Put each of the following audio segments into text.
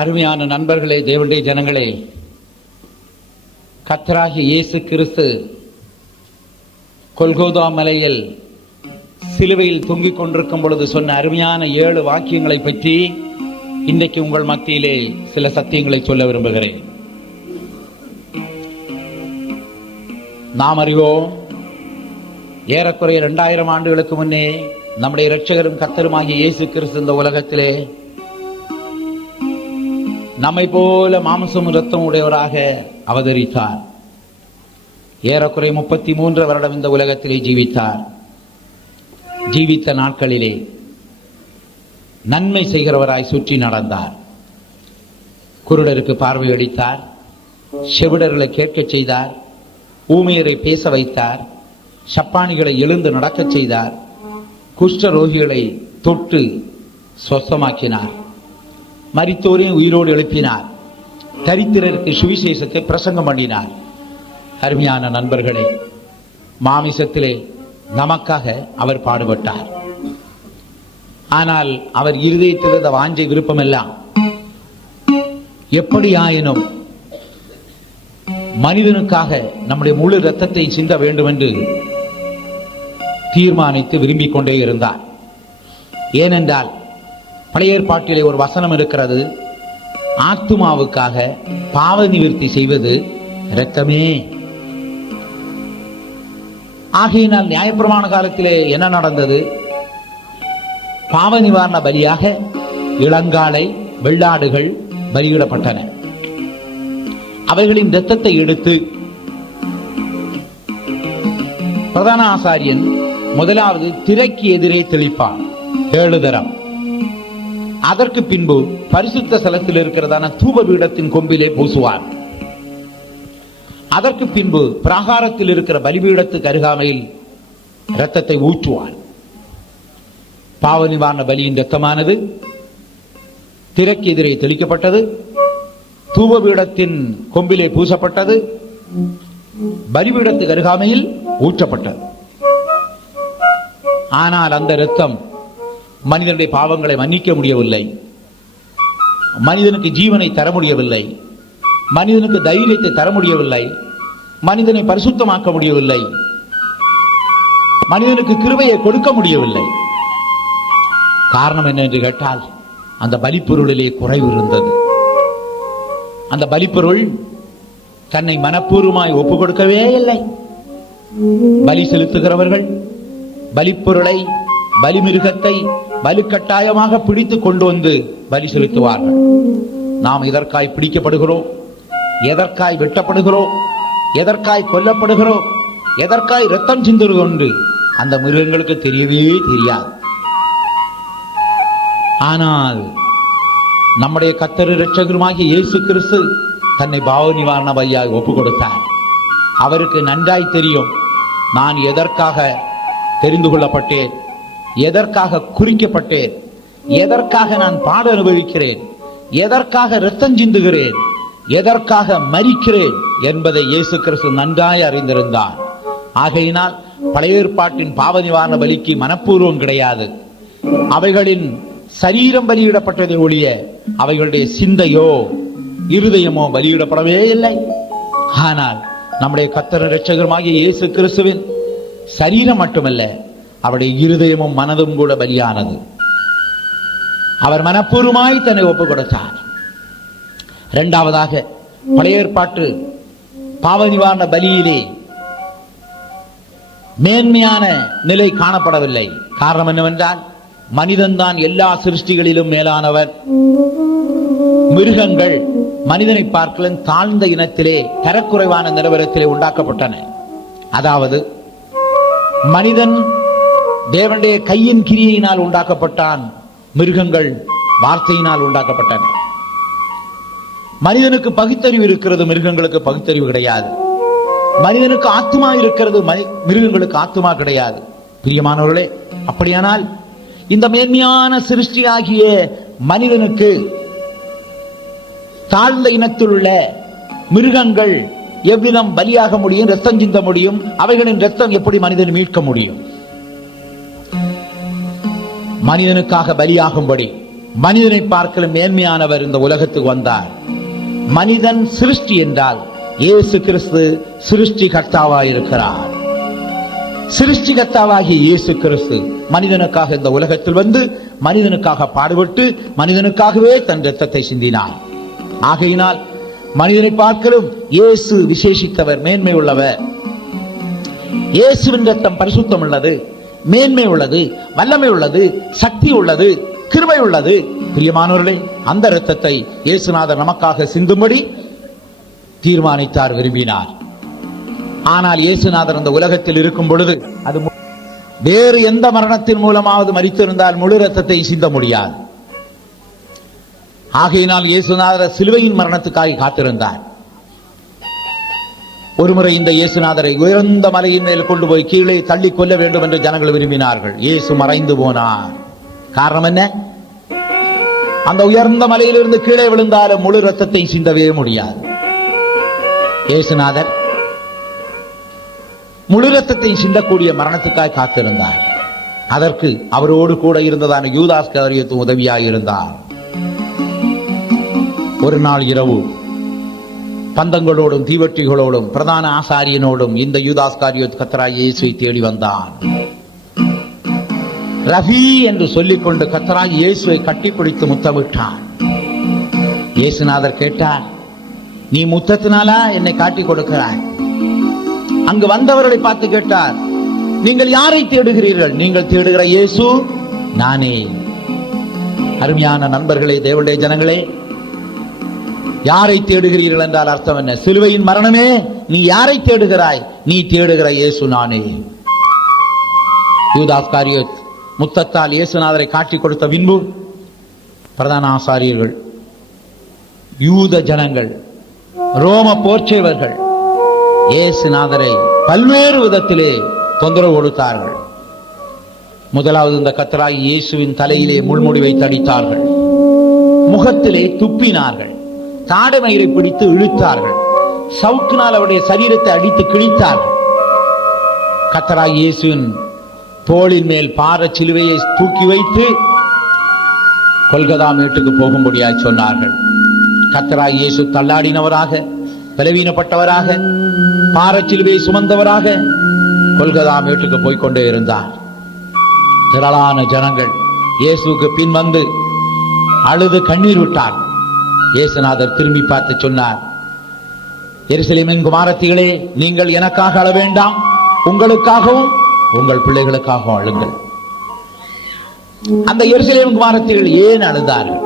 அருமையான நண்பர்களே, தேவனுடைய ஜனங்களே, கர்த்தராகிய இயேசு கிறிஸ்து கொல்கோதா மலையில் சிலுவையில் தொங்கிக் கொண்டிருக்கும் பொழுது சொன்ன அருமையான 7 வாக்கியங்களை பற்றி இன்றைக்கு உங்கள் மத்தியிலே சில சத்தியங்களை சொல்ல விரும்புகிறேன். நாம் அறிவோம், ஏறக்குறைய 2000 ஆண்டுகளுக்கு முன்னே நம்முடைய இரட்சகரும் கர்த்தருமாகிய இயேசு கிறிஸ்து இந்த உலகத்திலே நம்மை போல மாம்சமும் இரத்தம் உடையவராக அவதரித்தார். ஏறக்குறைய 33 வருடம் இந்த உலகத்திலே ஜீவித்தார். ஜீவித்த நாட்களிலே நன்மை செய்கிறவராய் சுற்றி நடந்தார். குருடருக்கு பார்வை அளித்தார், செவிடர்களை கேட்கச் செய்தார், ஊமையரை பேச வைத்தார், சப்பானிகளை எழுந்து நடக்கச் செய்தார், குஷ்ட ரோகிகளை தொட்டு சொஸ்தமாக்கினார், மரித்தோரையும் உயிரோடு எழுப்பினார், தரித்திரருக்கு சுவிசேஷத்தை பிரசங்கம் பண்ணினார். அருமையான நண்பர்களே, மாமிசத்திலே நமக்காக அவர் பாடுபட்டார். ஆனால் அவர் இருதயத்தில் இருந்த வாஞ்சை விருப்பம் எல்லாம் எப்படி ஆயினும் மனிதனுக்காக நம்முடைய முழு இரத்தத்தை சிந்த வேண்டும் என்று தீர்மானித்து விரும்பிக் கொண்டே இருந்தார். ஏனென்றால் பழைய ஏற்பாட்டிலே ஒரு வசனம் இருக்கிறது, ஆத்துமாவுக்காக பாவ நிவர்த்தி செய்வது இரத்தமே. ஆகையினால் நியாயப்பிரமாண காலத்திலே என்ன நடந்தது? பாவ நிவாரண பலியாக இளங்காளை, வெள்ளாடுகள் பலியிடப்பட்டன. அவைகளின் இரத்தத்தை எடுத்து பிரதான ஆசாரியன் முதலாவது திரைக்கு எதிரே தெளிப்பான் 7 தரம். அதற்கு பின்பு பரிசுத்த ஸ்தலத்தில் இருக்கிறதான தூப பீடத்தின் கொம்பிலே பூசுவார். அதற்கு பின்பு பிராகாரத்தில் இருக்கிற பலிபீடத்துக்கு அருகாமையில் இரத்தத்தை ஊற்றுவார். பாவ நிவாரண பலியின் இரத்தமானது திரைக்கு எதிரே தெளிக்கப்பட்டது, தூப பீடத்தின் கொம்பிலே பூசப்பட்டது, பலிபீடத்துக்கு அருகாமையில் ஊற்றப்பட்டது. ஆனால் அந்த இரத்தம் மனிதனுடைய பாவங்களை மன்னிக்க முடியவில்லை, மனிதனுக்கு ஜீவனை தர முடியவில்லை, மனிதனுக்கு தைரியத்தை தர முடியவில்லை, மனிதனை பரிசுத்தமாக்க முடியவில்லை, மனிதனுக்கு கிருபையை கொடுக்க முடியவில்லை. காரணம் என்ன என்று கேட்டால், அந்த பலிப்பொருளிலே குறைவு இருந்தது. அந்த பலிப்பொருள் தன்னை மனப்பூர்வமாய் ஒப்புக் கொடுக்கவே இல்லை. பலி செலுத்துகிறவர்கள் பலிப்பொருளை, பலிமிருகத்தை வலுக்கட்டாயமாக பிடித்து கொண்டு வந்து பலி செலுத்துவார்கள். நாம் எதற்காய் பிடிக்கப்படுகிறோம், எதற்காய் வெட்டப்படுகிறோம், எதற்காய் கொல்லப்படுகிறோம், எதற்காய் இரத்தம் சிந்துகிறோம் என்று அந்த மிருகங்களுக்கு தெரியவே தெரியாது. ஆனால் நம்முடைய கர்த்தர் இரட்சகருமாகிய இயேசு கிறிஸ்து தன்னை பாவ நிவாரண பலியாய் ஒப்புக் கொடுத்தார். அவருக்கு நன்றாய் தெரியும், நான் எதற்காக தெரிந்து கொள்ளப்பட்டேன், எதற்காக குறிக்கப்பட்டேன், எதற்காக நான் பாட அனுபவிக்கிறேன், எதற்காக இரத்தம் சிந்துகிறேன், எதற்காக மரிக்கிறேன் என்பதை இயேசு கிறிஸ்து நன்றாய் அறிந்திருந்தார். ஆகையினால் பழைய ஏற்பாட்டின் பாவ நிவாரண பலிக்கு மனப்பூர்வம் கிடையாது. அவைகளின் சரீரம் பலியிடப்பட்டதை ஒழிய அவைகளுடைய சிந்தையோ இருதயமோ பலியிடப்படவே இல்லை. ஆனால் நம்முடைய கர்த்தர் இரட்சகருமாகிய இயேசு கிறிஸ்துவின் சரீரம் மட்டுமல்ல, அவருடைய இருதயமும் மனதும் கூட பலியானது. அவர் மனப்பூர்வமாய் தன்னை ஒப்புக் கொடுத்தார். இரண்டாவதாக, பழைய ஏற்பாட்டு பாவ நிவாரண பலியிலே மேன்மையான நிலை காணப்படவில்லை. காரணம் என்னவென்றால், மனிதன்தான் எல்லா சிருஷ்டிகளிலும் மேலானவர். மிருகங்கள் மனிதனை பார்க்கலும் தாழ்ந்த இனத்திலே, தரக்குறைவான நிலவரத்திலே உண்டாக்கப்பட்டன. அதாவது மனிதன் தேவனுடைய கையின் கிரியையினால் உண்டாக்கப்பட்டான், மிருகங்கள் வார்த்தையினால் உண்டாக்கப்பட்டன. மனிதனுக்கு பகுத்தறிவு இருக்கிறது, மிருகங்களுக்கு பகுத்தறிவு கிடையாது. மனிதனுக்கு ஆத்மா இருக்கிறது, மிருகங்களுக்கு ஆத்மா கிடையாது. பிரியமானவர்களே, அப்படியானால் இந்த மேன்மையான சிருஷ்டியாகிய மனிதனுக்கு தாழ்ந்த இனத்தில் உள்ள மிருகங்கள் எவ்விதம் பலியாக முடியும், ரத்தம் சிந்த முடியும்? அவைகளின் ரத்தம் எப்படி மனிதன் மீட்க முடியும்? மனிதனுக்காக பலியாகும்படி மனிதனை பார்க்கலும் மேன்மையானவர் இந்த உலகத்துக்கு வந்தார். மனிதன் சிருஷ்டி என்றால் இயேசு கிறிஸ்து சிருஷ்டி கர்த்தாவாயிருக்கிறார். சிருஷ்டி கர்த்தாவாகிய இயேசு கிறிஸ்து மனிதனுக்காக இந்த உலகத்தில் வந்து மனிதனுக்காக பாடுபட்டு மனிதனுக்காகவே தன் இரத்தத்தை சிந்தினார். ஆகையினால் மனிதனை பார்க்கலும் இயேசு விசேஷித்தவர், மேன்மை உள்ளவர். இயேசுவின் இரத்தம் பரிசுத்தம் உள்ளது, மேன்மை உள்ளது, வல்லமை உள்ளது, சக்தி உள்ளது, கிருபை உள்ளது. பிரியமானவர்களே, அந்த இரத்தத்தை இயேசுநாதர் நமக்காக சிந்தும்படி தீர்மானித்தார், விரும்பினார். ஆனால் இயேசுநாதர் அந்த உலகத்தில் இருக்கும் பொழுது அது வேறு எந்த மரணத்தின் மூலமாவது மரித்திருந்தால் முழு இரத்தத்தை சிந்த முடியாது. ஆகையினால் இயேசுநாதர் சிலுவையின் மரணத்துக்காக காத்திருந்தார். ஒருமுறை இந்த இயேசுநாதரை உயர்ந்த மலையின் மேல் கொண்டு போய் கீழே தள்ளி கொள்ள வேண்டும் என்று ஜனங்கள் விரும்பினார்கள். இயேசு மறைந்து போனார். காரணம் என்ன? அந்த உயர்ந்த மலையிலிருந்து கீழே விழுந்தாலும் முழு இரத்தத்தை சிந்தவே முடியாது. இயேசுநாதர் முழு இரத்தத்தை சிந்தக்கூடிய மரணத்துக்காக காத்திருந்தார். அதற்கு அவரோடு கூட இருந்ததான யூதாஸ் காரியத்து உதவியாயிருந்தார். ஒரு நாள் இரவு பந்தங்களோடும் தீவட்டிகளோடும் பிரதான ஆசாரியனோடும் இந்த யூதாஸ் காரியத்து கர்த்தராகிய இயேசுவை தேடி வந்தான். ரபி என்று சொல்லிக்கொண்டு கர்த்தராகிய இயேசுவை கட்டிப்பிடித்து முத்தமிட்டான். இயேசுநாதர் கேட்டார், நீ முத்தத்தினாலா என்னை காட்டி கொடுக்கிறாய்? அங்கு வந்தவர்களை பார்த்து கேட்டார், நீங்கள் யாரை தேடுகிறீர்கள்? நீங்கள் தேடுகிற இயேசு நானே. அருமையான நண்பர்களே, தேவனுடைய ஜனங்களே, யாரை தேடுகிறீர்கள் என்றால் அர்த்தம் என்ன? சிலுவையின் மரணமே, நீ யாரை தேடுகிறாய்? நீ தேடுகிற இயேசு நானே. யூதாஸ் காரியத் முத்தத்தால் இயேசுநாதரை காட்டி கொடுத்த பின்பு பிரதான ஆசாரியர்கள், யூத ஜனங்கள், ரோம போர்ச்சேவர்கள் இயேசுநாதரை பல்வேறு விதத்திலே தொந்தரவு கொடுத்தார்கள். முதலாவது, இந்த கர்த்தராகிய இயேசுவின் தலையிலே முள்முடி வைத்து அடித்தார்கள், முகத்திலே துப்பினார்கள், தாடைமயிரை பிடித்து இழுத்தார்கள், சவுக்கினால் அவருடைய சரீரத்தை அடித்து கிழித்தார்கள். கர்த்தராகிய இயேசுவின் தோளின் மேல் பார சிலுவையை தூக்கி வைத்து கொல்கதா மேட்டுக்கு போகும்படியாய் சொன்னார்கள். கர்த்தராகிய இயேசு தள்ளாடினவராக, பலவீனப்பட்டவராக, பாரச்சிலுவையை சுமந்தவராக கொல்கதா மேட்டுக்கு போய்கொண்டே இருந்தார். திரளான ஜனங்கள் இயேசுக்கு பின் வந்து அழுது கண்ணீர் விட்டார். இயேசுநாதர் திரும்பி பார்த்து சொன்னார், எருசலேமின் குமாரத்திகளே, நீங்கள் எனக்காக அழ வேண்டாம், உங்களுக்காகவும் உங்கள் பிள்ளைகளுக்காகவும் அழுங்கள். அந்த எருசலேம் குமாரத்திகள் ஏன் அழுதார்கள்?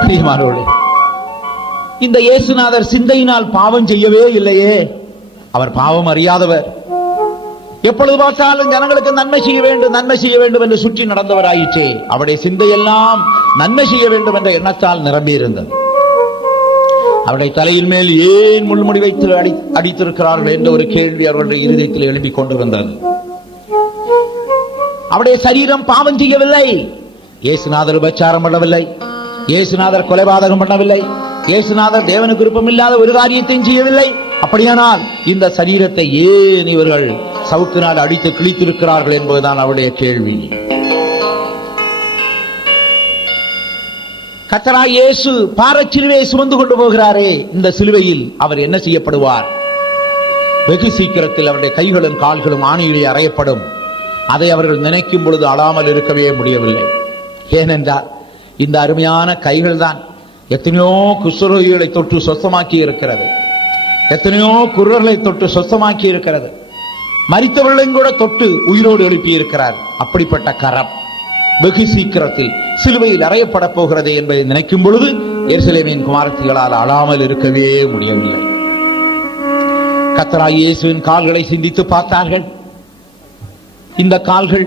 பிரியமானவர்களே, இந்த இயேசுநாதர் சிந்தையினால் பாவம் செய்யவே இல்லையே. அவர் பாவம் அறியாதவர். எப்பொழுது பார்த்தாலும் ஜனங்களுக்கு நன்மை செய்ய வேண்டும், நன்மை செய்ய வேண்டும் என்று சுற்றி நடந்தவராயிற்றே. அவருடைய சிந்தையெல்லாம் நன்மை செய்ய வேண்டும் என்ற எண்ணத்தால் நிரம்பி இருந்தது. அவருடைய தலையின் மேல் ஏன் முள்முடி வைத்து அடித்திருக்கிறார்கள் என்ற ஒரு கேள்வி அவருடைய இருதயத்தில் எழுப்பிக் கொண்டிருந்தது. அவருடைய சரீரம் பாவம் செய்யவில்லை. இயேசுநாதர் உபச்சாரம் பண்ணவில்லை, இயேசுநாதர் கொலைபாதகம் பண்ணவில்லை, இயேசுநாதர் தேவனுக்கு விருப்பம் இல்லாத ஒரு காரியத்தையும் செய்யவில்லை. அப்படியானால் இந்த சரீரத்தை ஏன் இவர்கள் சவுக்கினால் அடித்து கிழித்திருக்கிறார்கள் என்பதுதான் அவருடைய கேள்வி. கர்த்தராகிய இயேசு பாரச்சிலுவையை சுமந்து கொண்டு போகிறாரே, இந்த சிலுவையில் அவர் என்ன செய்யப்படுவார்? வெகு சீக்கிரத்தில் அவருடைய கைகளும் கால்களும் ஆணியிலே அறையப்படும். அதை அவர்கள் நினைக்கும் பொழுது அழாமல் இருக்கவே முடியவில்லை. ஏனென்றால் இந்த அருமையான கைகள் தான் எத்தனையோ குஷ்டரோகிகளை தொட்டு சொஸ்தமாக்கி இருக்கிறது, எத்தனையோ குருடர்களை தொட்டு சொஸ்தமாக்கி இருக்கிறது, மரித்தவர்களையும் கூட தொட்டு உயிரோடு எழுப்பி இருக்கிறார். அப்படிப்பட்ட கரம் வெகு சீக்கிரத்தில் சிலுவையில் அறையப்பட போகிறது என்பதை நினைக்கும் பொழுது எருசலேமின் குமாரத்திகளால் அழாமல் இருக்கவே முடியவில்லை. கர்த்தராகிய இயேசுவின் கால்களை சிந்தித்து பார்த்தார்கள். இந்த கால்கள்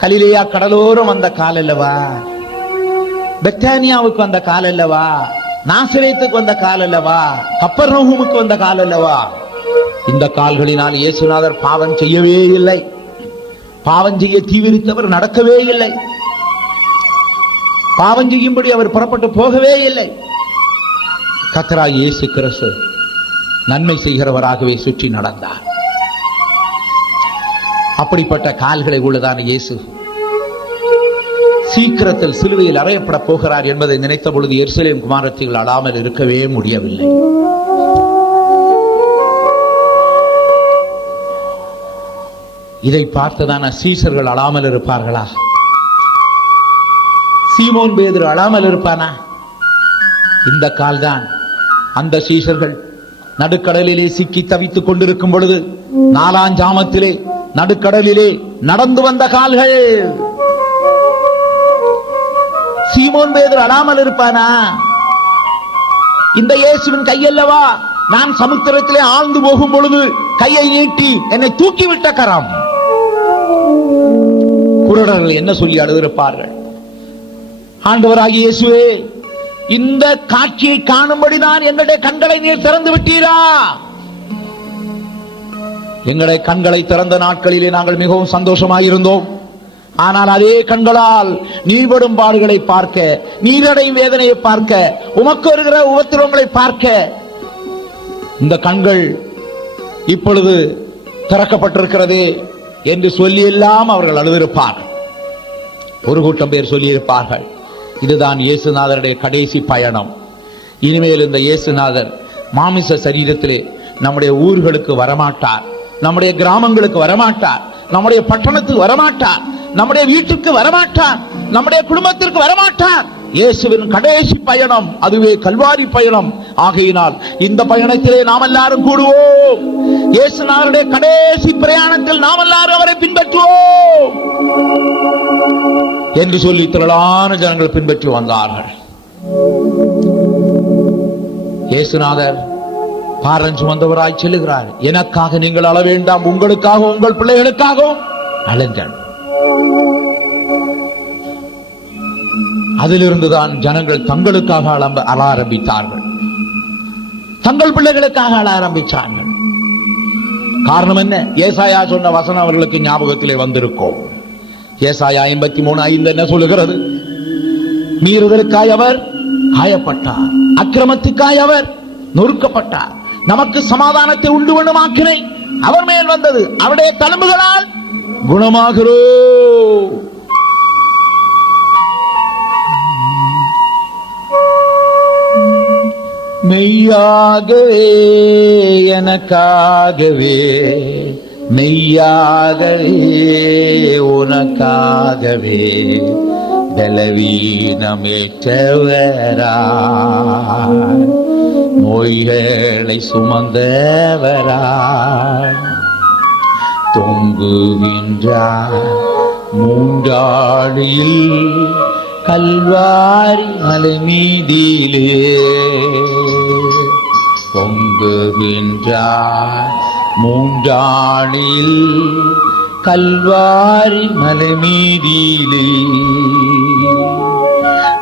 கலிலேயா கடலோரம் வந்த கால் அல்லவா, பெத்தானியாவுக்கு வந்த கால் அல்லவா, நாசரேத்துக்கு வந்த கால் அல்லவா, கப்பர்நகூமுக்கு வந்த கால் அல்லவா. இந்த கால்களினால் இயேசுநாதர் பாவம் செய்யவே இல்லை, பாவம் செய்ய தீவிரித்தவர் நடக்கவே இல்லை, பாவம் செய்யும்படி அவர் புறப்பட்டு போகவே இல்லை. கர்த்தராகிய இயேசு கிறிஸ்து நன்மை செய்கிறவராகவே சுற்றி நடந்தார். அப்படிப்பட்ட கால்களை உள்ளதான இயேசு சீக்கிரத்தில் சிலுவையில் அறையப்பட போகிறார் என்பதை நினைத்த பொழுது எருசலேம் குமாரத்திகள் அழாமல் இருக்கவே முடியவில்லை. இதை பார்த்ததான சீஷர்கள் அழாமல் இருப்பார்களா? சீமோன் பேதுரு அழாமல் இருப்பானா? இந்த கால்தான் அந்த சீஷர்கள் நடுக்கடலிலே சிக்கி தவித்துக் கொண்டிருக்கும் பொழுது 4ஆம் ஜாமத்திலே நடுக்கடலிலே நடந்து வந்த கால்கள். சீமோன் பேதுரு அழாமல் இருப்பானா? இந்த இயேசுவின் கையல்லவா நான் சமுத்திரத்திலே ஆழ்ந்து போகும் பொழுது கையை நீட்டி என்னை தூக்கிவிட்ட கரம். குருடர்கள் என்ன சொல்லி அழுதிருப்பார்கள்? ஆண்டவராகிய இயேசுவே, இந்த காட்சியை காணும்படிதான் எங்களுடைய கண்களை நீர் திறந்து விட்டீரா? எங்களுடைய கண்களை திறந்த நாட்களிலே நாங்கள் மிகவும் சந்தோஷமாயிருந்தோம். ஆனால் அதே கண்களால் நீர்படும் பாடுகளை பார்க்க, நீரடையும் வேதனையை பார்க்க, உமக்கு வருகிற உபத்திரவங்களை பார்க்க இந்த கண்கள் இப்பொழுது திறக்கப்பட்டிருக்கிறது என்று சொல்லி எல்லாம் அவர்கள் அழுதிருப்பார்கள். ஒரு கூட்டம் பேர் சொல்லியிருப்பார்கள், இதுதான் இயேசுநாதருடைய கடைசி பயணம். இனிமேல் இந்த இயேசுநாதர் மாமிச சரீரத்திலே நம்முடைய ஊர்களுக்கு வரமாட்டார், நம்முடைய கிராமங்களுக்கு வரமாட்டார், நம்முடைய பட்டணத்துக்கு வரமாட்டார், நம்முடைய வீட்டுக்கு வரமாட்டார், நம்முடைய குடும்பத்திற்கு வரமாட்டார். இயேசுவின் கடைசி பயணம் அதுவே கல்வாரி பயணம். ஆகையினால் இந்த பயணத்திலே நாம் எல்லாரும் கூடுவோம். இயேசுநாதருடைய கடைசி பிரயாணத்தில் நாம் எல்லாரும் அவரை பின்பற்றுவோம் என்று சொல்லி திரளான ஜனங்கள் பின்பற்றி வந்தார்கள். இயேசுநாதர் பாரம் சுமந்தவராய் செல்லுகிறார். எனக்காக நீங்கள் அழ வேண்டாம், உங்களுக்காக உங்கள் பிள்ளைகளுக்காகவும் அழுங்கள். அதிலிருந்துதான் ஜனங்கள் தங்களுக்காக அழ ஆரம்பித்தார்கள், தங்கள் பிள்ளைகளுக்காக அழ ஆரம்பித்தார்கள். காரணம் என்ன? ஏசாயா சொன்ன வசனம் அவர்களுக்கு ஞாபகத்திலே வந்திருக்கும். ஏசாயா 53:5 என்ன சொல்லுகிறது? மீறுதலுக்காய் அவர் காயப்பட்டார், அக்கிரமத்துக்காய் அவர் நொறுக்கப்பட்டார், நமக்கு சமாதானத்தை உண்டு பண்ணும் ஆக்கினை அவர் மேல் வந்தது, அவருடைய தழும்புகளால் குணமாகிறோம். மெய்யாகவே எனக்காகவே, மெய்யாகவே உனக்காகவே பலவீனமேற்றவராய், நோய்களை சுமந்தவராய் தொங்குகின்றார் மூன்றாடியில் கல்வாரி மலை மீதிலே. தொங்குகின்றார் மூன்றாடியில் கல்வாரி மலை மீதிலே.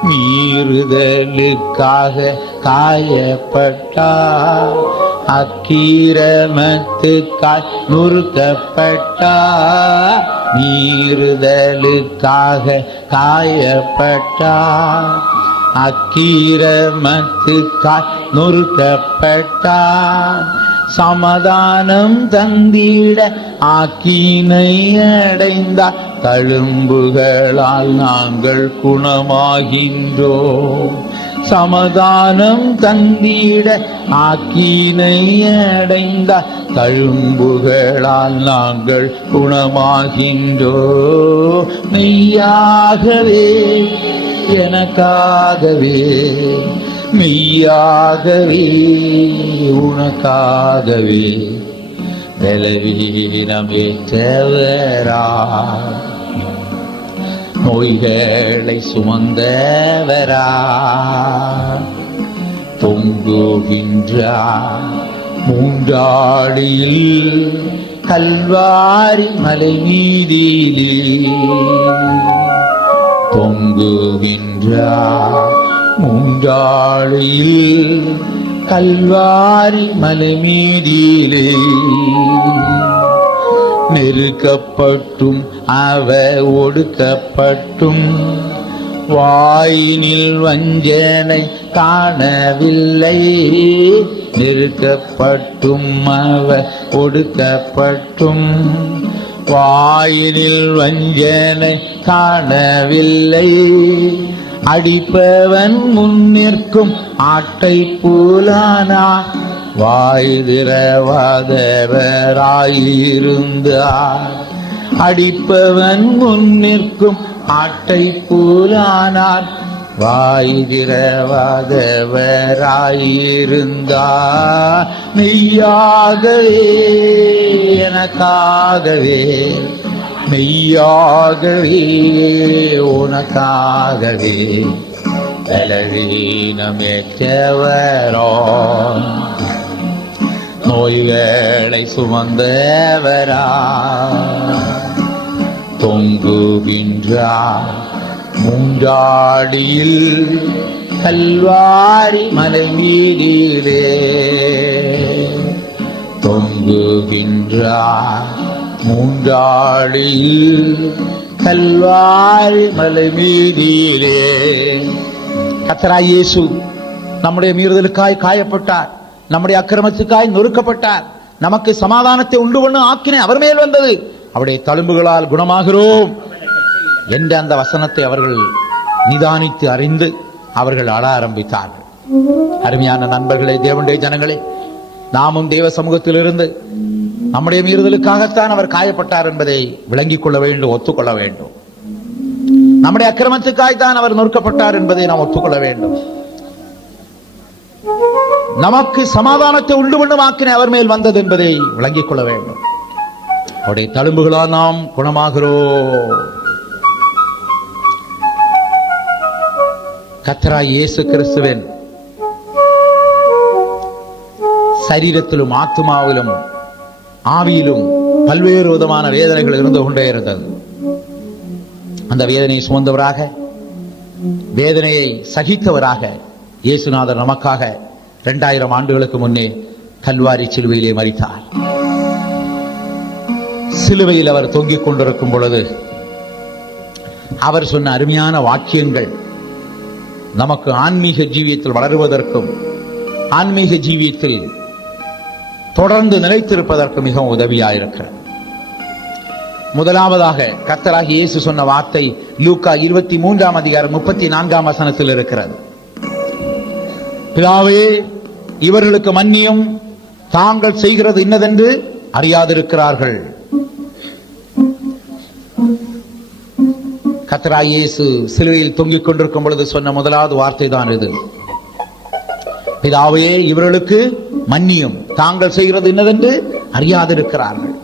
மீறுதலுக்காக காயப்பட்டார், அக்கிரமத்துக்காய் நொறுக்கப்பட்டார். மீறுதலுக்காக காயப்பட்டார், அக்கிரமத்துக்காய் நொறுக்கப்பட்டார். சமாதானம் தந்திட ஆக்கினை அடைந்தார், தழும்புகளால் நாங்கள் குணமாகின்றோம். சமாதானம் தந்திட ஆக்கினை அடைந்தார், தழும்புகளால் நாங்கள் குணமாகின்றோம். மெய்யாகவே எனக்காகவே, மெய்யாகவே உனக்காகவே பலவீனமேற்றவராய், நோய்களை சுமந்தவராய் தொங்குகின்றார் மூன்றாடியில் கல்வாரி மலை மீதிலே. தொங்குகின்றார் மூன்றாடியில் கல்வாரி மலை மீதிலே. நெருக்கப்பட்டும் அவ ஒடுக்கப்பட்டும் வாயினில் வஞ்சனை காணவில்லை. நெருக்கப்பட்டும் அவ ஒடுக்கப்பட்டும் வாயினில் வஞ்சனை காணவில்லை. அடிப்பவன் முன்னிற்கும் ஆட்டை போலானார். வாய் திறவாதவராயிருந்தார். அடிப்பவன் முன்னிற்கும் ஆட்டை போலானார். வாய் திறவாதவராயிருந்தார். மெய்யாகவே எனக்காகவே, மெய்யாகவே உனக்காகவே பலவீனமேற்றவரோ, நோய்களை சுமந்தவரா, தொங்குகின்றார் மூன்றாடியில் கல்வாரி மலை மீதிலே. தொங்குகின்றார் மூன்றாடியில் கல்வாரி மலை மீதிலே. கர்த்தராகிய இயேசு நம்முடைய மீறுதலுக்காய் காயப்பட்டார், நம்முடைய அக்கிரமத்துக்காய் நொறுக்கப்பட்டார். நமக்கு சமாதானத்தை உண்டு பண்ண ஆக்கினை அவர் மேல் வந்தது. அவருடைய தழும்புகளால் குணமாகிறோம் என்ற அந்த வசனத்தை அவர்கள் நிதானித்து அறிந்து அவர்கள் அழ ஆரம்பித்தார்கள். அருமையான நண்பர்களே, தேவனுடைய ஜனங்களே, நாமும் தேவ சமூகத்தில் இருந்து நம்முடைய மீறுதலுக்காகத்தான் அவர் காயப்பட்டார் என்பதை விளங்கிக் கொள்ள வேண்டும், ஒத்துக்கொள்ள வேண்டும். நம்முடைய அக்கிரமத்துக்காய்த்தான் அவர் நொறுக்கப்பட்டார் என்பதை நாம் ஒத்துக்கொள்ள வேண்டும். நமக்கு சமாதானத்தை உண்டு பண்ணும் ஆக்கினை அவர் மேல் வந்தது என்பதை விளங்கிக் கொள்ள வேண்டும். அவருடைய தழும்புகளால் நாம் குணமாகிறோம். கர்த்தராகிய இயேசு கிறிஸ்துவின் சரீரத்திலும் ஆத்துமாவிலும் ஆவியிலும் பல்வேறு விதமான வேதனைகள் இருந்து கொண்டே இருந்தது. அந்த வேதனையை சுமந்தவராக, வேதனையை சகித்தவராக இயேசுநாதர் நமக்காக 2000 ஆண்டுகளுக்கு முன்னே கல்வாரி சிலுவையிலே மரித்தார். சிலுவையில் அவர் தொங்கிக் கொண்டிருக்கும் பொழுது அவர் சொன்ன அருமையான வாக்கியங்கள் நமக்கு ஆன்மீக ஜீவியத்தில் வளருவதற்கும் ஆன்மீக ஜீவியத்தில் தொடர்ந்து நிலைத்திருப்பதற்கு மிகவும் உதவியாயிருக்கிறது. முதலாவதாக கர்த்தராகிய இயேசு சொன்ன வார்த்தை லூக்கா 23 அதிகாரம் 34 வசனத்தில் இருக்கிறது. பிதாவே, இவர்களுக்கு மன்னியும், தாங்கள் செய்கிறது இன்னதென்று அறியாதிருக்கிறார்கள். கர்த்தராகிய இயேசு சிலுவையில் தொங்கிக் கொண்டிருக்கும் பொழுது சொன்ன முதலாவது வார்த்தை தான் இது. பிதாவே, இவர்களுக்கு மன்னியும், தாங்கள் செய்கிறது இன்னதென்று அறியாதிருக்கிறார்கள்.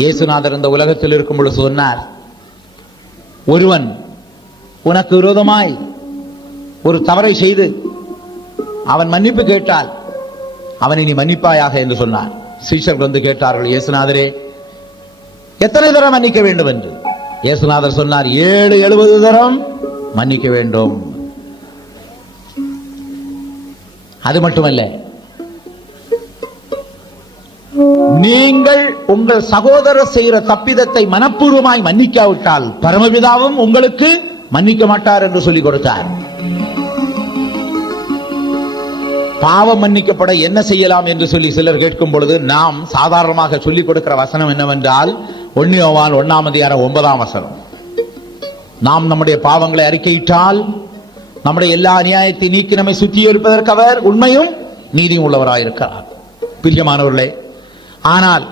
இயேசுநாதர் இந்த உலகத்தில் இருக்கும் பொழுது சொன்னார், ஒருவன் உனக்கு விரோதமாய் ஒரு தவறை செய்து அவன் மன்னிப்பு கேட்டால் அவனை நீ மன்னிப்பாயாக என்று சொன்னார். சீஷர்கள் வந்து கேட்டார்கள், இயேசுநாதரே, எத்தனை தரம் மன்னிக்க வேண்டும் என்று. இயேசுநாதர் சொன்னார், 70 தரம் மன்னிக்க வேண்டும். அது மட்டுமல்ல, நீங்கள் உங்கள் சகோதரர் செய்கிற தப்பிதத்தை மனப்பூர்வமாய் மன்னிக்காவிட்டால் பரமபிதாவும் உங்களுக்கு மன்னிக்க மாட்டார் என்று சொல்லிக் கொடுத்தார். பாவம் மன்னிக்கப்பட என்ன செய்யலாம் என்று சொல்லி சிலர் கேட்கும் பொழுது நாம் சாதாரணமாக சொல்லிக் கொடுக்கிற வசனம் என்னவென்றால் 1 யோவான் 1 அதிகாரம் 9 வசனம். நாம் நம்முடைய பாவங்களை அறிக்கையிட்டால் நம்முடைய எல்லா அநியாயத்தை நீக்கி நம்மை சுத்திகரிப்பதற்கு அவர் உண்மையும் நீதியும் உள்ளவராயிருக்கிறார். பிரியமானவர்களே, ஆனால்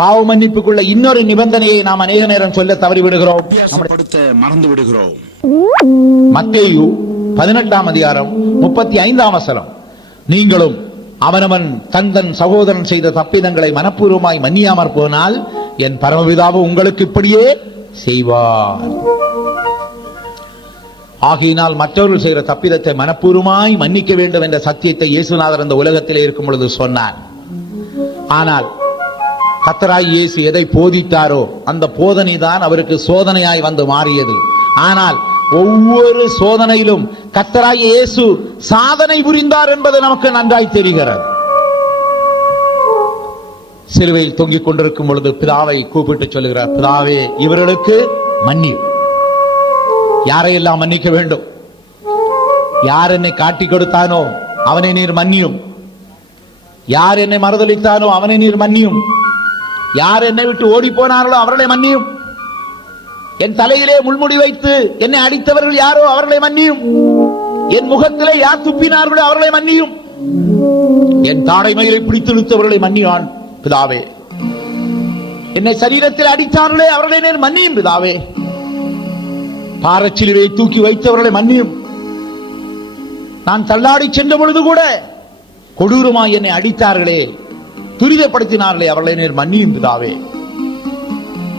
பாவ மன்னிப்புக்குள்ள இன்னொரு நிபந்தனையை நாம் அநேக நேரம் சொல்ல தவறிவிடுகிறோம், மறந்து விடுகிறோம். மத்தேயு 18 அதிகாரம் 35 வசனம், நீங்களும் அவனவன் தன் சகோதரன் செய்த தப்பிதங்களை மனப்பூர்வமாய் மன்னியாமற் போனால் என் பரமபிதாவு உங்களுக்கு இப்படியே செய்வார். ஆகையினால் மற்றவர்கள் செய்கிற தப்பிதத்தை மனப்பூர்வமாய் மன்னிக்க வேண்டும் என்ற சத்தியத்தை இயேசுநாதர் இந்த உலகத்திலே இருக்கும் பொழுது சொன்னார். ஆனால் கர்த்தராகிய இயேசு எதை போதித்தாரோ அந்த போதனை தான் அவருக்கு சோதனையாய் வந்து மாறியது. ஆனால் ஒவ்வொரு சோதனையிலும் கர்த்தராகிய இயேசு சாதனை புரிந்தார் என்பது நமக்கு நன்றாய் தெரிகிறது. சிலுவையில் தொங்கிக் கொண்டிருக்கும் பொழுது பிதாவை கூப்பிட்டு சொல்லுகிறார், பிதாவே, இவர்களுக்கு மன்னியும். யாரையெல்லாம் மன்னிக்க வேண்டும்? யார் என்னை காட்டி கொடுத்தானோ அவனை நீர் மன்னியும். யார் என்னை மறுதலித்தானோ அவனை நீர் மன்னியும். யார் என்னை விட்டு ஓடி போனார்களோ அவர்களை மன்னியும். என் தலையிலே முள்முடி வைத்து என்னை அடித்தவர்கள் யாரோ அவர்களை மன்னியும். என் முகத்திலே யார் துப்பினார்களோ அவர்களை மன்னியும். என் தாடை மயிலை பிடித்து இழுத்தவர்களை மன்னியான் பிதாவே. என்னை சரீரத்தில் அடித்தார்களே அவர்களை நேர் மன்னியும் பிதாவே. பாரச்சிலுவை தூக்கி வைத்தவர்களை மன்னியும். நான் தள்ளாடி சென்ற பொழுது கூட கொடூரமாய் என்னை அடித்தார்களே, துரிதப்படுத்தினார்களே, அவர்களை நீர் மன்னியும் பிதாவே.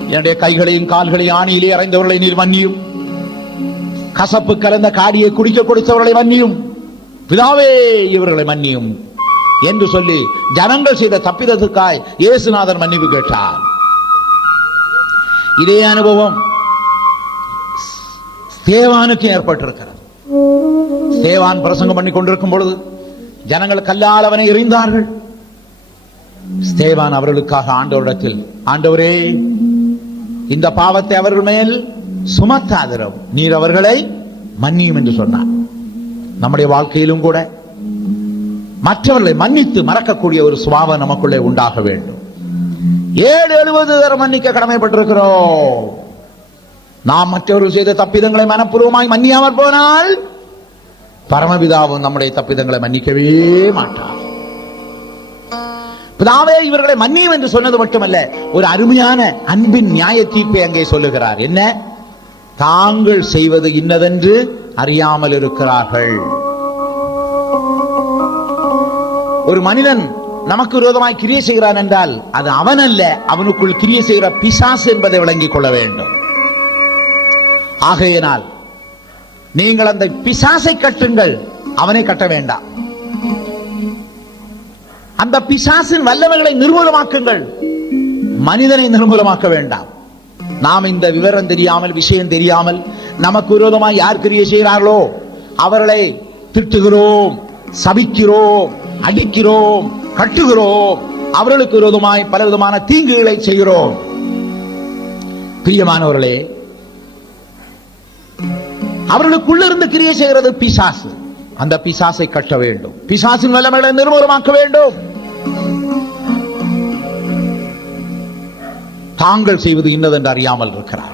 என்னுடைய கைகளையும் கால்களையும் ஆணியிலே அறைந்தவர்களை நீர் மன்னியும். கசப்பு கலந்த காடியை குடிக்க கொடுத்தவர்களை மன்னியும் பிதாவே, இவர்களை மன்னியும் என்று சொல்லி ஜனங்கள் செய்த தப்பிதத்துக்காய் இயேசுநாதர் மன்னிப்பு கேட்டார். இதே அனுபவம் ஸ்தேவானுக்கு ஏற்பட்டிருக்கிறது. ஸ்தேவான் பிரசங்கம் பண்ணி கொண்டிருக்கும் பொழுது ஜனங்கள் கல்லால் அவனை எறிந்தார்கள். ஸ்தேவான் அவர்களுக்காக ஆண்டவரிடத்தில், ஆண்டவரே, இந்த பாவத்தை அவர்கள் மேல் சுமத்தாதிரும், நீர் அவர்களை மன்னியும் என்று சொன்னார். நம்முடைய வாழ்க்கையிலும் கூட மற்றவர்களை மன்னித்து மறக்கக்கூடிய ஒரு சுபாவம் நமக்குள்ளே உண்டாக வேண்டும். 7-70 தரம் மன்னிக்க கடமைப்பட்டிருக்கிறோம். நாம் மற்றவர்கள் செய்த தப்பிதங்களை மனப்பூர்வமாய் மன்னியாமல் போனால் பரமபிதாவும் நம்முடைய தப்பிதங்களை மன்னிக்கவே மாட்டார். பிதாவே, இவர்களை மன்னியும் என்று சொன்னது மட்டுமல்ல, ஒரு அருமையான அன்பின் நியாய தீர்ப்பை அங்கே சொல்லுகிறார். என்ன? தாங்கள் செய்வது இன்னதென்று அறியாமல் இருக்கிறார்கள். ஒரு மனிதன் நமக்கு விரோதமாய் கிரியை செய்கிறான் என்றால் அது அவன் அல்ல, அவனுக்குள் கிரியை செய்கிற பிசாசு என்பதை விளங்கிக் கொள்ள வேண்டும். ஆகையினால் நீங்கள் அந்த பிசாசை கட்டுங்கள், அவனை கட்ட வேண்டாம். அந்த பிசாசின் வல்லமைகளை நிர்மூலமாக்குங்கள், மனிதனை நிர்மூலமாக்க வேண்டாம். நாம் இந்த விவரம் தெரியாமல், விஷயம் தெரியாமல் நமக்கு விரோதமாக யார் கிரியை செய்கிறார்களோ அவர்களை திட்டுகிறோம், சபிக்கிறோம், அடிக்கிறோம், கட்டுகிறோம், அவர்களுக்கு விரோதமாய் பல விதமான தீங்குகளை செய்கிறோம். பிரியமானவர்களே, அவர்களுக்குள்ளிருந்து கிரியை செய்கிறது பிசாசு. அந்த பிசாசை கட்ட வேண்டும், பிசாசின் வல்லமைகளை நிர்மூலமாக்க வேண்டும். தாங்கள் செய்வது இன்னதென்று அறியாமல் இருக்கிறார்.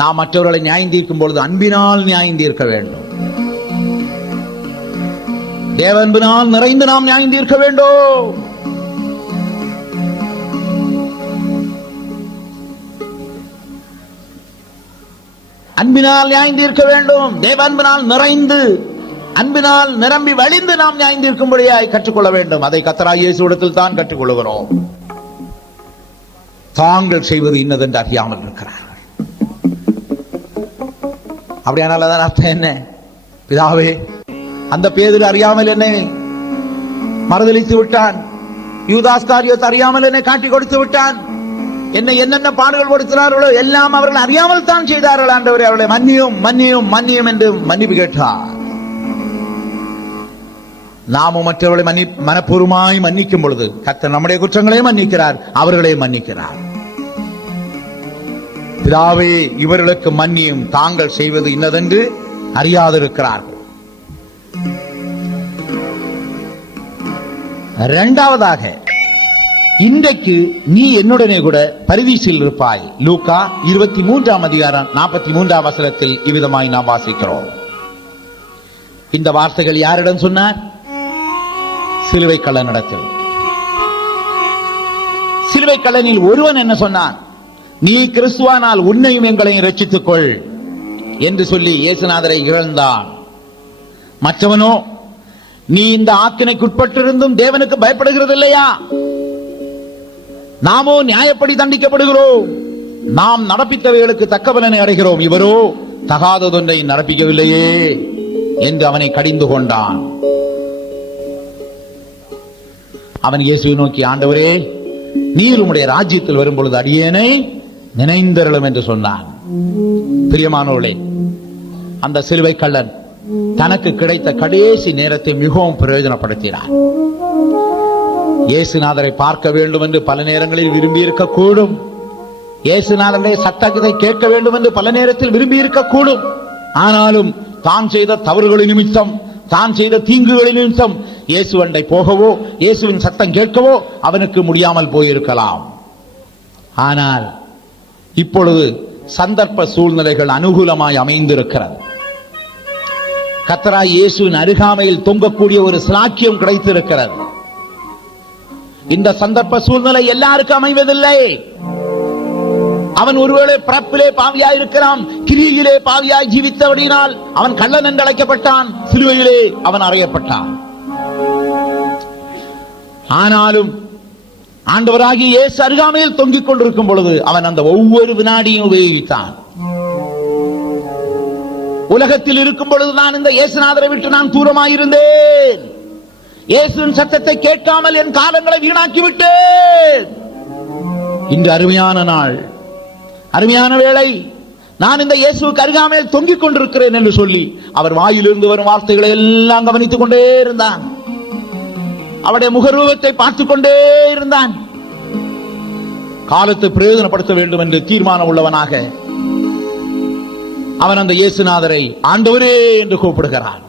நாம் மற்றவர்களை நியாயம் தீர்க்கும் பொழுது அன்பினால் நியாயம் தீர்க்க வேண்டும். தேவன்பினால் நிறைந்து நாம் நியாயம் தீர்க்க வேண்டும். அன்பினால் நியாயம் தீர்க்க வேண்டும். தேவன்பினால் நிறைந்து, அன்பினால் நிரம்பி வழிந்து நாம் நியாயம் தீர்க்கும்படியாய் கற்றுக்கொள்ள வேண்டும். அதை கர்த்தராகிய இயேசுவிடத்தில் தான் கற்றுக்கொள்கிறோம். தாங்கள் செய்வது இன்னதென்று அறியாமல் இருக்கிறார்கள். அப்படியானால் அதன் அர்த்தம் என்ன? பிதாவே, அந்த பேதுரு அறியாமல் என்னை மறுதலித்து விட்டான், யூதாஸ்காரியோத் அறியாமல் என்னை காட்டி கொடுத்து விட்டான், என்னை என்னென்ன பாடுகள் கொடுக்கிறார்களோ எல்லாம் அவர்கள் அறியாமல் தான் செய்தார்கள். ஆண்டவரே, அவர்களை மன்னியும் மன்னியும் மன்னியும் என்று மன்னிப்பு கேட்டார். நாமும் மற்றவர்களை மனப்பூர்வமாய் மன்னிக்கும் பொழுது கர்த்தர் நம்முடைய குற்றங்களையும் மன்னிக்கிறார், அவர்களையும் மன்னிக்கிறார். பிதாவே, இவர்களுக்கு மன்னியும், தாங்கள் செய்வது இன்னதென்று அறியாதிருக்கிறார்கள். இரண்டாவதாக, இன்றைக்கு நீ என்னுடனே கூட பரதீசில் இருப்பாய். லூக்கா 23ஆம் அதிகாரம் 43ஆம் வசனத்தில் இவ்விதமாய் நாம் வாசிக்கிறோம். இந்த வார்த்தைகள் யாரிடம் சொன்னார்? சிலுவை கள்ளனிடத்தில். சிலுவை கள்ளனில் ஒருவன் என்ன சொன்னான்? நீ கிறிஸ்துவானால் உன்னையும் எங்களையும் ரட்சித்துக் கொள் என்று சொல்லி இயேசுநாதரை இழந்தான். மற்றவனோ, நீ இந்த ஆக்கினைக்குட்பட்டிருந்தும் தேவனுக்கு பயப்படுகிறது இல்லையா? நாமோ நியாயப்படி தண்டிக்கப்படுகிறோம், நாம் நடப்பித்தவைகளுக்கு தக்க பலனை அடைகிறோம், இவரோ தகாததொன்றை நடப்பிக்கவில்லையே என்று அவனை கடிந்து கொண்டான். அவன் இயேசுவை நோக்கி, ஆண்டவரே, நீர் உம்முடைய ராஜ்யத்தில் வரும் பொழுது அடியேனை நினைந்தருளும் என்று சொன்னான். பிரியமானவர்களே, அந்த சிலுவை கள்ளன் தனக்கு கிடைத்த கடைசி நேரத்தை மிகவும் பிரயோஜனப்படுத்தினார். இயேசுநாதரை பார்க்க வேண்டும் என்று பல நேரங்களில் விரும்பி இருக்கக்கூடும், இயேசுநாதருடைய சத்தத்தை கேட்க வேண்டும் என்று பல நேரத்தில் விரும்பி இருக்கக்கூடும். ஆனாலும் தான் செய்த தவறுகளின் நிமித்தம், தான் செய்த தீங்குகளின் நிமித்தம் இயேசுவண்டை போகவோ இயேசுவின் சத்தம் கேட்கவோ அவனுக்கு முடியாமல் போயிருக்கலாம். ஆனால் இப்பொழுது சந்தர்ப்ப சூழ்நிலைகள் அனுகூலமாய் அமைந்திருக்கிறது. கர்த்தராகிய இயேசுவின் அருகாமையில் தொங்கக்கூடிய ஒரு சிலாக்கியம் கிடைத்திருக்கிறது. இந்த சந்தர்ப்ப சூழ்நிலை எல்லாருக்கும் அமைவதில்லை. அவன் ஒருவேளை பிறப்பிலே பாவியாய் இருக்கிறான், கிரியிலே பாவியாய் ஜீவித்தபடியினால் அவன் கள்ளன் என்று அழைக்கப்பட்டான், சிலுவையிலே அவன் அறையப்பட்டான். ஆனாலும் ஆண்டவராகிய இயேசு அருகாமையில் தொங்கிக் கொண்டிருக்கும் பொழுது அவன் அந்த ஒவ்வொரு வினாடியும் உபயோகித்தான். உலகத்தில் இருக்கும் பொழுது நான் இந்த இயேசுநாதரை விட்டு நான் தூரமாயிருந்தேன். இயேசுவின் சத்தத்தை கேட்காமல் என் காலங்களை வீணாக்கி விட்டேன். இன்று அருமையான நாள், அருமையான வேளை, நான் இந்த இயேசுவுக்கு அருகாமையில் தொங்கிக் கொண்டிருக்கிறேன் என்று சொல்லி அவர் வாயிலிருந்து வரும் வார்த்தைகளை எல்லாம் கவனித்துக் கொண்டே இருந்தான். அவருடைய முகரூபத்தை பார்த்துக் கொண்டே இருந்தான். காலத்தை பிரயோஜனப்படுத்த வேண்டும் என்று தீர்மானம் உள்ளவனாக அவன் அந்த இயேசுநாதரை ஆண்டவரே என்று கூப்பிடுகிறான்.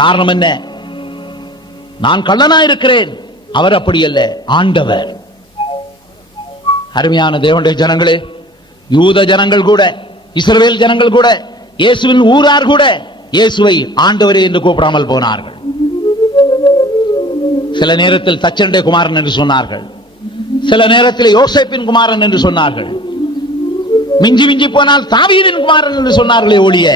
காரணம் என்ன? நான் கள்ளனா இருக்கிறேன், அவர் அப்படி அல்ல, ஆண்டவர். அருமையான தேவனுடைய ஜனங்களே, யூத ஜனங்கள் கூட, இஸ்ரவேல் ஜனங்கள் கூட, இயேசுவின் ஊரார் கூட இயேசுவை ஆண்டவரே என்று கூப்பிடாமல் போனார்கள். சில நேரத்தில் தச்சனுடைய குமாரன் என்று சொன்னார்கள், சில நேரத்தில் யோசேப்பின் குமாரன் என்று சொன்னார்கள், மிஞ்சி மிஞ்சி போனால் தாவீதின் குமாரன் என்று சொன்னார்களே ஒழிய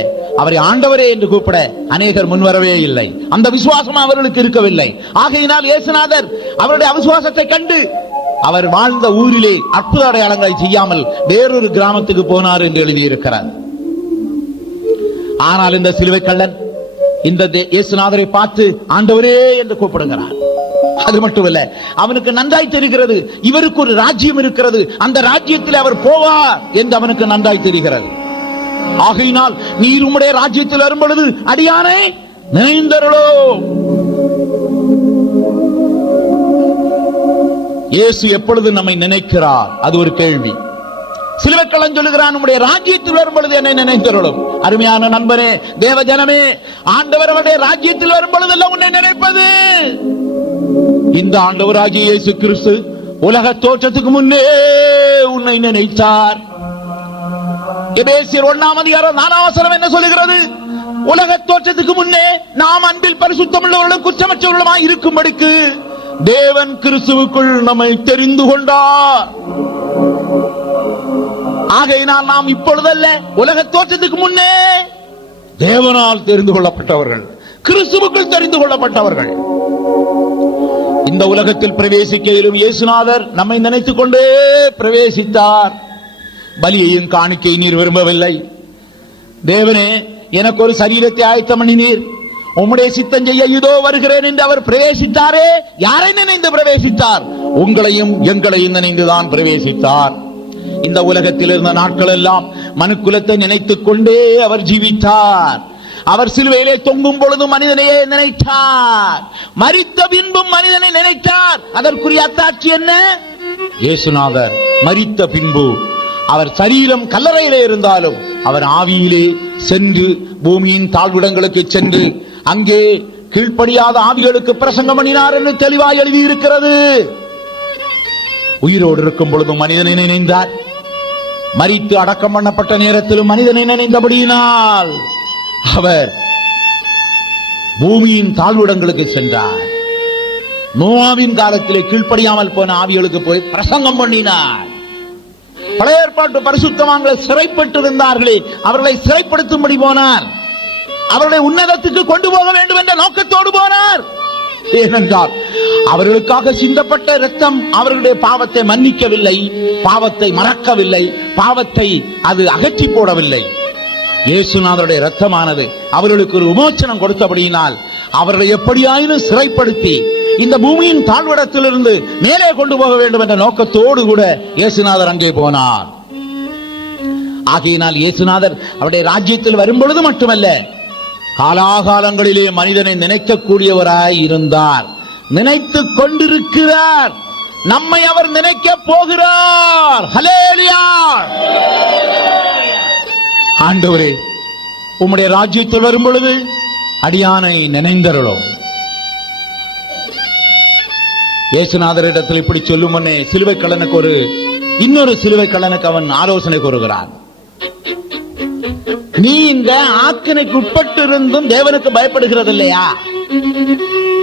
அவரை ஆண்டவரே என்று கூப்பிட அநேகர் முன்வரவே இல்லை. அந்த விசுவாசம் அவர்களுக்கு இருக்கவில்லை. ஆகையினால் இயேசுநாதர் அவருடைய அவிசுவாசத்தை கண்டு அவர் வாழ்ந்த ஊரிலே அற்புத அடையாளங்களை செய்யாமல் வேறொரு கிராமத்துக்கு போனார் என்று எழுதியிருக்கிறார். ஆனால் இந்த சிலுவை கள்ளன் இந்த இயேசுநாதரை பார்த்து ஆண்டவரே என்று கூப்பிடுகிறார். அது மட்டுமல்ல, அவனுக்கு நன்றாய் தெரிகிறது இவருக்கு ஒரு ராஜ்யம் இருக்கிறது, அந்த ராஜ்யத்தில் அவர் போவார் என்று அவனுக்கு நன்றாய் தெரிகிறது. ஆகையினால் நீர் உம்முடைய ராஜ்யத்தில் வரும் பொழுது அடியானை நினைந்தருளோ. இயேசு எப்பொழுது நம்மை நினைக்கிறார்? அது ஒரு கேள்வி. சிலுவைக்கள்ளன் சொல்லுகிறான், உம்முடைய ராஜ்யத்தில் வரும் பொழுது என்னை நினைத்தருளும். அருமையான நண்பனே, தேவ ஜனமே, ஆண்டவர் அவருடைய ராஜ்யத்தில் வரும் பொழுதெல்லாம் உன்னை நினைப்பது. இந்த ஆண்டவராகிய இயேசு கிறிஸ்து உலக தோற்றத்துக்கு முன்னே உன்னை நினைத்தார். எபேசியர் 1:4 என்ன சொல்லுகிறது? உலக தோற்றத்துக்கு முன்னே நாம் அன்பில் பரிசுத்தமுள்ளவர்களும் குற்றமற்றவர்களுமாய் இருக்கும்படிக்கு தேவன் கிறிஸ்துவுக்குள் நம்மை தெரிந்து கொண்டார். ஆகையினால் நாம் இப்பொழுதல்ல, உலக தோற்றத்துக்கு முன்னே தேவனால் தெரிந்து கொள்ளப்பட்டவர்கள், கிறிஸ்துவுக்குள் தெரிந்து கொள்ளப்பட்டவர்கள். இந்த உலகத்தில் பிரவேசிக்கையிலும் இயேசுநாதர் நம்மை நினைத்துக் கொண்டே பிரவேசித்தார். பலியையும் காணிக்கை நீர் விரும்பவில்லை. தேவனே, எனக்கு ஒரு சரீரத்தை ஆயத்தம் பண்ணினீர், உம்முடைய சித்தம் செய்ய இதோ வருகிறேன் என்று அவர் பிரவேசித்தாரே. யாரை நினைந்து பிரவேசித்தார்? உங்களையும் எங்களையும் நினைந்துதான் பிரவேசித்தார். இந்த உலகத்தில் இருந்த நாட்கள் எல்லாம் மனுக்குலத்தை நினைத்துக் கொண்டே அவர் ஜீவித்தார். அவர் சிலுவையிலே தொங்கும் பொழுது மனிதனையே நினைத்தார், மரித்த பின்பும் மனிதனை நினைத்தார். அதற்குரிய அத்தாட்சி என்ன? இயேசுநாதர் மரித்த பின்பு அவர் சரீரம் கல்லறையிலே இருந்தாலும் அவர் ஆவியிலே சென்று பூமியின் தாழ்விடங்களுக்கு சென்று அங்கே கீழ்ப்படியாத ஆவிகளுக்கு பிரசங்கம் பண்ணினார் என்று தெளிவாய் எழுதியிருக்கிறது. உயிரோடு இருக்கும் பொழுதும் மனிதனை நினைந்தார், மரித்து அடக்கம் பண்ணப்பட்ட நேரத்திலும் மனிதனை நினைந்தபடியினால் அவர் பூமியின் தாழ்விடங்களுக்கு சென்றார். நோவாவின் காலத்திலே கீழ்ப்படியாமல் போன ஆவிகளுக்கு போய் பிரசங்கம் பண்ணினார். பழைய ஏற்பாட்டு பரிசுத்தவான்களை சிறைப்பட்டிருந்தார்களே, அவர்களை சிறைப்படுத்தும்படி போனார். அவர்களை உன்னதத்துக்கு கொண்டு போக வேண்டும் என்ற நோக்கத்தோடு போனார். ஏனென்றால் அவர்களுக்காக சிந்தப்பட்ட இரத்தம் அவர்களுடைய பாவத்தை மன்னிக்கவில்லை, பாவத்தை மறக்கவில்லை, பாவத்தை அது அகற்றி போடவில்லை. இயேசுநாதருடைய இரத்தமானது அவர்களுக்கு ஒரு விமோசனம் கொடுத்தபடியினால் அவர்களை எப்படியாயினும் சிறைப்படுத்தி இந்த பூமியின் தாழ்விடத்திலிருந்து மேலே கொண்டு போக வேண்டும் என்ற நோக்கத்தோடு கூட இயேசுநாதர் அங்கே போனார். ஆகையினால் இயேசுநாதர் அவருடைய ராஜ்யத்தில் வரும் பொழுது மட்டுமல்ல, காலாகாலங்களிலே மனிதனை நினைக்கக்கூடியவராய் இருந்தார், நினைத்துக் கொண்டிருக்கிறார். நம்மை அவர் நினைக்க போகிறார். ஹல்லேலூயா! ஆண்டவரே, உம்முடைய ராஜ்யத்தில் வரும் பொழுது அடியானை நினைந்தருளும். இயேசுநாதரிடத்தில் இப்படி சொல்லும் முன்னே சிலுவை கள்ளனுக்கு இன்னொரு சிலுவை கள்ளனுக்கு அவன் ஆலோசனை கூறுகிறான். நீ இந்த ஆக்கினைக்கு உட்பட்டு இருந்தும் தேவனுக்கு பயப்படுகிறது இல்லையா?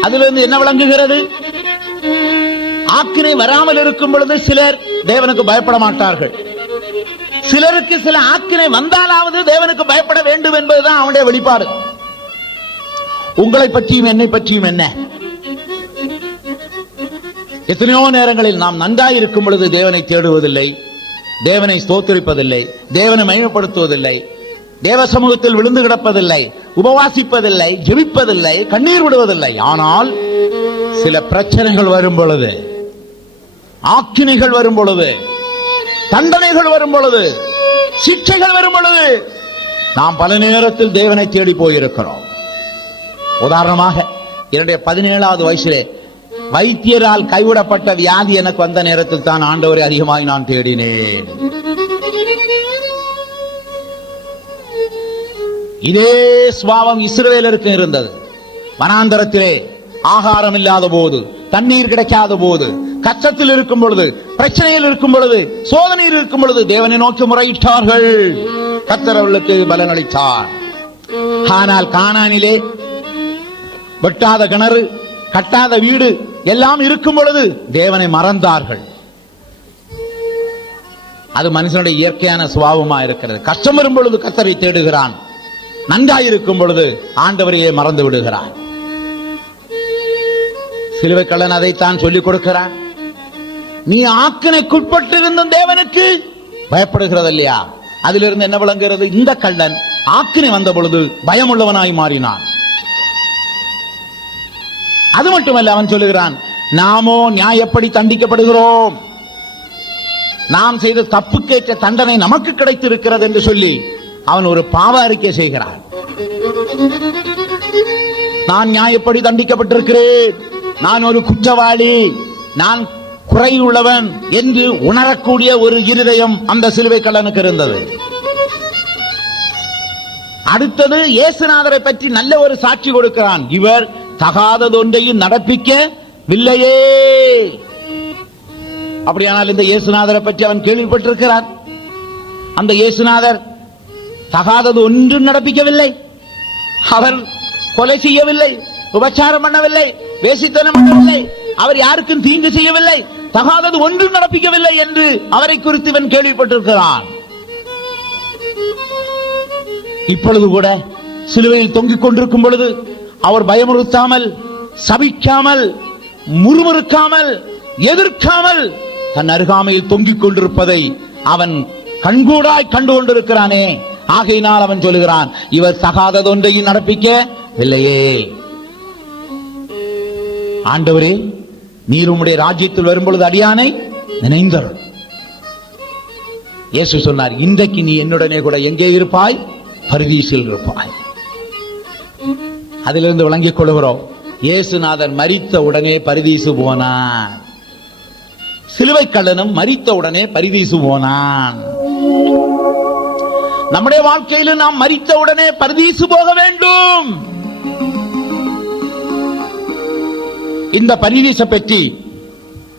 அதிலிருந்து என்ன விளங்குகிறது? ஆக்கினை வராமல் இருக்கும் பொழுது சிலர் தேவனுக்கு பயப்பட மாட்டார்கள். சிலருக்கு சில ஆக்கினை வந்தாலாவது தேவனுக்கு பயப்பட வேண்டும் என்பதுதான் அவனுடைய வெளிப்பாடு. உங்களை பற்றியும் என்னை பற்றியும் என்ன? எத்தனையோ நேரங்களில் நாம் நன்றாய் இருக்கும் பொழுது தேவனை தேடுவதில்லை, தேவனை ஸ்தோத்திரிப்பதில்லை, தேவனை மகிமைப்படுத்துவதில்லை, தேவ சமூகத்தில் விழுந்து கிடப்பதில்லை, உபவாசிப்பதில்லை, ஜெபிப்பதில்லை, கண்ணீர் விடுவதில்லை. ஆனால் சில பிரச்சனைகள் வரும் பொழுது, ஆக்கினைகள் வரும் பொழுது, தண்டனைகள் வரும் பொழுது, சிக்ஷைகள் வரும் பொழுது நாம் பல நேரத்தில் தேவனை தேடி போயிருக்கிறோம். உதாரணமாக என்னுடைய 17வது வயசிலே வைத்தியரால் கைவிடப்பட்ட வியாதி எனக்கு வந்த நேரத்தில் தான் ஆண்டவரை அதிகமாய் நான் தேடினேன். இதே சுபாவம் இஸ்ரவேலருக்கு இருந்தது. வனாந்தரத்திலே ஆகாரம் இல்லாத போது, தண்ணீர் கிடைக்காத போது, கஷ்டத்தில் இருக்கும் பொழுது, பிரச்சனையில் இருக்கும் பொழுது, சோதனையில் இருக்கும் பொழுது தேவனை நோக்கி முறையிட்டார்கள். கர்த்தர் அவர்களுக்கு பலன் அளித்தார். ஆனால் கானானிலே வெட்டாத கிணறு, கட்டாத வீடு எல்லாம் இருக்கும் பொழுது தேவனை மறந்தார்கள். அது மனுஷனுடைய இயற்கையான சுபாவமா இருக்கிறது. கஷ்டம் வரும் பொழுது கர்த்தரை தேடுகிறான், நன்றாயிருக்கும் பொழுது ஆண்டவரையே மறந்து விடுகிறான். சிலுவை கள்ளன் அதைத்தான் சொல்லிக் கொடுக்கிறான். நீ ஆக்கினைக்குட்பட்டு இருந்தும் தேவனுக்கு பயப்படுகிறது இல்லையா? அதிலிருந்து என்ன விளங்குகிறது? இந்த கள்ளன் ஆக்கினை வந்த பொழுது பயமுள்ளவனாய் மாறினான். அது மட்டுமல்ல, அவன் சொல்லுகிறான், நாமோ நியாயப்படி தண்டிக்கப்படுகிறோம், நாம் செய்த தப்புக்கேற்ற தண்டனை நமக்கு கிடைத்திருக்கிறது என்று சொல்லி அவன் ஒரு பாவ அறிக்கை செய்கிறான். நான் நியாயப்படி தண்டிக்கப்பட்டிருக்கிறேன், நான் ஒரு குற்றவாளி, நான் குறையுள்ளவன் என்று உணரக்கூடிய ஒரு இருதயம் அந்த சிலுவை கள்ளனுக்கு இருந்தது. அடுத்தது இயேசுநாதரை பற்றி நல்ல ஒரு சாட்சி கொடுக்கிறான். இவர் தகாததொன்றையும் நடப்பிக்கவில்லையே. அப்படியானால் இந்த இயேசுநாதரை பற்றி அவன் கேள்விப்பட்டிருக்கிறான். அந்த இயேசுநாதர் தகாதது ஒன்றும் நடப்பிக்கவில்லை. அவர் கொலை செய்யவில்லை, உபச்சாரம் பண்ணவில்லை, வேசித்தனம் பண்ணவில்லை, அவர் யாருக்கும் தீங்கு செய்யவில்லை, தகாதது ஒன்றும் நடப்பிக்கவில்லை என்று அவரை குறித்து இவன் கேள்விப்பட்டிருக்கிறான். இப்பொழுது கூட சிலுவையில் தொங்கிக் கொண்டிருக்கும் பொழுது அவர் பயமுறுத்தாமல், சபிக்காமல், முறுமுறுக்காமல், எதிர்க்காமல் தன் அருகாமையில் தொங்கிக் கொண்டிருப்பதை அவன் கண்கூடாய் கண்டு கொண்டிருக்கிறானே. ஆகையினால் அவன் சொல்லுகிறான், இவர் தகாததொன்றையும் நடப்பிக்கவில்லையே. ஆண்டவரே, நீர் உம்முடைய ராஜ்யத்தில் வரும்பொழுது அடியானை நினைந்தருள். இயேசு சொன்னார், இன்றைக்கு நீ என்னுடனே கூட எங்கே இருப்பாய்? பரதீசில் இருப்பாய். அதிலிருந்து விளங்கிக் கொள்கிறோம், இயேசுநாதர் மரித்த உடனே பரதீசு போனான். சிலுவை கள்ளனும் மரித்த உடனே பரதீசு போனான். நம்முடைய வாழ்க்கையில் நாம் மரித்த உடனே பரதீசு போக வேண்டும். இந்த பரதீசை பற்றி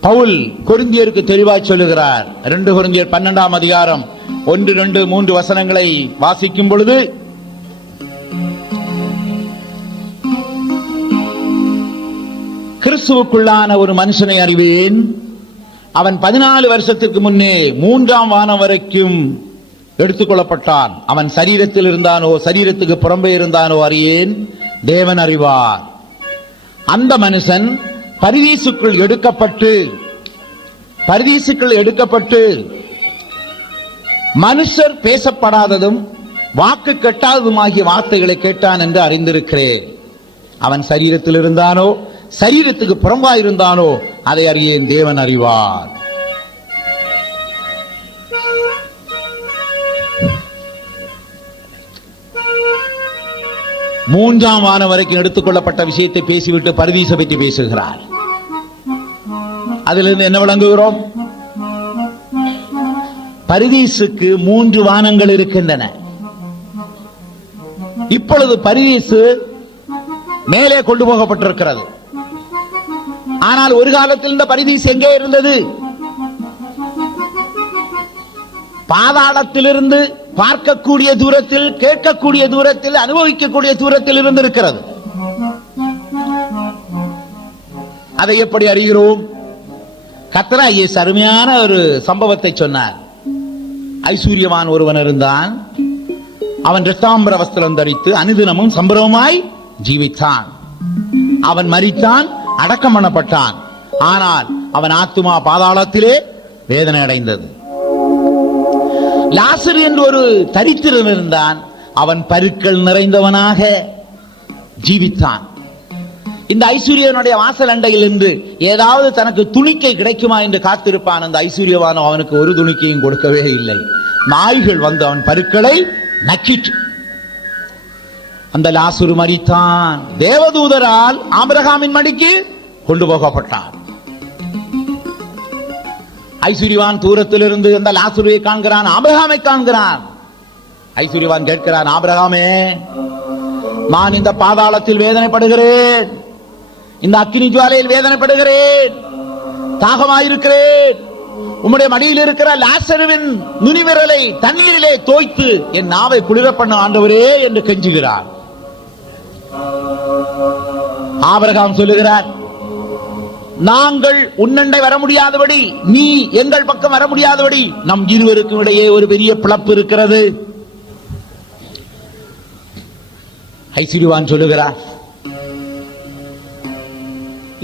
பவுல் கொரிந்தியருக்கு தெளிவாய் சொல்லுகிறார். 2 கொரிந்தியர் 12ஆம் அதிகாரம் 1, 2, 3 வசனங்களை வாசிக்கும் பொழுது, கிறிஸ்துவுக்குள்ளான ஒரு மனுஷனை அறிவேன், அவன் 14 வருஷத்திற்கு முன்னே 3ஆம் வானம் வரைக்கும் எடுத்துக் கொள்ளப்பட்டான். அவன் சரீரத்தில் இருந்தானோ சரீரத்துக்கு புறம்பே இருந்தானோ அறியேன், தேவன் அறிவார். அந்த மனுஷன் பரதீசுக்குள் எடுக்கப்பட்டு மனுஷர் பேசப்படாததும் வாக்கு கெட்டாததுமாகிய வார்த்தைகளை கேட்டான் என்று அறிந்திருக்கிறேன். அவன் சரீரத்தில் இருந்தானோ சரீரத்துக்கு புறம்பாயிருந்தானோ அதை அறியேன், தேவன் அறிவார். மூன்றாம் வானம் வரைக்கும் எடுத்துக் கொள்ளப்பட்ட விஷயத்தை பேசிவிட்டு பரதீசை பற்றி பேசுகிறார். அதிலிருந்து என்ன விளங்குகிறோம்? பரதீசுக்கு 3 வானங்கள் இருக்கின்றன. இப்பொழுது பரதீசு மேலே கொண்டு போகப்பட்டிருக்கிறது. ஆனால் ஒரு காலத்தில் இந்த பரிதீசு எங்கே இருந்தது? பாதாளத்திலிருந்து பார்க்கக்கூடிய தூரத்தில், கேட்கக்கூடிய தூரத்தில், அனுபவிக்கக்கூடிய தூரத்தில் இருந்து இருக்கிறது. அதை எப்படி அறிகிறோம்? கர்த்தராகிய இயேசு அருமையான ஒரு சம்பவத்தை சொன்னார். ஐஸ்வர்யவான் ஒருவன் இருந்தான். அவன் இரத்தாம்பர வஸ்திரம் தரித்து அனுதினமும் சம்பரமாய் ஜீவித்தான். அவன் மரித்தான், அடக்கம் பண்ணப்பட்டான். ஆனால் அவன் ஆத்துமா பாதாளத்திலே வேதனை அடைந்தது. லாசரு என்று ஒரு தரித்திரன் இருந்தான். அவன் பருக்கள் நிறைந்தவனாக ஜீவித்தான். இந்த ஐஸ்வர்யனுடைய வாசல் அண்டையில் இருந்து ஏதாவது தனக்கு துணிக்கை கிடைக்குமா என்று காத்திருப்பான். அந்த ஐஸ்வர்யவானோ அவனுக்கு ஒரு துணிக்கையும் கொடுக்கவே இல்லை. நாய்கள் வந்து அவன் பருக்களை நக்கிற்று. அந்த லாசரு மரித்தான். தேவதூதரால் ஆபிரகாமின் மடிக்கு கொண்டு போகப்பட்டான். ஐஸ்வர்யவான் தூரத்திலிருந்து அந்த லாசருவை காண்கிறான், ஆபிரகாமை காண்கிறான். ஐஸ்வர்யவான் கேட்கிறான், ஆபிரகாமே, நான் இந்த பாதாளத்தில் வேதனைப்படுகிறேன், இந்த அக்கினி ஜுவாலையில் வேதனைப்படுகிறேன், தாகமாயிருக்கிறேன். உம்முடைய மடியில் இருக்கிற லாசருவின் நுனிவிரலை தண்ணீரிலே தோய்த்து என் நாவை குளிர பண்ண ஆண்டவரே என்று கெஞ்சுகிறார். ஆபிரகாம் சொல்லுகிறார், நாங்கள் உன்னண்டை வர முடியாதபடி, நீ எங்கள் பக்கம் வர முடியாதபடி நம் இருவருக்கும் இடையே ஒரு பெரிய பிளப்பு இருக்கிறது. ஐஸ்வர்யவான் சொல்லுகிறார்,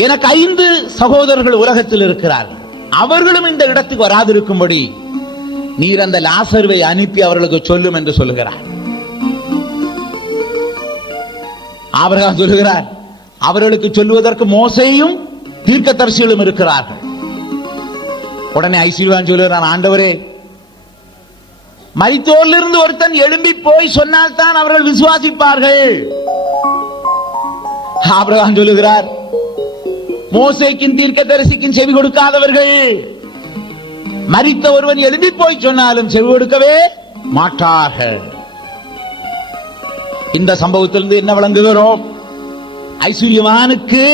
எனக்கு 5 சகோதரர்கள் உலகத்தில் இருக்கிறார்கள், அவர்களும் இந்த இடத்துக்கு வராதிருக்கும்படி நீர் அந்த லாசருவை அனுப்பி அவர்களுக்கு சொல்லும் என்று சொல்லுகிறார். ஆபிரகாம் சொல்லுகிறார், அவர்களுக்கு சொல்லுவதற்கு மோசேயும் தீர்க்கதரிசிகளும் இருக்கிறார்கள். உடனே ஐஸ்வர்யவான் சொல்லுகிறான், ஆண்டவரே, மரித்தோரிலிருந்து ஒருத்தன் எழும்பி போய் சொன்னால் தான் அவர்கள் விசுவாசிப்பார்கள். ஆபிரகாம் சொல்லுகிறார், மோசேக்கின் தீர்க்கதரிசிக்கும் செவி கொடுக்காதவர்கள் மரித்த ஒருவன் எழும்பி போய் சொன்னாலும் செவி கொடுக்கவே மாட்டார்கள். இந்த சம்பவத்திலிருந்து என்ன விளங்குகிறோம்? ஐஸ்வர்யவானுக்கு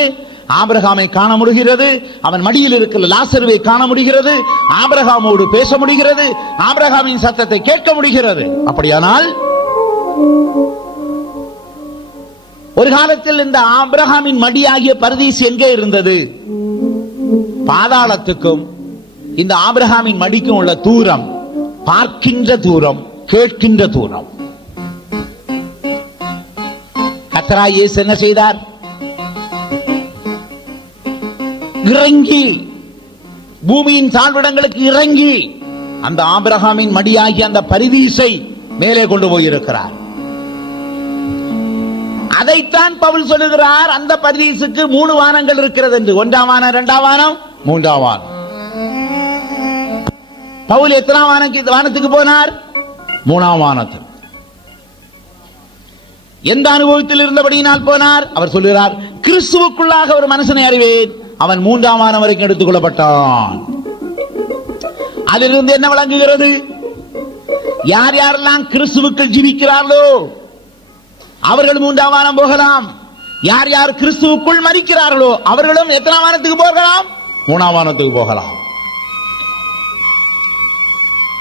ஆபிரகாமை காண முடிகிறது, அவன் மடியில் இருக்கிற லாசருவை காண முடிகிறது, ஆபிரகாமோடு பேச முடிகிறது, ஆபிரகாமின் சத்தத்தை கேட்க முடிகிறது. அப்படியானால் ஒரு காலத்தில் இந்த ஆபிரகாமின் மடியாகிய பரதீசு எங்கே இருந்தது? பாதாளத்துக்கும் இந்த ஆபிரகாமின் மடிக்கும் உள்ள தூரம் பார்க்கின்ற தூரம், கேட்கின்ற தூரம். கர்த்தராகிய இயேசு என்ன செய்தார்? இறங்கி பூமியின் தாழ்விடங்களுக்கு இறங்கி அந்த ஆபிரகாமின் மடியாகி அந்த பரிதீசை மேலே கொண்டு போயிருக்கிறார். அதைத்தான் பவுல் சொல்லுகிறார், அந்த பரிதீசுக்கு 3 வானங்கள் இருக்கிறது என்று. 1ஆம் வானம், 2ஆம் வானம், 3ஆம் வானம். பவுல் எத்தனாம் வானத்துக்கு போனார்? 3ஆம் வானத்துக்கு. எந்த அனுபவத்தில் இருந்தபடியினால் போனார்? அவர் சொல்லுகிறார், கிறிஸ்துவுக்குள்ளாக ஒரு மனுஷனை அறிவேன், அவன் 3ஆம் வானம் வரைக்கும் எடுத்துக் கொள்ளப்பட்டான். அதிலிருந்து என்ன விளங்குகிறது? யார் யாரெல்லாம் கிறிஸ்துவுக்குள் ஜீவிக்கிறார்களோ அவர்கள் 3ஆம் வானம் போகலாம். யார் யார் கிறிஸ்துவுக்குள் மரிக்கிறார்களோ அவர்களும் எத்தனாம் வானத்துக்கு போகலாம்? 3ஆம் வானத்துக்கு போகலாம்.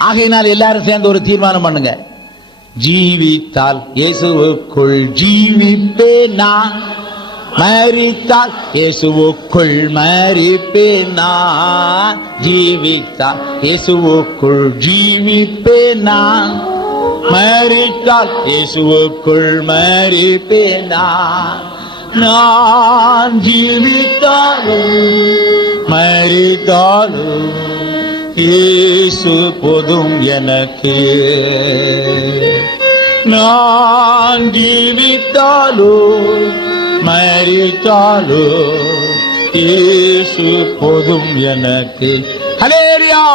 ஆகையினால் எல்லாரும் சேர்ந்து ஒரு தீர்மானம் பண்ணுங்க, ஜீவித்தால் இயேசுவுக்குள் ஜீவிப்பேன் நான், மரித்தால் இயேசுவுக்குள் மரிப்பேன் நான், ஜீவித்தால் இயேசுவுக்குள் ஜீவிப்பேன் நான், மரித்தால் இயேசுவுக்குள் மரிப்பேன் நான். நான் ஜீவித்தாலும் மரித்தாலும் இயேசு போதும் எனக்கு. நான் ஜீவித்தாலும் மரித்தாலும் இயேசு போதும் எனக்கு. ஹல்லேலூயா!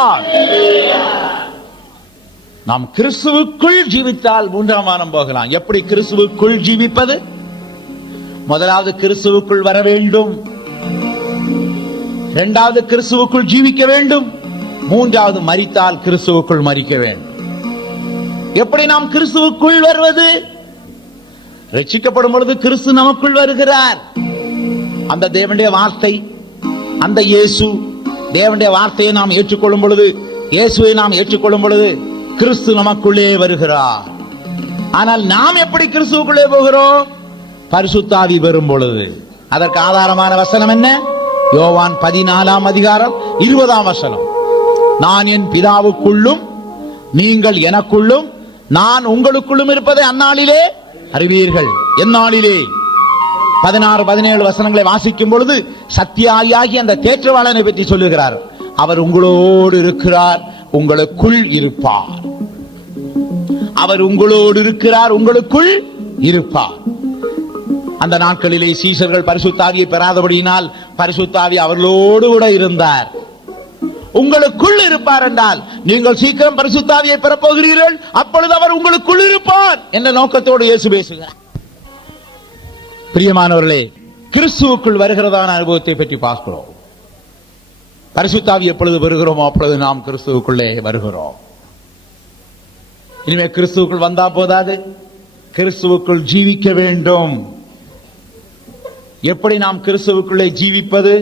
நாம் கிறிஸ்துவுக்குள் ஜீவித்தால் 3ஆம் வானம் போகலாம். எப்படி கிறிஸ்துவுக்குள் ஜீவிப்பது? முதலாவது கிறிஸ்துவுக்குள் வர வேண்டும், 2வது கிறிஸ்துவுக்குள் ஜீவிக்க வேண்டும், 3வது மரித்தால் கிறிஸ்துவுக்குள் மரிக்க வேண்டும். எப்படி நாம் கிறிஸ்துவுக்குள் வருவது? ரட்சிக்கப்படும் பொழுது கிறிஸ்து நமக்குள் வருகிறார். அந்த தேவனுடைய வார்த்தை, அந்த இயேசு, தேவனுடைய வார்த்தையை நாம் ஏற்றுக்கொள்ளும் பொழுது, இயேசுவை நாம் ஏற்றுக்கொள்ளும் பொழுது கிறிஸ்து நமக்குள்ளே வருகிறார். ஆனால் நாம் எப்படி கிறிஸ்துவுக்குள்ளே போகிறோம்? பரிசுத்த ஆவி வரும் பொழுது. அதற்கு ஆதாரமான வசனம் என்ன? யோவான் 14ஆம் அதிகாரம் 20ஆம் வசனம். நான் என் பிதாவுக்குள்ளும் நீங்கள் எனக்குள்ளும் நான் உங்களுக்குள்ளும் இருப்பதை அந்நாளிலே அறிவீர்கள். எந்நாளிலே? 16-17 வசனங்களை வாசிக்கும் பொழுது சத்தியாகிய அந்த தேற்றவாளனை பற்றி சொல்லுகிறார். அவர் உங்களோடு இருக்கிறார், உங்களுக்குள் இருப்பார். அவர் உங்களோடு இருக்கிறார், உங்களுக்குள் இருப்பார். அந்த நாட்களிலே சீஷர்கள் பரிசுத்த ஆவியை பெறாதபடியினால் பரிசுத்த ஆவி அவர்களோடு கூட இருந்தார். உங்களுக்குள் இருப்பார் என்றால் நீங்கள் சீக்கிரம் பரிசுத்த ஆவியை பெறப் போகிறீர்கள், அப்பொழுது அவர் உங்களுக்குள் இருப்பார் என்ற நோக்கத்தோடு இயேசு பேசுகிறார். பிரியமானவர்களே, கிறிஸ்துவுக்குள் வருகிறதான அனுபவத்தை பற்றி பார்க்கிறோம். பரிசுத்த ஆவி எப்பொழுது வருகிறோமோ அப்பொழுது நாம் கிறிஸ்துவுக்குள்ளே வருகிறோம். இனிமே கிறிஸ்துவுக்குள் வந்தா போதாது, கிறிஸ்துவுக்குள் ஜீவிக்க வேண்டும். எப்படி நாம் கிறிஸ்துவுக்குள்ளே ஜீவிப்பது?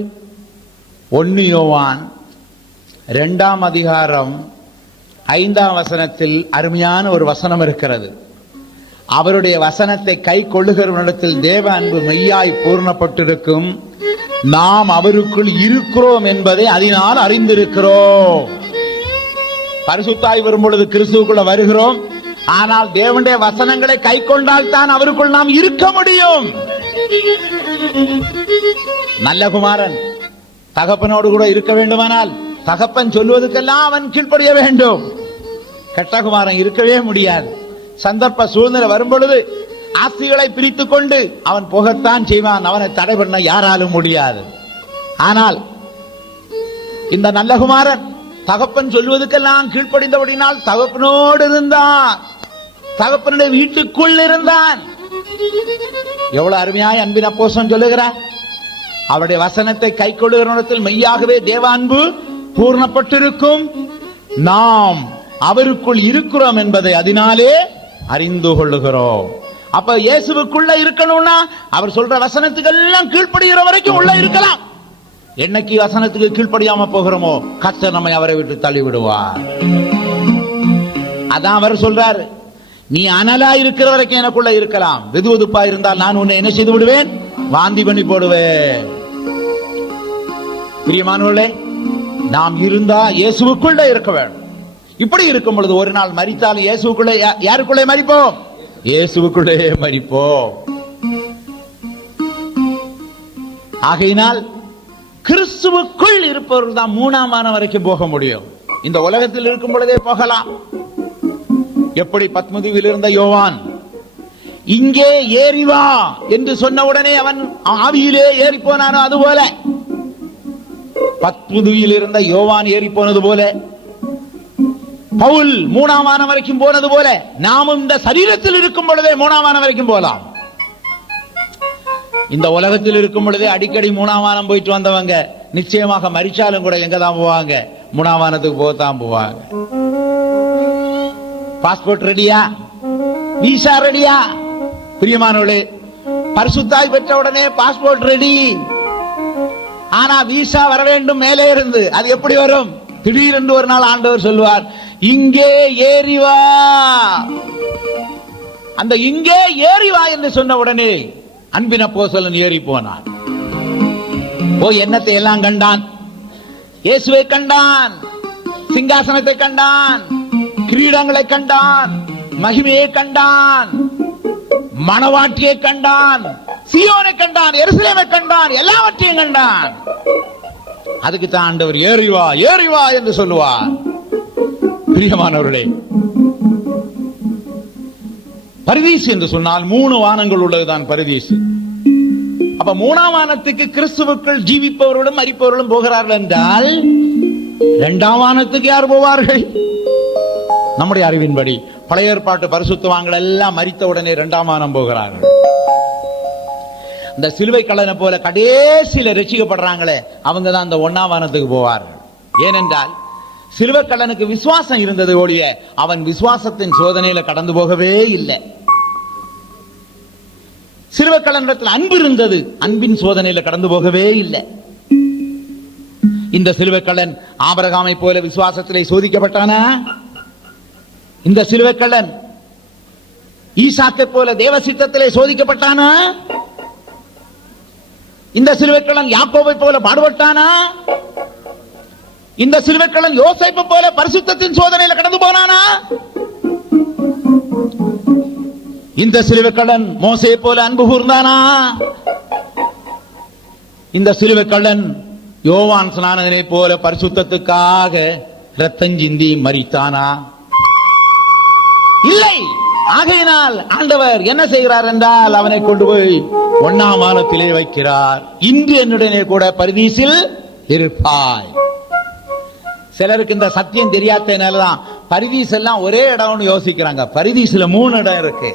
1 யோவான் 2ஆம் அதிகாரம் 5ஆம் வசனத்தில் அருமையான ஒரு வசனம் இருக்கிறது. அவருடைய வசனத்தை கை கொள்ளுகிறவனிடத்தில் தேவ அன்பு மெய்யாய் பூர்ணப்பட்டிருக்கும், நாம் அவருக்குள் இருக்கிறோம் என்பதை அதனால் அறிந்திருக்கிறோம். பரிசுத்தாய் வரும் பொழுது கிறிஸ்துவுக்குள்ள வருகிறோம். ஆனால் தேவனுடைய வசனங்களை கை கொண்டால் தான் அவருக்குள் நாம் இருக்க முடியும். நல்ல குமாரன் தகப்பனோடு கூட இருக்க வேண்டுமானால் தகப்பன் சொல்வதற்கெல்லாம் அவன் கீழ்ப்படிய வேண்டும். கெட்ட குமாரன் இருக்கவே முடியாது. சந்தர்ப்ப சூழ்நிலை வரும் பொழுது ஆஸ்திகளை பிரித்துக் கொண்டு அவன் போகத்தான் செய்வான். அவனை தடை பண்ண யாராலும் முடியாது. ஆனால் இந்த நல்ல குமாரன் தகப்பன் சொல்வதற்கெல்லாம் கீழ்ப்படிந்தபடினால் தகப்பனோடு இருந்தான், தகப்பனுடைய வீட்டுக்குள் இருந்தான். எவ்வளவு அருமையாய் அன்பின் அப்போஸ்தலன் சொல்லுகிறார். அவருடைய வசனத்தை கை கொள்ளுகிறவனிடத்தில் மெய்யாகவே தேவ அன்பு பூர்ணப்பட்டிருக்கும், நாம் அவருக்குள் இருக்கிறோம் என்பதை அதனாலே அறிந்து கொள்ளுகிறோம். அப்ப இயேசுவுக்குள்ள இருக்கணும்னா அவர் சொல்ற வசனத்துக்கு எல்லாம் கீழ்ப்படுகிற வரைக்கும் உள்ள இருக்கலாம். என்னைக்கு வசனத்துக்கு கீழ்ப்படியாம போகிறோமோ கர்த்தர் நம்மை அவரை விட்டு தள்ளி விடுவார். அதான் அவர் சொல்றாரு, நீ அனலா இருக்கிற வரைக்கும் எனக்குள்ள இருக்கலாம், வெதுவெதுப்பா இருந்தால் நான் உன்னை என்ன செய்து விடுவேன்? வாந்தி பண்ணி போடுவேன். பிரியமானவர்களே, நாம் இருந்தா இயேசுவுக்குள்ள இருக்க வேண்டும். இப்படி இருக்கும் பொழுது ஒரு நாள் மரித்தாலும் இயேசுவுக்குள்ளே, யாருக்குள்ளே மரிப்போம்? இயேசுவுக்குள்ளே மரிப்போம். ஆகையினால் கிறிஸ்துவுக்குள் இருப்பவர்கள் தான் 3ஆம் வானம் வரைக்கும் போக முடியும். இந்த உலகத்தில் இருக்கும் பொழுதே போகலாம். எப்படி பத்மதீவில் இருந்த யோவான் இங்கே ஏறி வா என்று சொன்ன உடனே அவன் ஆவியிலே ஏறி போனானோ அதுபோல, பத்மதீவில் இருந்த யோவான் ஏறி போனது போல, பவுல் 3ஆம் வானம் வரைக்கும் போனது போல, நாமும் இந்த சரீரத்தில் இருக்கும் பொழுதே 3ஆம் வானம் வரைக்கும் போகலாம். இந்த உலகத்தில் இருக்கும் பொழுதே அடிக்கடி 3ஆம் வானம் போயிட்டு வந்தவங்க நிச்சயமாக மரிச்சாலும் கூட எங்க தான் போவாங்க? 3ஆம் வானத்துக்கு போகத்தான் போவாங்க. பாஸ்போர்ட் ரெடியா? விசா ரெடியா? பிரியமானவர்களே, பரிசுத்தாய் பெற்ற உடனே பாஸ்போர்ட் ரெடி. ஆனா விசா வர வேண்டும் மேலே இருந்து. அது எப்படி வரும்? திடீரென்று ஒரு நாள் ஆண்டவர் சொல்வார், இங்கே ஏறி வா. அந்த இங்கே ஏறி வா என்று சொன்ன உடனே அன்பின் அப்போஸ்தலன் ஏறி போனான். போய் என்னத்தை எல்லாம் கண்டான்? இயேசுவை கண்டான், சிங்காசனத்தை கண்டான், கிரீடங்களை கண்டான், மகிமையை கண்டான், மணவாட்டியை கண்டான், சீயோனை கண்டான், எருசலேமை கண்டான், எல்லாவற்றையும் கண்டான். அதுக்கு தான் ஆண்டவர் ஏறி வா ஏறி வா என்று சொல்லுவார். பிரியமானவர்களே, பரதீசு என்று சொன்னால் 3 வானங்கள் உள்ளதுதான் பரதீசு. அப்ப 3ஆம் வானத்துக்கு கிறிஸ்துவுக்குள் ஜீவிப்பவர்களும் மரிப்பவர்களும் போகிறார்கள் என்றால் 2ஆம் வானத்துக்கு யார் போவார்கள்? நம்முடைய அறிவின்படி பழைய ஏற்பாட்டு பரிசுத்தவான்கள் எல்லாம் மரித்த உடனே 2ஆம் வானம் போகிறார்கள். இந்த சிலுவை கல்லனை போல கடைசியில ரட்சிக்கப்படுறாங்களே அவங்க தான் அந்த 1ஆம் வானத்துக்கு போவார்கள். ஏனென்றால் சிலுவை கல்லனுக்கு விசுவாசம் இருந்தது ஒழிய அவன் விசுவாசத்தின் சோதனையில கடந்து போகவே இல்லை. சிலுவைக்கள்ளனிடத்தில் அன்பு இருந்தது, அன்பின் சோதனையில கடந்து போகவே இல்லை. இந்த சிலுவைக்கள்ளன் ஆபிரகாமை போல விசுவாசத்திலே சோதிக்கப்பட்டானா? இந்த சிலுவைக்கள்ளன் ஈசாக்கை போல தேவ சித்தத்திலே சோதிக்கப்பட்டானா? இந்த சிலுவைக்கள்ளன் யாக்கோபை போல பாடுபட்டானா? இந்த சிலுவைக்கள்ளன் யோசேப்பை போல பரிசுத்தத்தின் சோதனையில கடந்து போனானா? இந்த சிலுவைக்கள்ளன் மோசே போல அன்பு கூர்ந்தானா? இந்த சிலுவைக்கள்ளன் யோவான் ஸ்நானகனை போல பரிசுத்தத்துக்காக ரத்தம் சிந்தி மரித்தானா? இல்லை. ஆகையினால் ஆண்டவர் என்ன செய்கிறார் என்றால் அவனை கொண்டு போய் 1ஆம் வானத்திலே வைக்கிறார். இன்று என்னுடனே கூட பரதீசில் இருப்பாய். சிலருக்கு இந்த சத்தியம் தெரியாதனாலதான் பரதீஸ் எல்லாம் ஒரே இடம்னு யோசிக்கிறாங்க. பரதீஸ்ல 3 இடம் இருக்கு.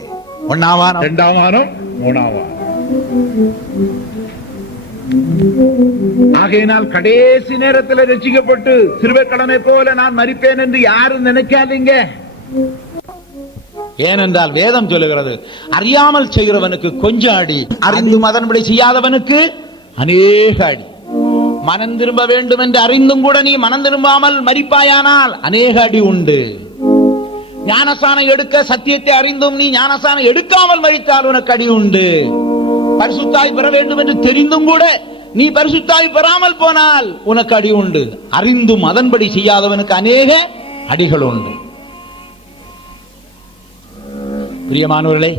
1ஆம் வானம், 2ஆம் வானம், 3ஆம் வானம். ஆகையினால் கடைசி நேரத்தில் ரட்சிக்கப்பட்டு சிலுவைக்கள்ளனை போல நான் மரிப்பேன் என்று யாரும் நினைக்காதீங்க. ஏனென்றால் வேதம் சொல்லுகிறது, அறியாமல் செய்கிறவனுக்கு கொஞ்சம் அடி, அறிந்தும் அதன்படி செய்யாதவனுக்கு அநேக அடி. மனம் திரும்ப வேண்டும் என்று அறிந்தும் கூட நீ மனம் திரும்பாமல் மரிப்பாயானால் அநேக அடி உண்டு. ஞானஸ்நானம் எடுக்க சத்தியத்தை அறிந்தும் நீ ஞானஸ்நானம் எடுக்காமல் மரித்தால் உனக்கு அடி உண்டு. பரிசுத்தாய் பெற வேண்டும் என்று தெரிந்தும் கூட நீ பரிசுத்தாய் பெறாமல் போனால் உனக்கு அடி உண்டு. அறிந்தும் அதன்படி செய்யாதவனுக்கு அநேக அடிகள் உண்டு. பிரியமானவர்களே,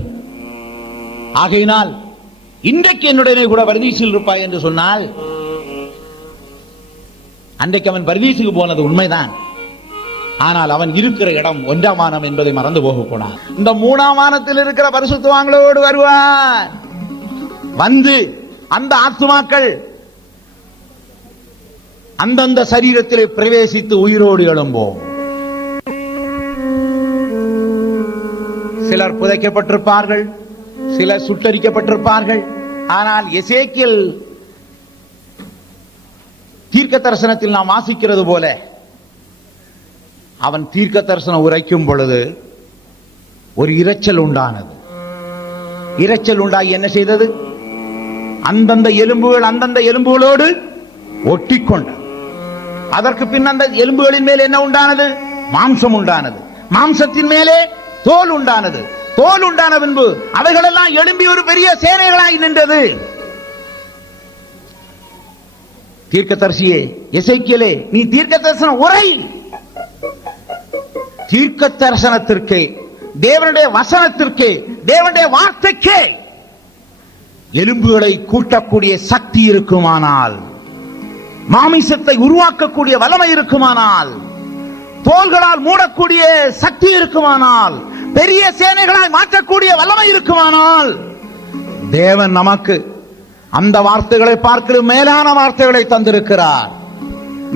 ஆகையினால் இன்றைக்கு என்னுடனே கூட பரதீசில் இருப்பாய் என்று சொன்னால், அன்றைக்கு அவன் பரதீசுக்கு போனது உண்மைதான். ஆனால் அவன் இருக்கிற இடம் 1ஆம் வானம் என்பதை மறந்து போகக்கூடாது. இந்த 3ஆம் வானத்தில் இருக்கிற பரிசுத்தவான்களோடு வருவான். வந்து அந்த ஆத்துமாக்கள் அந்தந்த சரீரத்திலே பிரவேசித்து உயிரோடு எழும்போம். சிலர் புதைக்கப்பட்டிருப்பார்கள், சிலர் சுட்டரிக்கப்பட்டிருப்பார்கள். ஆனால் எசேக்கியேல் தீர்க்க தரிசனத்தில் நாம் வாசிக்கிறது போல அவன் தீர்க்க தரிசனம் உரைக்கும் பொழுது ஒரு இரைச்சல் உண்டானது. இரைச்சல் உண்டாகி என்ன செய்தது? அந்தந்த எலும்புகள் அந்தந்த எலும்புகளோடு ஒட்டிக்கொண்டது. அதற்கு பின் அந்த எலும்புகளின் மேல் என்ன உண்டானது? மாம்சம் உண்டானது. மாம்சத்தின் மேலே தோல் உண்டானது. தோல் உண்டான பின்பு அவைகளெல்லாம் எழும்பி ஒரு பெரிய சேனைகளாய் நின்றது. தீர்க்கதரிசியே எசேக்கியேலே, நீ தீர்க்க தரிசனம் உரை. தீர்க்க தரிசனத்திற்கு, தேவனுடைய வசனத்திற்கு, தேவனுடைய வார்த்தைக்கு எலும்புகளை கூட்டக்கூடிய சக்தி இருக்குமானால், மாமிசத்தை உருவாக்கக்கூடிய வல்லமை இருக்குமானால், தோள்களால் மூடக்கூடிய சக்தி இருக்குமானால், பெரிய சேனைகளாய் மாற்றக்கூடிய வல்லமை இருக்குமானால், தேவன் நமக்கு அந்த வார்த்தைகளை பார்க்கிற மேலான வார்த்தைகளை தந்திருக்கிறார்.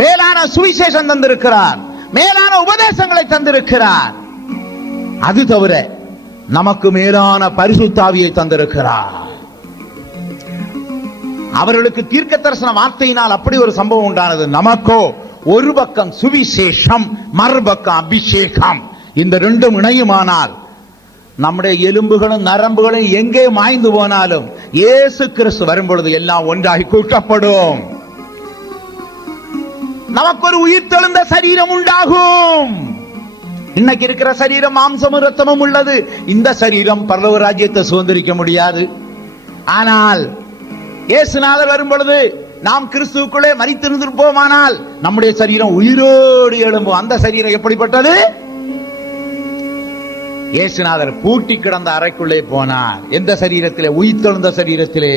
மேலான சுவிசேஷம் தந்திருக்கிறார். மேலான உபதேசங்களை தந்திருக்கிறார். அது தவிர நமக்கு மேலான பரிசுத்த ஆவியை தந்திருக்கிறார். அவர்களுக்கு தீர்க்க தரிசன வார்த்தையினால் அப்படி ஒரு சம்பவம் உண்டானது. நமக்கோ ஒரு பக்கம் சுவிசேஷம், மறுபக்கம் அபிஷேகம். இந்த ரெண்டும் இணையுமானால் நம்முடைய எலும்புகளும் நரம்புகளும் எங்கே மாய்ந்து போனாலும் இயேசு கிறிஸ்து வரும்பொழுது எல்லாம் ஒன்றாகி கூட்டப்படும். நமக்கு ஒரு உயிர் தெழுந்த சரீரம் உண்டாகும். இன்னைக்கு இருக்கிற சரீரம் மாம்சமும் இரத்தமும் உள்ளது. இந்த சரீரம் பரலோக ராஜ்யத்தை சுதந்திரிக்க முடியாது. ஆனால் இயேசுநாதர் வரும் பொழுது நாம் கிறிஸ்துவுக்குள்ளே மரித்திருந்திருப்போமானால் நம்முடைய சரீரம் உயிரோடு எழும்பும். அந்த சரீரம் எப்படிப்பட்டது? இயேசுநாதர் பூட்டி கிடந்த அறைக்குள்ளே போனார். எந்த சரீரத்திலே? உயிர்த்தெழுந்த சரீரத்திலே.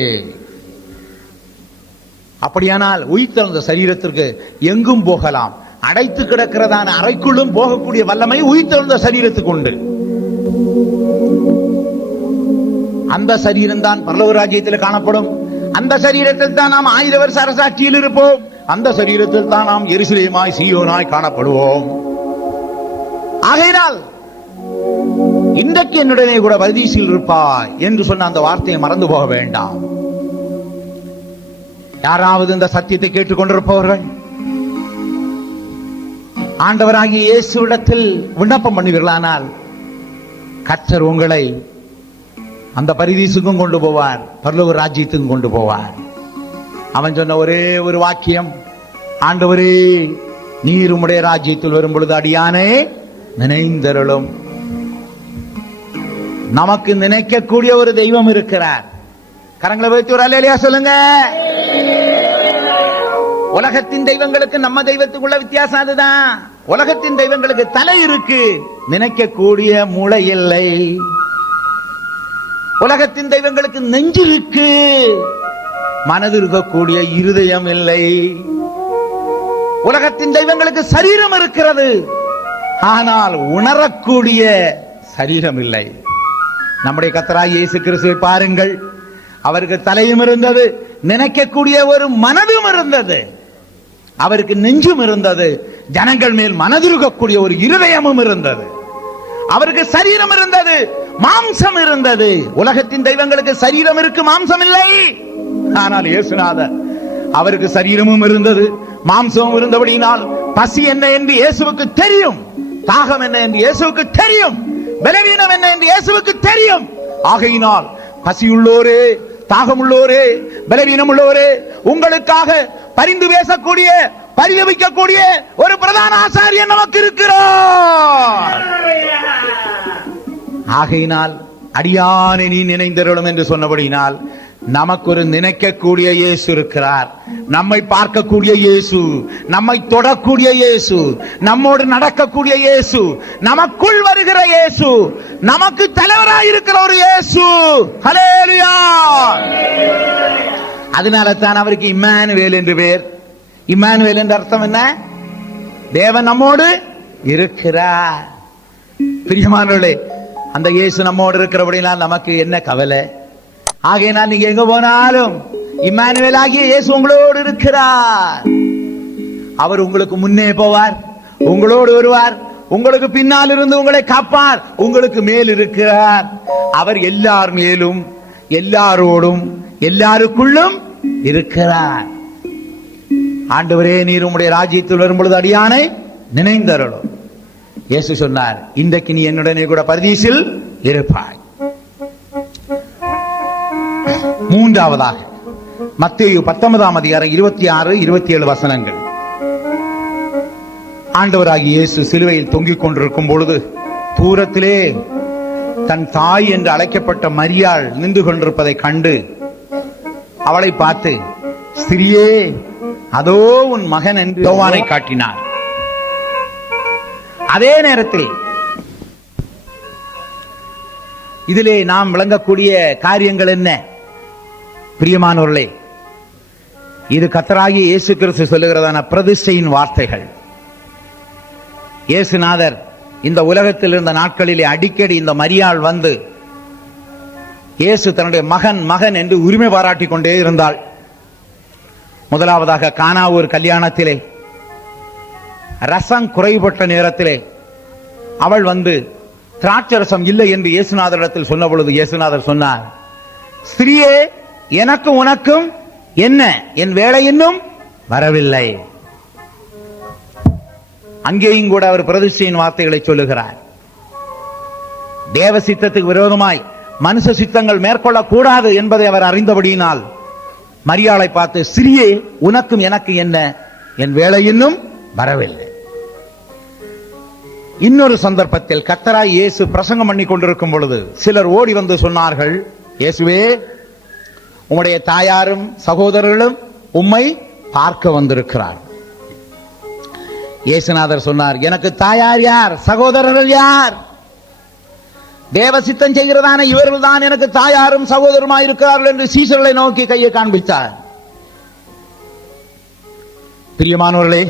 அப்படியானால் உயிர்த்தெழுந்த சரீரத்திற்கு எங்கும் போகலாம். அடைத்து கிடக்கிறதான அறைக்குள்ளும் போகக்கூடிய வல்லமை உயிர்த்தெழுந்த சரீரத்துக்கு உண்டு. அந்த சரீரம் தான் பரலோக ராஜ்யத்தில் காணப்படும். அந்த சரீரத்தில் தான் நாம் 1000 வருஷ அரசாட்சியில் இருப்போம். அந்த சரீரத்தில் தான் நாம் எருசலேமாய் சீயோனாய் காணப்படுவோம். ஆகையினால் இன்றைக்கு என்னுடனே கூட பரதீசில் இருப்பாய் என்று சொன்ன அந்த வார்த்தையை மறந்து போக வேண்டாம். யாராவது இந்த சத்தியத்தை கேட்டுக்கொண்டிருப்பவர்கள் ஆண்டவராகிய இயேசுவிடத்தில் விண்ணப்பம் பண்ணுவீர்களானால் கர்த்தர் உங்களை அந்த பரதீசுக்கும் கொண்டு போவார், பரலோக ராஜ்யத்துக்கும் கொண்டு போவார். அவன் சொன்ன ஒரே ஒரு வாக்கியம், ஆண்டவரே நீர் உம்முடைய ராஜ்யத்தில் வரும் பொழுது அடியானே நினைந்தருளும். நமக்கு நினைக்கக்கூடிய ஒரு தெய்வம் இருக்கிறார். கரங்களை வைத்து ஒரு அல்லேலூயா சொல்லுங்க. உலகத்தின் தெய்வங்களுக்கு நம்ம தெய்வத்துக்குள்ள வித்தியாசம் அதுதான். உலகத்தின் தெய்வங்களுக்கு தலை இருக்கு, நினைக்கக்கூடிய மூளை இல்லை. உலகத்தின் தெய்வங்களுக்கு நெஞ்சு இருக்கு, மனது இருக்கக்கூடிய இருதயம் இல்லை. உலகத்தின் தெய்வங்களுக்கு சரீரம் இருக்கிறது, ஆனால் உணரக்கூடிய சரீரம் இல்லை. நம்முடைய கர்த்தராகிய இயேசு கிறிஸ்துவை பாருங்கள், அவருக்கு தலையும் இருந்தது, நினைக்கக்கூடிய ஒரு மனதும் இருந்தது, அவருக்கு நெஞ்சும் இருந்தது, ஜனங்கள் மேல் மனதிருக்கக்கூடிய ஒரு இருதயமும் இருந்தது. அவருக்கு சரீரம் இருந்தது, மாம்சம் இருந்தது. உலகத்தின் தெய்வங்களுக்கு சரீரம் இருக்கு, மாம்சம் இல்லை. ஆனால் இயேசுநாதர் அவருக்கு சரீரமும் இருந்தது, மாம்சமும் இருந்தபடியினால் பசி என்ன என்று இயேசுவுக்கு தெரியும், தாகம் என்ன என்று இயேசுவுக்கு தெரியும், பலவீனம் என்ன என்று இயேசுவுக்கு தெரியும். ஆகையினால் பசியுள்ளோரே, தாகமுள்ளோரே, பலவீனம் உள்ளோரே, உங்களுக்காக பரிந்து பேசக்கூடிய, பரிதபிக்கக்கூடிய ஒரு பிரதான ஆசாரியர் நமக்கு இருக்கிறார். ஆகையினால் அடியானே நீ நினைந்தருளும் என்று சொன்னபடியினால் நமக்கு ஒரு நினைக்கக்கூடிய இயேசு இருக்கிறார். நம்மை பார்க்கக்கூடிய இயேசு, நம்மை தொடக்கூடிய இயேசு, நம்மோடு நடக்கக்கூடிய இயேசு, நமக்குள் வருகிற இயேசு, நமக்கு தலைவராய் இருக்கிற ஒரு இயேசு. ஹல்லேலூயா. அதனால தான் அவருக்கு இம்மானுவேல் என்று பேர். இம்மானுவேல் என்ற அர்த்தம் என்ன? தேவன் நம்மோடு இருக்கிறார். பிரியமானவர்களே, அந்த இயேசு நம்மோடு இருக்கிறபடினால் நமக்கு என்ன கவலை? ஆகையினால் நீங்க எங்க போனாலும் இம்மானுவேல் ஆகிய இயேசு உங்களோடு இருக்கிறார். அவர் உங்களுக்கு முன்னே போவார், உங்களோடு வருவார், உங்களுக்கு பின்னால் இருந்து உங்களை காப்பார், உங்களுக்கு மேல் இருக்கிறார். அவர் எல்லார் மேலும், எல்லாரோடும், எல்லாருக்குள்ளும் இருக்கிறார். ஆண்டவரே நீர் உம்முடைய ராஜ்யத்தில் வரும் பொழுது அடியானை நினைந்தருளும். இயேசு சொன்னார், இன்றைக்கு நீ என்னுடனே கூட பரதீசில் இருப்பாய். மூன்றாவதாக மத்தேயு 19ஆம் அதிகாரம் 26, 27 வசனங்கள். ஆண்டவராகிய இயேசு சிலுவையில் தொங்கிக் கொண்டிருக்கும் பொழுது தூரத்திலே தன் தாய் என்று அழைக்கப்பட்ட மரியாள் நின்று கொண்டிருப்பதை கண்டு அவளை பார்த்து, ஸ்திரியே அதோ உன் மகன் என்று யோவானை காட்டினார். அதே நேரத்தில் இதிலே நாம் விளங்கக்கூடிய காரியங்கள் என்ன? பிரியமானவர்களே, இது கர்த்தராகிய இயேசு கிறிஸ்து சொல்லுகிறதான பிரதிஷ்டையின் வார்த்தைகள். இயேசுநாதர் இந்த உலகத்தில் இருந்த நாட்களிலே அடிக்கடி இந்த மரியாள் வந்து இயேசு தன்னுடைய மகன் மகன் என்று உரிமை பாராட்டிக் கொண்டே இருந்தாள். முதலாவதாக கானா ஒரு கல்யாணத்திலே ரசம் குறைபட்ட நேரத்திலே அவள் வந்து திராட்சரசம் இல்லை என்று இயேசுநாதரிடத்தில் சொன்ன பொழுது இயேசுநாதர் சொன்னார், ஸ்திரியே எனக்கும் உனக்கும் என்ன, என் வேலை இன்னும் வரவில்லை. அங்கேயும் கூட அவர் பிரதிஷ்டையின் வார்த்தைகளை சொல்லுகிறார். தேவ சித்தத்துக்கு விரோதமாய் மனுஷ சித்தங்கள் மேற்கொள்ளக்கூடாது என்பதை அவர் அறிந்தபடியினால் மரியாளை பார்த்து, சிறியே உனக்கும் எனக்கு என்ன, என் வேலை இன்னும் வரவில்லை. இன்னொரு சந்தர்ப்பத்தில் கர்த்தராய் இயேசு பிரசங்கம் பண்ணி கொண்டிருக்கும் பொழுது சிலர் ஓடி வந்து சொன்னார்கள், இயேசுவே உம்முடைய தாயாரும் சகோதரர்களும் உம்மை பார்க்க வந்திருக்கிறார். இயேசுநாதர் சொன்னார், எனக்கு தாயார் யார், சகோதரர்கள் யார்? தேவசித்தம் செய்கிறதான இவர்கள் தான் எனக்கு தாயாரும் சகோதரருமாய் இருக்கிறார்கள் என்று சீசர்களை நோக்கி கையை காண்பித்தார். பிரியமானவர்களே,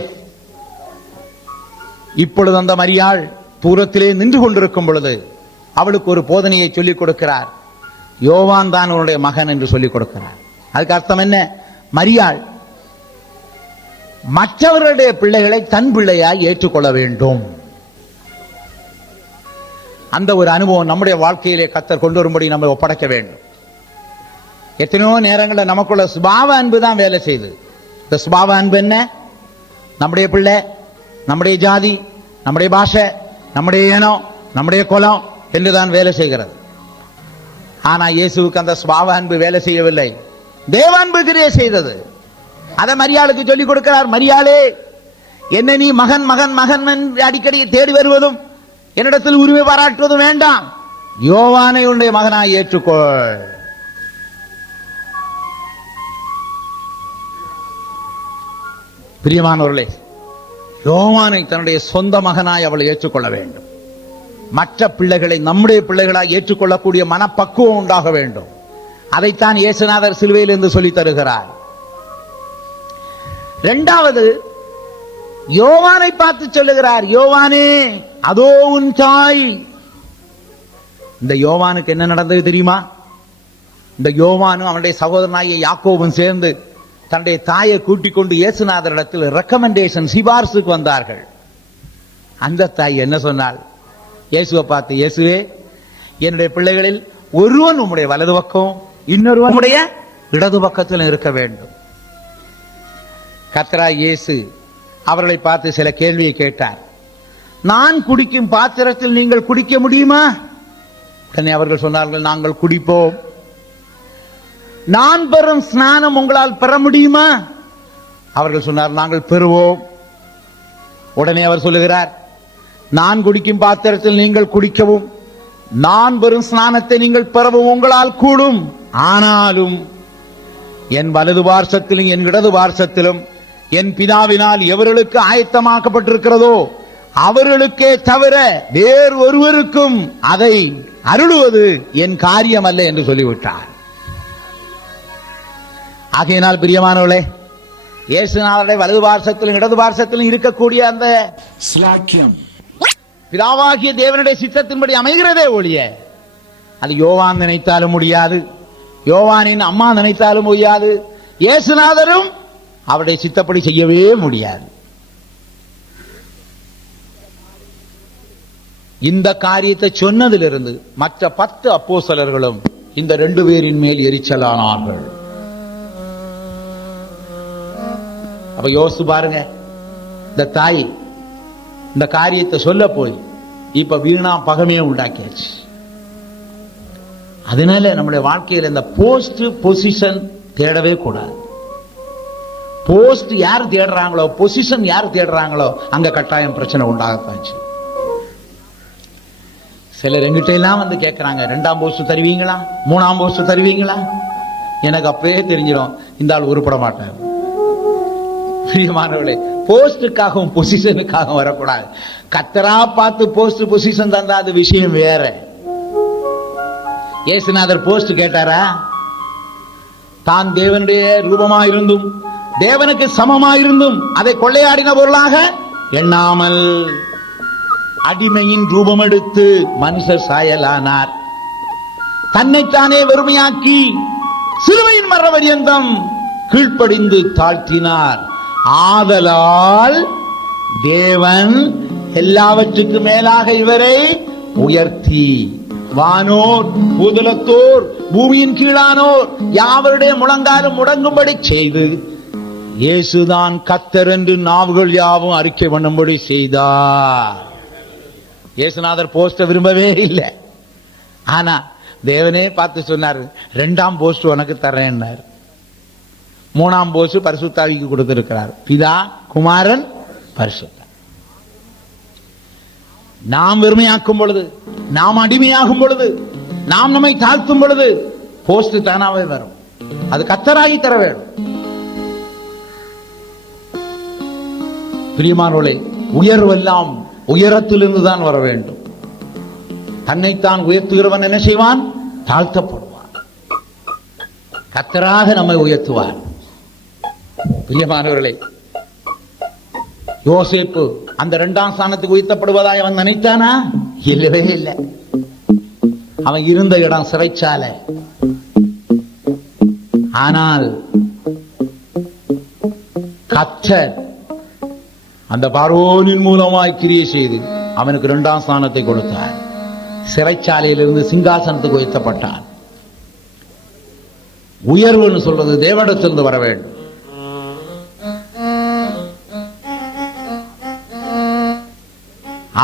இப்பொழுது அந்த மரியாள் தூரத்திலே நின்று கொண்டிருக்கும் பொழுது அவளுக்கு ஒரு போதனையை சொல்லிக் கொடுக்கிறார். யோவான் தான் உன்னுடைய மகன் என்று சொல்லிக் கொடுக்கிறார். அதுக்கு அர்த்தம் என்ன? மரியாள் மற்றவர்களுடைய பிள்ளைகளை தன் பிள்ளையாய் ஏற்றுக்கொள்ள வேண்டும். அந்த ஒரு அனுபவம் நம்முடைய வாழ்க்கையிலே கர்த்தர் கொண்டு வரும்படி நம்ம ஒப்படைக்க வேண்டும். எத்தனையோ நேரங்களில் நமக்குள்ள சுபாவ அன்பு தான் வேலை செய்யுது. இந்த சுபாவ அன்பு என்ன? நம்முடைய பிள்ளை, நம்முடைய ஜாதி, நம்முடைய பாஷை, நம்முடைய இனம், நம்முடைய குலம் என்றுதான் வேலை செய்கிறது. ஆனா இயேசுவுக்கு அந்த சுபாவ அன்பு வேலை செய்யவில்லை, தேவ அன்பு கிரியை செய்தது. அதை மரியாளுக்கு சொல்லிக் கொடுக்கிறார். மரியாளே, என்ன நீ மகன் மகன் மகன் அடிக்கடி தேடி வருவதும் என்னிடத்தில் உரிமை பாராட்டுவதும் வேண்டாம், யோவானை உன்னுடைய மகனாய் ஏற்றுக்கொள். பிரியமானவர்களே, யோவானை தன்னுடைய சொந்த மகனாய் அவள் ஏற்றுக்கொள்ள வேண்டும். மற்ற பிள்ளைகளை நம்முடைய பிள்ளைகளாய் ஏற்றுக்கொள்ளக்கூடிய மனப்பக்குவம் உண்டாக வேண்டும். அதைத்தான் இயேசுநாதர் சிலுவையில் இருந்து சொல்லி தருகிறார். இரண்டாவது, யோவானை பார்த்து சொல்லுகிறார், யோவானே அதோ உன் தாய். இந்த யோவானுக்கு என்ன நடந்தது தெரியுமா? இந்த யோவானும் அவனுடைய சகோதரனாகிய யாக்கோபும் சேர்ந்து தன்னுடைய தாயை கூட்டிக் கொண்டு இயேசுநாதரிடத்தில் ரெக்கமெண்டேஷன் சிபார்சுக்கு வந்தார்கள். அந்த தாய் என்ன சொன்னாள்? இயேசுவை பார்த்து, இயேசுவே, என்னுடைய பிள்ளைகளில் ஒருவன் உம்முடைய வலது பக்கம், இன்னொருவன் உம்முடைய இடது பக்கத்தில் இருக்க வேண்டும். கர்த்தராகிய இயேசு அவர்களை பார்த்து சில கேள்வியை கேட்டார். நான் குடிக்கும் பாத்திரத்தில் நீங்கள் குடிக்க முடியுமா? உடனே அவர்கள் சொன்னார்கள், நாங்கள் குடிப்போம். நான் பெறும் ஸ்நானம் உங்களால் பெற முடியுமா? அவர்கள் சொன்னார், நாங்கள் பெறுவோம். உடனே அவர் சொல்லுகிறார், நான் குடிக்கும் பாத்திரத்தில் நீங்கள் குடிக்கவும், நான் பெறும் ஸ்நானத்தை நீங்கள் பெறவும் உங்களால் கூடும். ஆனாலும் என் வலது பார்சத்திலும் என் இடது பார்சத்திலும் என் பிதாவினால் எவர்களுக்கு ஆயத்தமாக்கப்பட்டிருக்கிறதோ அவர்களுக்கே தவிர வேறு ஒருவருக்கும் அதை அருளுவது என் காரியம் அல்ல என்று சொல்லிவிட்டார். ஆகையினால் பிரியமானவர்களே, இயேசுநாதருடைய வலது பார்சத்திலும் இடது பார்சத்திலும் இருக்கக்கூடிய அந்த ஸ்லாக்கியம் பிதாவாகிய தேவனுடைய சித்தத்தின்படி அமைகிறதே ஒழிய அது யோவான் நினைத்தாலும் முடியாது, யோவானின் அம்மா நினைத்தாலும் முடியாது, இயேசுநாதரும் அவருடைய சித்தப்படி செய்யவே முடியாது. இந்த காரியத்தை சொன்னதிலிருந்து மற்ற 10 அப்போஸ்தலர்களும் இந்த 2 பேரின் மேல் எரிச்சலானார்கள். அப்ப யோசிச்சு பாருங்க, இந்த தாய் இந்த காரியத்தை சொல்ல போய் இப்ப வீணா பகமையை உண்டாக்கியாச்சு. அதனால நம்முடைய வாழ்க்கையில் இந்த போஸ்ட் பொசிஷன் தேடவே கூடாது. போஸ்ட் யார் தேடுறாங்களோ, பொசிஷன் யார் தேடுறாங்களோ அங்க கட்டாயம் பிரச்சனை உண்டாகத்தாச்சு. சிலர் எங்கிட்ட எல்லாம் வந்து கேட்கிறாங்க, 2ஆம் போஸ்ட் தருவீங்களா, 3ஆம் போஸ்ட் தருவீங்களா? எனக்கு அப்பவே தெரிஞ்சிடும் இந்த ஆள் உருப்பட மாட்டார். பிரியமானவர்களே, போஸ்டுக்காகவும் பொசிஷனுக்காகவும் வரக்கூடாது. கர்த்தரா பார்த்து போஸ்ட் பொசிஷன் தந்தா அது விஷயம் வேற. இயேசுநாதர் போஸ்ட் கேட்டாரா? தான் தேவனுடைய ரூபமாயிருந்தும் தேவனுக்கு சமமாயிருந்தும் அதை கொள்ளையாடின பொருளாக எண்ணாமல் அடிமையின் ரூபம் எடுத்து மனுஷர் சாயலானார். தன்னைத்தானே வெறுமையாக்கி சிலுவையின் மரண பரியந்தம் கீழ்ப்படிந்து தாழ்த்தினார். ஆதலால் தேவன் எல்லாவற்றுக்கு மேலாக இவரை உயர்த்தி வானோர் பூதலத்தோர் பூமியின் கீழானோர் யாவருடைய முழங்காலும் முடங்கும்படி செய்து இயேசுதான் கர்த்தர் என்று நாவுகள் யாவும் அறிக்கை பண்ணும்படி செய்தார். இயேசுநாதர் போஸ்ட விரும்பவே இல்லை. ஆனா தேவனே பார்த்து சொன்னார், 2ஆம் போஸ்ட் உனக்கு தர்றேன்னார். 3ஆம் போஸ்ட் பரிசுத்தாவிக்கு கொடுத்திருக்கிறார். பிதா, குமாரன், பரிசுத்த. நாம் வெறுமையாக்கும் பொழுது, நாம் அடிமையாகும் பொழுது, நாம் நம்மை தாழ்த்தும் பொழுது போஸ்ட் தானாவே வரும். அது கர்த்தராகி தர வேண்டும். பிரியமானவர்களே, உயர்வெல்லாம் உயரத்திலிருந்து தான் வர வேண்டும். தன்னைத்தான் உயர்த்துகிறவன் என்ன செய்வான்? தாழ்த்தப்படுவான். கர்த்தராக நம்மை உயர்த்துவார். பிரியமானவர்களே, யோசேப்பு அந்த 2ஆம் ஸ்தானத்துக்கு உயர்த்தப்படுவதாய் அவன் நினைத்தானா? இல்லவே இல்லை. அவன் இருந்த இடம் சிறைச்சாலை. ஆனால் கர்த்தர் அந்த பார்வோனின் மூலமாய் கிரியை செய்து அவனுக்கு 2ஆம் ஸ்தானத்தை கொடுத்தார். சிறைச்சாலையிலிருந்து சிங்காசனத்துக்கு உயர்த்தப்பட்டான். உயர்வுன்னு சொல்றது தேவனிடத்திலிருந்து வர வேண்டும்.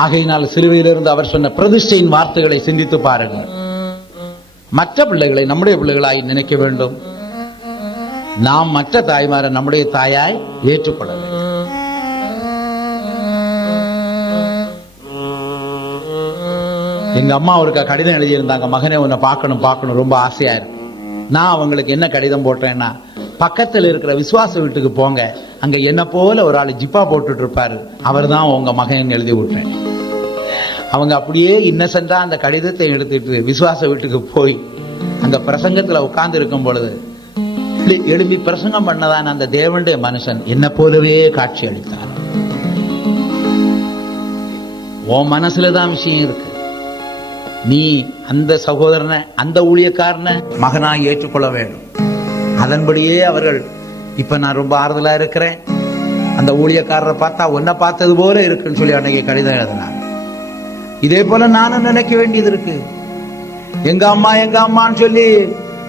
ஆகையினால் சிலுவையிலிருந்து அவர் சொன்ன பிரதிஷ்டையின் வார்த்தைகளை சிந்தித்து பாருங்கள். மற்ற பிள்ளைகளை நம்முடைய பிள்ளைகளாய் நினைக்க வேண்டும். நாம் மற்ற தாய்மாரை நம்முடைய தாயாய் ஏற்றுக்கொள்ள வேண்டும். எங்க அம்மா ஒரு கடிதம் எழுதியிருந்தாங்க, மகனே உன்னை பார்க்கணும் ரொம்ப ஆசையா இருக்கு. நான் அவங்களுக்கு என்ன கடிதம் போட்டேன்னா, பக்கத்தில் இருக்கிற விசுவாச வீட்டுக்கு போங்க, அங்க என்ன போல ஒரு ஆள் ஜிப்பா போட்டுட்டு இருப்பாரு, அவர் தான் உங்க மகன் எழுதி விட்டேன். அவங்க அப்படியே இன்னசென்டா அந்த கடிதத்தை எடுத்துட்டு விசுவாச வீட்டுக்கு போய் அந்த பிரசங்கத்துல உட்கார்ந்து இருக்கும் பொழுது எழுப்பி பிரசங்கம் பண்ணதான் அந்த தேவனுடைய மனுஷன் என்ன போலவே காட்சி அளித்தார். உன் மனசுலதான் விஷயம் இருக்கு. நீ அந்த சகோதரனை, அந்த ஊழியக்காரனை மகனாய் ஏற்றுக்கொள்ள வேண்டும். அதன்படியே அவர்கள், இப்ப நான் ரொம்ப ஆறுதலா இருக்கிறேன், அந்த ஊழியக்காரரை பார்த்தா உன்னை பார்த்தது போல இருக்குன்னு சொல்லி அன்னைக்கு கடிதம் எழுதினார். இதே போல நானும் நினைக்க வேண்டியது இருக்கு. எங்க அம்மான்னு சொல்லி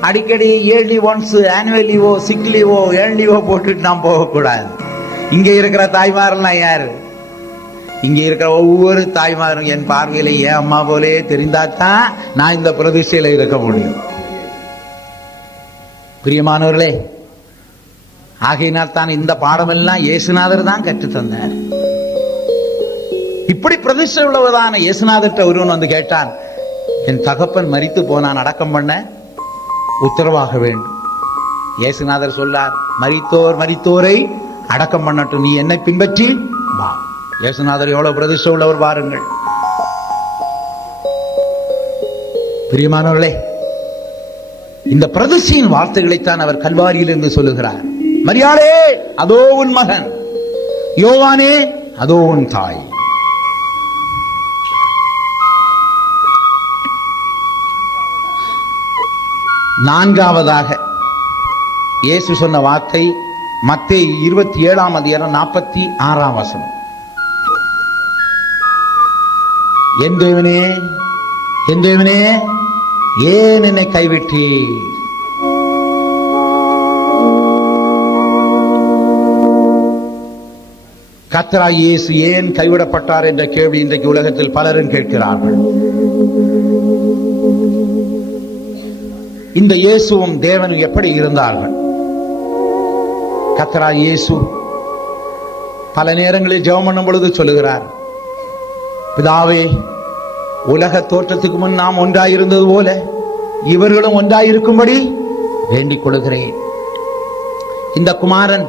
அடிக்கடி இயர்லி ஒன்ஸ் ஆனுவல் லீவோ சிக் லீவோ ஏர்ன் லீவோ போட்டுட்டு நாம் போகக்கூடாது. இங்க இருக்கிற தாய்மாரெல்லாம் யாரு? இங்க இருக்கிற ஒவ்வொரு தாய்மாரும் என் பார்வையில என் அம்மா போலே தெரிந்தாத்தான் நான் இந்த பிரதிஷ்டையில இருக்க முடியும். பிரியமானவர்களே, ஆகையினால் தான் இந்த பாடமெல்லாம் இயேசுநாதர் தான் கற்று தந்தார். இப்படி பிரதிஷ்டை உள்ளவதான இயேசுநாதர்கிட்ட ஒருவன் வந்து கேட்டான், என் தகப்பன் மரித்து போனான், அடக்கம் பண்ண உத்தரவாக வேண்டும். இயேசுநாதர் சொல்லார், மரித்தோரை அடக்கம் பண்ணட்டும், நீ என்னை பின்பற்றி வா. இயேசுநாதர் எவ்வளவு பிரதிஷ்டை உள்ளவர் பாருங்கள். பிரியமானவர்களே, இந்த பிரதிஷ்டையின் வார்த்தைகளைத்தான் அவர் கல்வாரியில் இருந்து சொல்லுகிறார். மரியாளே, அதோ உன் மகன், யோவானே, அதோ உன் தாய். நான்காவதாக இயேசு சொன்ன வார்த்தை மத்தேயு 27:46. என் தேவனே, என் தேவனே, ஏன் என்னை கைவிட்டீர்? கர்த்தராகிய இயேசு ஏன் கைவிடப்பட்டார் என்ற கேள்வி இன்றைக்கு உலகத்தில் பலரும் கேட்கிறார்கள். இந்த இயேசுவும் தேவனும் எப்படி இருந்தார்கள்? கர்த்தராகிய இயேசு பல நேரங்களில் ஜெபம் பண்ணும் பொழுது சொல்லுகிறார், பிதாவே, உலக தோற்றத்துக்கு முன் நாம் ஒன்றாயிருந்தது போல இவர்களும் ஒன்றாயிருக்கும்படி வேண்டிக் கொள்கிறேன். இந்த குமாரன்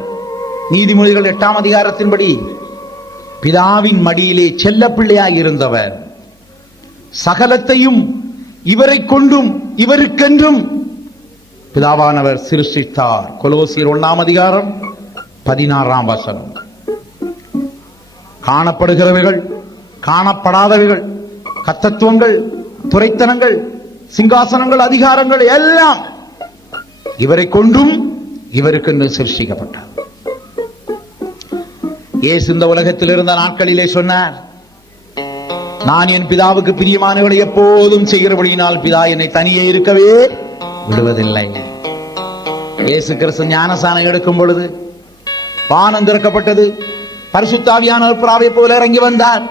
நீதிமொழிகள் 8ஆம் அதிகாரத்தின்படி பிதாவின் மடியிலே செல்ல பிள்ளையாய் இருந்தவர். சகலத்தையும் இவரை கொண்டும் இவருக்கென்றும் பிதாவானவர் சிருஷ்டித்தார். கொலோசியர் 1ஆம் அதிகாரம் 16ஆம் வசனம். காணப்படுகிறவைகள், காணப்படாதவைகள், கர்த்தத்துவங்கள், துரைத்தனங்கள், சிங்காசனங்கள், அதிகாரங்கள் எல்லாம் இவரை கொண்டும் இவருக்கென்று சிருஷ்டிக்கப்பட்டார். இயேசு இந்த உலகத்தில் இருந்த நாட்களிலே சொன்னார், நான் என் பிதாவுக்கு பிரியமானவர்களை எப்போதும் செய்கிறபடியினால் பிதா என்னை தனியே இருக்கவே விடுவதில்லை. இயேசு கிறிஸ்து ஞானசானம் எடுக்கும் பொழுது வானம் திறக்கப்பட்டது, பரிசுத்த ஆவியானவர் புறாவை போல இறங்கி வந்தார்.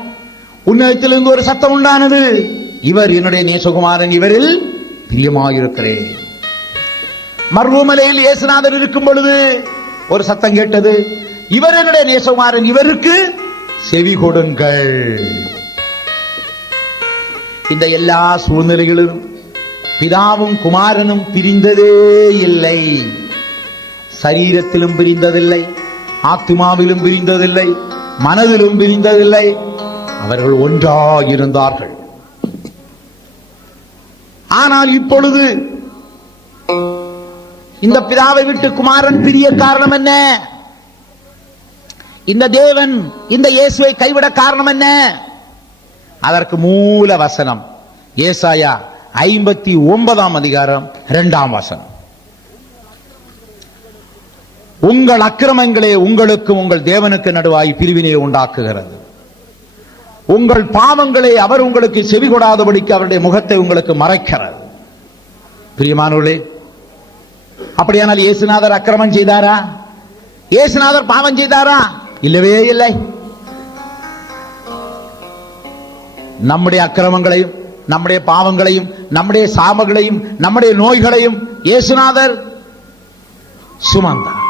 உன்னதத்திலிருந்து ஒரு சத்தம் உண்டானது, இவர் என்னுடைய நேசகுமாரன், இவரில் பிரியமாயிருக்கிறேன். மர்வமலையில் இயேசுநாதர் இருக்கும் பொழுது ஒரு சத்தம் கேட்டது, இவர் என்னுடைய நேசகுமாரன், இவருக்கு செவி கொடுங்கள். இந்த எல்லா சூழ்நிலைகளிலும் பிதாவும் குமாரனும் பிரிந்ததே இல்லை. சரீரத்திலும் பிரிந்ததில்லை, ஆத்மாவிலும் பிரிந்ததில்லை, மனதிலும் பிரிந்ததில்லை. அவர்கள் ஒன்றாயிருந்தார்கள். ஆனால் இப்பொழுது இந்த பிதாவை விட்டு குமாரன் பிரிய காரணம் என்ன? இந்த தேவன் இந்த இயேசுவை கைவிட காரணம் என்ன? அதற்கு மூல வசனம் ஏசாயா 59ஆம் அதிகாரம் 2ஆம் வசனம். உங்கள் அக்கிரமங்களே உங்களுக்கும் உங்கள் தேவனுக்கு நடுவாய் பிரிவினை உண்டாக்குகிறது. உங்கள் பாவங்களே அவர் உங்களுக்கு செவி கொடாதபடிக்கு அவருடைய முகத்தை உங்களுக்கு மறைக்கிறது. பிரியமானவர்களே, அப்படியானால் இயேசுநாதர் அக்கிரமம் செய்தாரா? இயேசுநாதர் பாவம் செய்தாரா? இல்லவே இல்லை. நம்முடைய அக்கிரமங்களையும் நம்முடைய பாவங்களையும் நம்முடைய சாபங்களையும் நம்முடைய நோய்களையும் இயேசுநாதர் சுமந்தார்.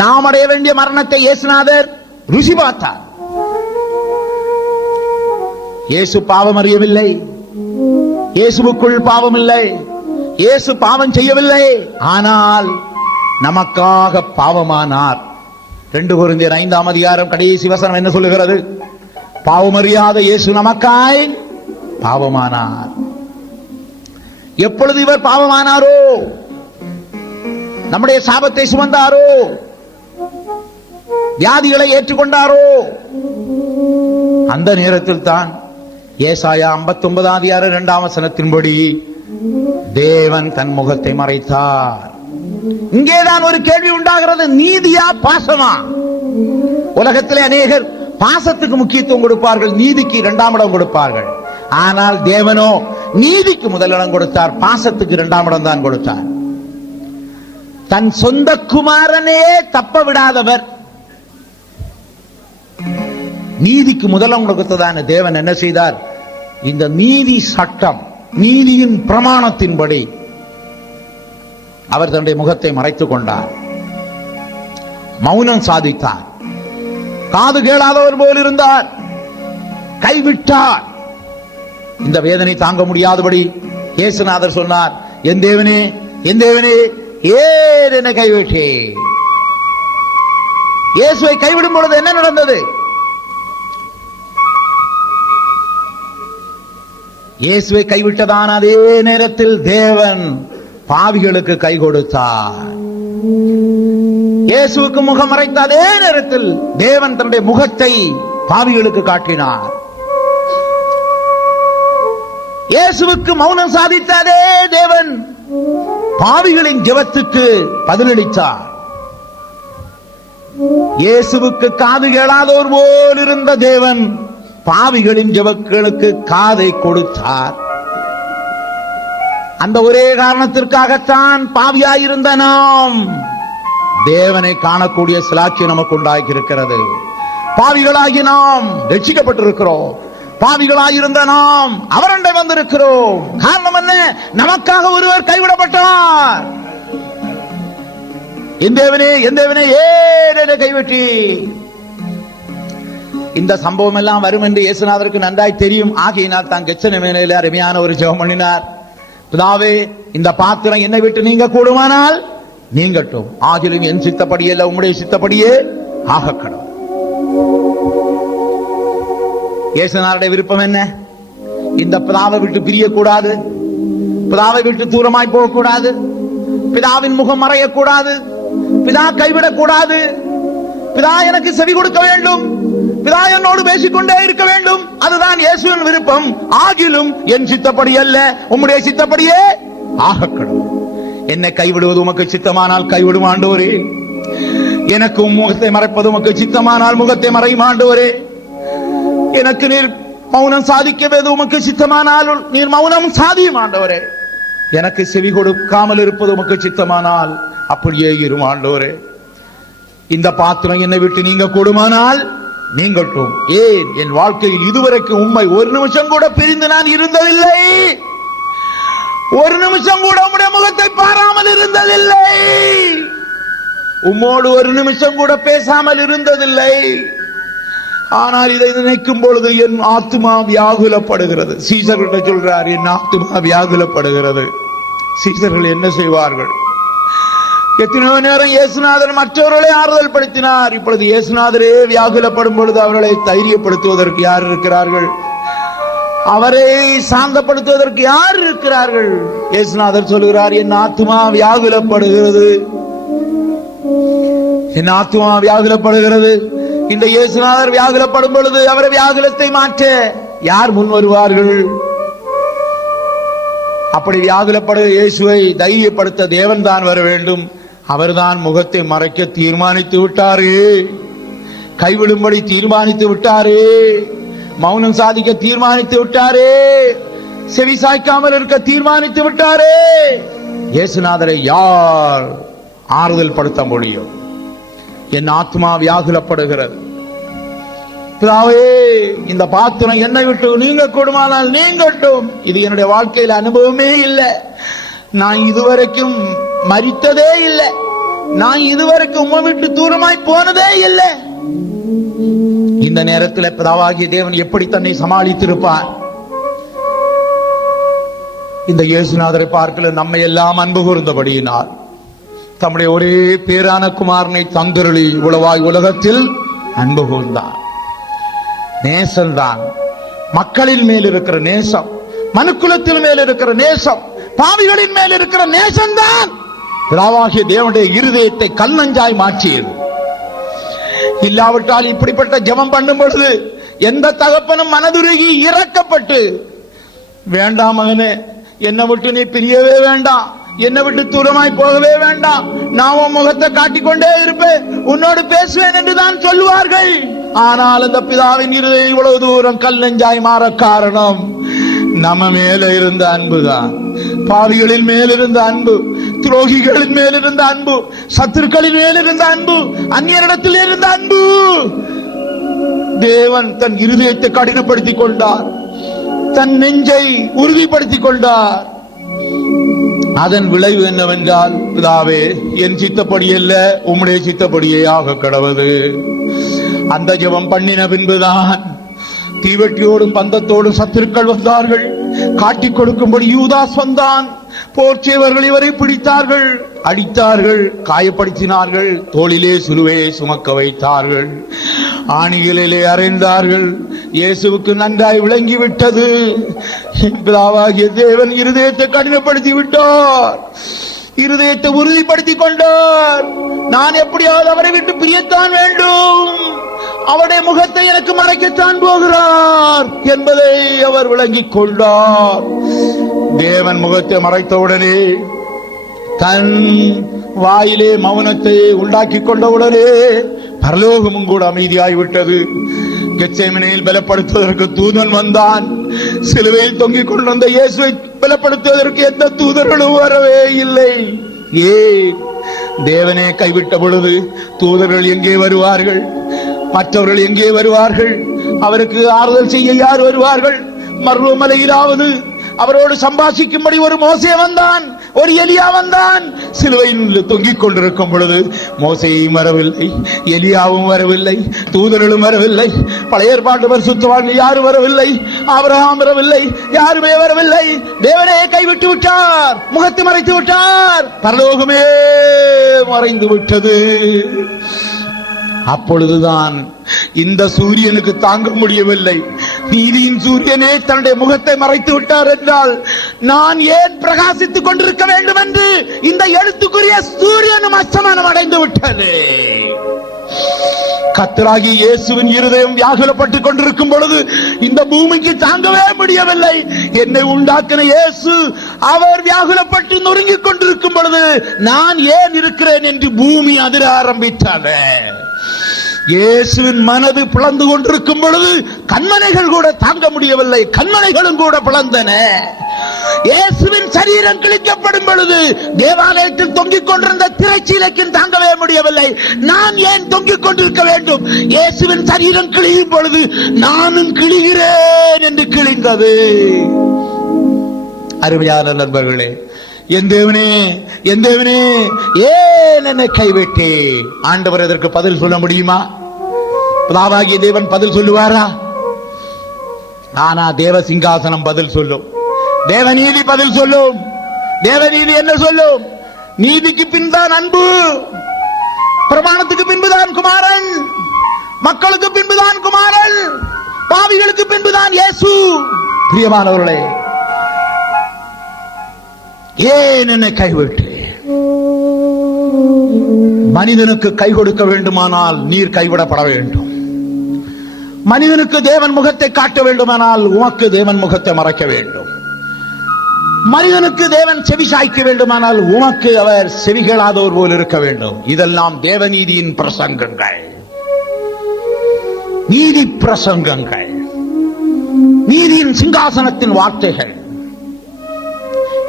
நாம் அடைய வேண்டிய மரணத்தை இயேசுநாதர் ருசி பார்த்தார். இயேசு பாவம் அறியவில்லை, இயேசுவுக்குள் பாவம் இல்லை, இயேசு பாவம் செய்யவில்லை, ஆனால் நமக்காக பாவமானார். 2 கொரிந்தியர் 5ஆம் அதிகாரம் கடைசி வசனம் என்ன சொல்லுகிறது? பாவமறியாத இயேசு நமக்காய் பாவமானார். எப்பொழுது இவர் பாவமானாரோ, நம்முடைய சாபத்தை சுமந்தாரோ, வியாதிகளை ஏற்றுக்கொண்டாரோ, அந்த நேரத்தில் தான் ஏசாயா 59ஆம் அதிகாரம் 2ஆம் வசனத்தின்படி தேவன் தன் முகத்தை மறைத்தார். இங்கேதான் ஒரு கேள்வி உண்டாகிறது, நீதியா பாசமா? உலகத்திலே அநேகர் பாசத்துக்கு முக்கியத்துவம் கொடுப்பார்கள், நீதிக்கு 2ஆம் இடம் கொடுப்பார்கள். ஆனால் தேவனோ நீதிக்கு முதல் இடம் கொடுத்தார், பாசத்துக்கு 2ஆம் இடம் தான் கொடுத்தார். தன் சொந்த குமாரனே தப்ப விடாதவர் நீதிக்கு முதலம் கொடுத்ததான தேவன் என்ன செய்தார்? இந்த நீதி சட்டம், நீதியின் பிரமாணத்தின்படி அவர் தன்னுடைய முகத்தை மறைத்துக் கொண்டார், மௌனம் சாதித்தார், காது கேளாதவர் போல் இருந்தார், கைவிட்டார். இந்த வேதனை தாங்க முடியாதபடி இயேசுநாதர் சொன்னார், என் தேவனே, என் தேவனே, ஏன் என்னை கைவிட்டே? இயேசுவை கைவிடும் பொழுது என்ன நடந்தது? இயேசுவை கைவிட்டதான அதே நேரத்தில் தேவன் பாவிகளுக்கு கை கொடுத்தார். இயேசுவுக்கு முகம் மறைத்த அதே நேரத்தில் தேவன் தன்னுடைய முகத்தை பாவிகளுக்கு காட்டினார். இயேசுவுக்கு மௌனம் சாதித்த அதே தேவன் பாவிகளின் ஜெபத்துக்கு பதிலளித்தார். இயேசுவுக்கு காது கேளாதோர் போல் இருந்த தேவன் பாவிகளின் ஜெபங்களுக்கு காதை கொடுத்தார். அந்த ஒரே காரணத்திற்காகத்தான் பாவியாயிருந்த நாம் தேவனை காணக்கூடிய சிலாட்சி நமக்கு உண்டாகி இருக்கிறது. பாவிகளாகி நாம் ரட்சிக்கப்பட்டிருக்கிறோம். பாவிகளாயிருந்த நாம் அவரண்டை வந்திருக்கிறோம். காரணம் என்ன? நமக்காக ஒருவர் கைவிடப்பட்டார். என் தேவனே, என் தேவனே, ஏன் கைவிட்டி? இந்த சம்பவம் எல்லாம் வரும் என்று இயேசுநாதருக்கு நன்றாய் தெரியும். ஆகையினால் தான் கெத்செமனேயிலே அருமையான ஒரு ஜெபம் பண்ணினார். பிதாவே, இந்த பாத்திரம் என்னை விட்டு நீங்க கூடுமானால் நீங்கட்டும், ஆகிலும் என் சித்தப்படியே இல்ல உம்முடைய சித்தப்படியே ஆகக்கடும். இயேசுநாதருடைய விருப்பம் என்ன? இந்த பிதாவை விட்டு பிரியக்கூடாது, பிதாவை விட்டு தூரமாய் போகக்கூடாது, பிதாவின் முகம் மறையக்கூடாது, பிதா கைவிடக்கூடாது, பிதா எனக்கு செவி கொடுக்க வேண்டும், பிதா என்னோடு பேசிக்கொண்டே இருக்க வேண்டும். அதுதான் இயேசுவின் விருப்பம். ஆகிலும் என் சித்தப்படி அல்ல உம்முடைய சித்தப்படியே ஆகக்கடும். என்னை கைவிடுவது உமக்கு சித்தமானால் கைவிடும் ஆண்டவரே, எனக்கு முகத்தை மறைப்பது உமக்கு சித்தமானால் முகத்தை மறையும் ஆண்டவரே, எனக்கு நீர் மௌனம் சாதிக்கவது உமக்கு சித்தமானால் நீர் மௌனம் சாதியும் ஆண்டவரே, எனக்கு செவி கொடுக்காமல் இருப்பது உமக்கு சித்தமானால் அப்படியே இரும் ஆண்டவரே. இந்த பாத்திரம் என்னை விட்டு நீங்க கூடுமானால் நீங்கட்டும். ஏன் என் வாழ்க்கையில் இதுவரைக்கும் உம்மை ஒரு நிமிஷம் கூட பிரிந்து நான் இருந்ததில்லை, ஒரு நிமிஷம் கூட உம்முடைய முகத்தை பாராமல் இருந்ததில்லை, உம்மோடு ஒரு நிமிஷம் கூட பேசாமல் இருந்ததில்லை. ஆனால் இதை நினைக்கும் பொழுது என் ஆத்துமா வியாகுலப்படுகிறது. சீசர்கிட்ட சொல்றார், என் ஆத்துமா வியாகுலப்படுகிறது. சீசர்கள் என்ன செய்வார்கள்? எத்தனையோ நேரம் இயேசுநாதர் மற்றவர்களை ஆறுதல் படுத்தினார். இப்பொழுது இயேசுநாதரே வியாகுலப்படும் பொழுது அவர்களை தைரியப்படுத்துவதற்கு யார் இருக்கிறார்கள்? அவரை சாந்தப்படுத்துவதற்கு யார் இருக்கிறார்கள்? இயேசுநாதர் சொல்கிறார், என் ஆத்துமா வியாகுலப்படுகிறது, என் ஆத்துமா வியாகுலப்படுகிறது. இந்த இயேசுநாதர் வியாகுலப்படும் பொழுது அவரை வியாகுலத்தை மாற்ற யார் முன் வருவார்கள்? அப்படி வியாகுலப்பட இயேசுவை தைரியப்படுத்த தேவன் தான் வர வேண்டும். அவர்தான் முகத்தை மறைக்க தீர்மானித்து விட்டாரே, கைவிடும்படி தீர்மானித்து விட்டாரே, மௌனம் சாதிக்க தீர்மானித்து விட்டாரே, செவி சாய்க்காமல் இருக்க தீர்மானித்து விட்டாரே. இயேசுநாதரை யார் ஆறுதல் படுத்த முடியும்? என் ஆத்மா வியாகுலப்படுகிறது. பிதாவே, இந்த பாத்திரம் என்னை விட்டு நீங்க கூடுமானால் நீங்கட்டும். இது என்னுடைய வாழ்க்கையில் அனுபவமே இல்லை. நான் இதுவரைக்கும் மரித்ததே இல்லை. நான் இதுவரைக்கும் உம்மை விட்டு தூரமாய் போனதே இல்லை. இந்த நேரத்தில் பிதாவாகிய தேவன் எப்படி தன்னை சமாளித்திருப்பார்? இந்த இயேசுநாதரை பார்க்கல நம்மை எல்லாம் அன்பு கூர்ந்தபடியினால் தம்முடைய ஒரே பேரான குமாரனை தந்தருளி உளவாய் உலகத்தில் அன்பு கூர்ந்தார். நேசம்தான் மக்களின் மேல் இருக்கிற நேசம், மனுக்குலத்தின் மேல் இருக்கிற நேசம், பாவிகளின் மேல் இருக்கிற நேசம்தான் பிதாவாகிய தேவனுடைய இருதயத்தை கல்நஞ்சாய் மாற்றியது. இல்லாவிட்டால் இப்படிப்பட்ட ஜெபம் பண்ணும் பொழுது எந்த தகப்பனும் மனதுருகி இறக்கப்பட்டு, வேண்டாம் மகனே, என்னை விட்டு நீ பிரியவே வேண்டாம், என்னை விட்டு தூரமாய் போகவே வேண்டாம், நான் உன் முகத்தை காட்டிக்கொண்டே இருப்பேன், உன்னோடு பேசுவேன் என்றுதான் சொல்லுவார்கள். ஆனால் அந்த பிதாவின் இருதயம் இவ்வளவு தூரம் கல் நெஞ்சாய் மாற காரணம் நம்ம மேல இருந்த அன்புதான். பாவிகளின் மேல் இருந்த அன்பு, துரோகிகளின் மேல் இருந்த அன்பு, சத்துருக்களின் மேல் இருந்த அன்பு, அந்நியரிடத்தில் இருந்த அன்பு. தேவன் தன் இருதயத்தை கடினப்படுத்திக் கொண்டார், தன் நெஞ்சை உறுதிப்படுத்திக் கொண்டார். அதன் விளைவு என்னவென்றால், பிதாவே, என் சித்தப்படி அல்ல உம்முடைய சித்தப்படியே ஆக கடவது. அந்த ஜெபம் பண்ணின பின்புதான் தீவெட்டியோடும் பந்தத்தோடும் சத்துருக்கள் வந்தார்கள். காட்டிக் கொடுக்கும்படி யூதாஸ் வந்தான். போர்ச்சேவர்கள் இவரை பிடித்தார்கள், அடித்தார்கள், காயப்படுத்தினார்கள், தோளிலே சிலுவையை சுமக்க வைத்தார்கள், ஆணிகளிலே அறைந்தார்கள். இயேசுவுக்கு நன்றாய் விளங்கிவிட்டது, பிதாவாகிய தேவன் இருதயத்தை கடினப்படுத்தி விட்டார், இருதயத்தை உறுதிப்படுத்திக் கொண்டார். நான் எப்படியாவது அவரை விட்டு பிரியத்தான் வேண்டும், அவருடைய முகத்தை எனக்கு மறைக்கத்தான் போகிறார் என்பதை அவர் விளங்கிக் கொண்டார். தேவன் முகத்தை மறைத்தவுடனே, தன் வாயிலே மௌனத்தை உண்டாக்கி கொண்டவுடனே பரலோகமும் கூட அமைதியாகிவிட்டது. கெத்சேமனையில் பலப்படுத்துவதற்கு தூதன் வந்தான். சிலுவையில் தொங்கிக் கொண்டிருந்த இயேசுவை பலப்படுத்துவதற்கு எந்த தூதர்களும் வரவே இல்லை. ஏன்? தேவனே கைவிட்ட பொழுது தூதர்கள் எங்கே வருவார்கள்? மற்றவர்கள் எங்கே வருவார்கள்? அவருக்கு ஆறுதல் செய்ய யார் வருவார்கள்? மருவமலையிலாவது அவரோடு சம்பாஷிக்கும்படி ஒரு மோசே வந்தான், ஒரு எலியா வந்தான். சிலுவையில் தொங்கிக் கொண்டிருக்கும் பொழுது மோசேயும் வரவில்லை, எலியாவும் வரவில்லை, தூதர்களும் வரவில்லை, பழைய ஏற்பாட்டு பரிசுத்தவான்கள் யாரும் வரவில்லை, ஆபிரகாம் வரவில்லை, யாருமே வரவில்லை. தேவனே கைவிட்டு விட்டார், முகத்தை மறைத்து விட்டார், பரலோகமே மறைந்து விட்டது. அப்பொழுதுதான் இந்த சூரியனுக்கு தாங்க முடியவில்லை. நீதியின் சூரியனே தன்னுடைய முகத்தை மறைத்து விட்டார் என்றால் நான் ஏன் பிரகாசித்துக் கொண்டிருக்க வேண்டும் என்று இந்த எழுத்துக்குரிய சூரியனும் அஸ்தமனம் அடைந்து விட்டது. கர்த்தராகிய இயேசுவின் இருதயம் வியாகுலப்பட்டுக் கொண்டிருக்கும் பொழுது இந்த பூமிக்கு தாங்கவே முடியவில்லை. என்னை உண்டாக்கின இயேசு அவர் வியாகுலப்பட்டு நொறுங்கிக் கொண்டிருக்கும் பொழுது நான் ஏன் இருக்கிறேன் என்று பூமி அதிர ஆரம்பித்தார். இயேசுவின் மனது பிளந்து கொண்டிருக்கும் பொழுது கண்மனைகள் கூட தாங்க முடியவில்லை, கண்மனைகளும் கூட பிளந்தன. இயேசுவின் சரீரம் கிழிக்கப்படும் பொழுது தேவாலயத்தில் தொங்கிக் கொண்டிருந்த திரைச்சீலைக்கும் தாங்கவே முடியவில்லை. நான் ஏன் தொங்கிக் கொண்டிருக்க வேண்டும்? இயேசுவின் சரீரம் கிழியும் பொழுது நானும் கிழிகிறேன் என்று கிழிந்தது. அருமையான நண்பர்களே, என் தேவனே, என் தேவனே, ஏன் என்னை கைவிட்டே? ஆண்டவர் இதற்கு பதில் சொல்ல முடியுமா? பிதாவாகிய தேவன் பதில் சொல்லுவாரா? ஆனா தேவ சிங்காசனம் பதில் சொல்லும், தேவநீதி பதில் சொல்லும். தேவநீதி என்ன சொல்லும்? நீதிக்கு பின்தான் அன்பு, பிரமாணத்துக்கு பின்புதான் குமாரன், மக்களுக்கு பின்புதான் குமாரன், பாவிகளுக்கு பின்புதான் இயேசு. பிரியமானவர்களே, ஏன் என்னை கைவிட்டு? மனிதனுக்கு கை கொடுக்க வேண்டுமானால் நீர் கைவிடப்பட வேண்டும். மனிதனுக்கு தேவன் முகத்தை காட்ட வேண்டுமானால் உமக்கு தேவன் முகத்தை மறைக்க வேண்டும். மனிதனுக்கு தேவன் செவி சாய்க்க வேண்டுமானால் உமக்கு அவர் செவிகளாதோர் போல் இருக்க வேண்டும். இதெல்லாம் தேவநீதியின் பிரசங்கங்கள், நீதி பிரசங்கங்கள், நீதியின் சிங்காசனத்தின் வார்த்தைகள்.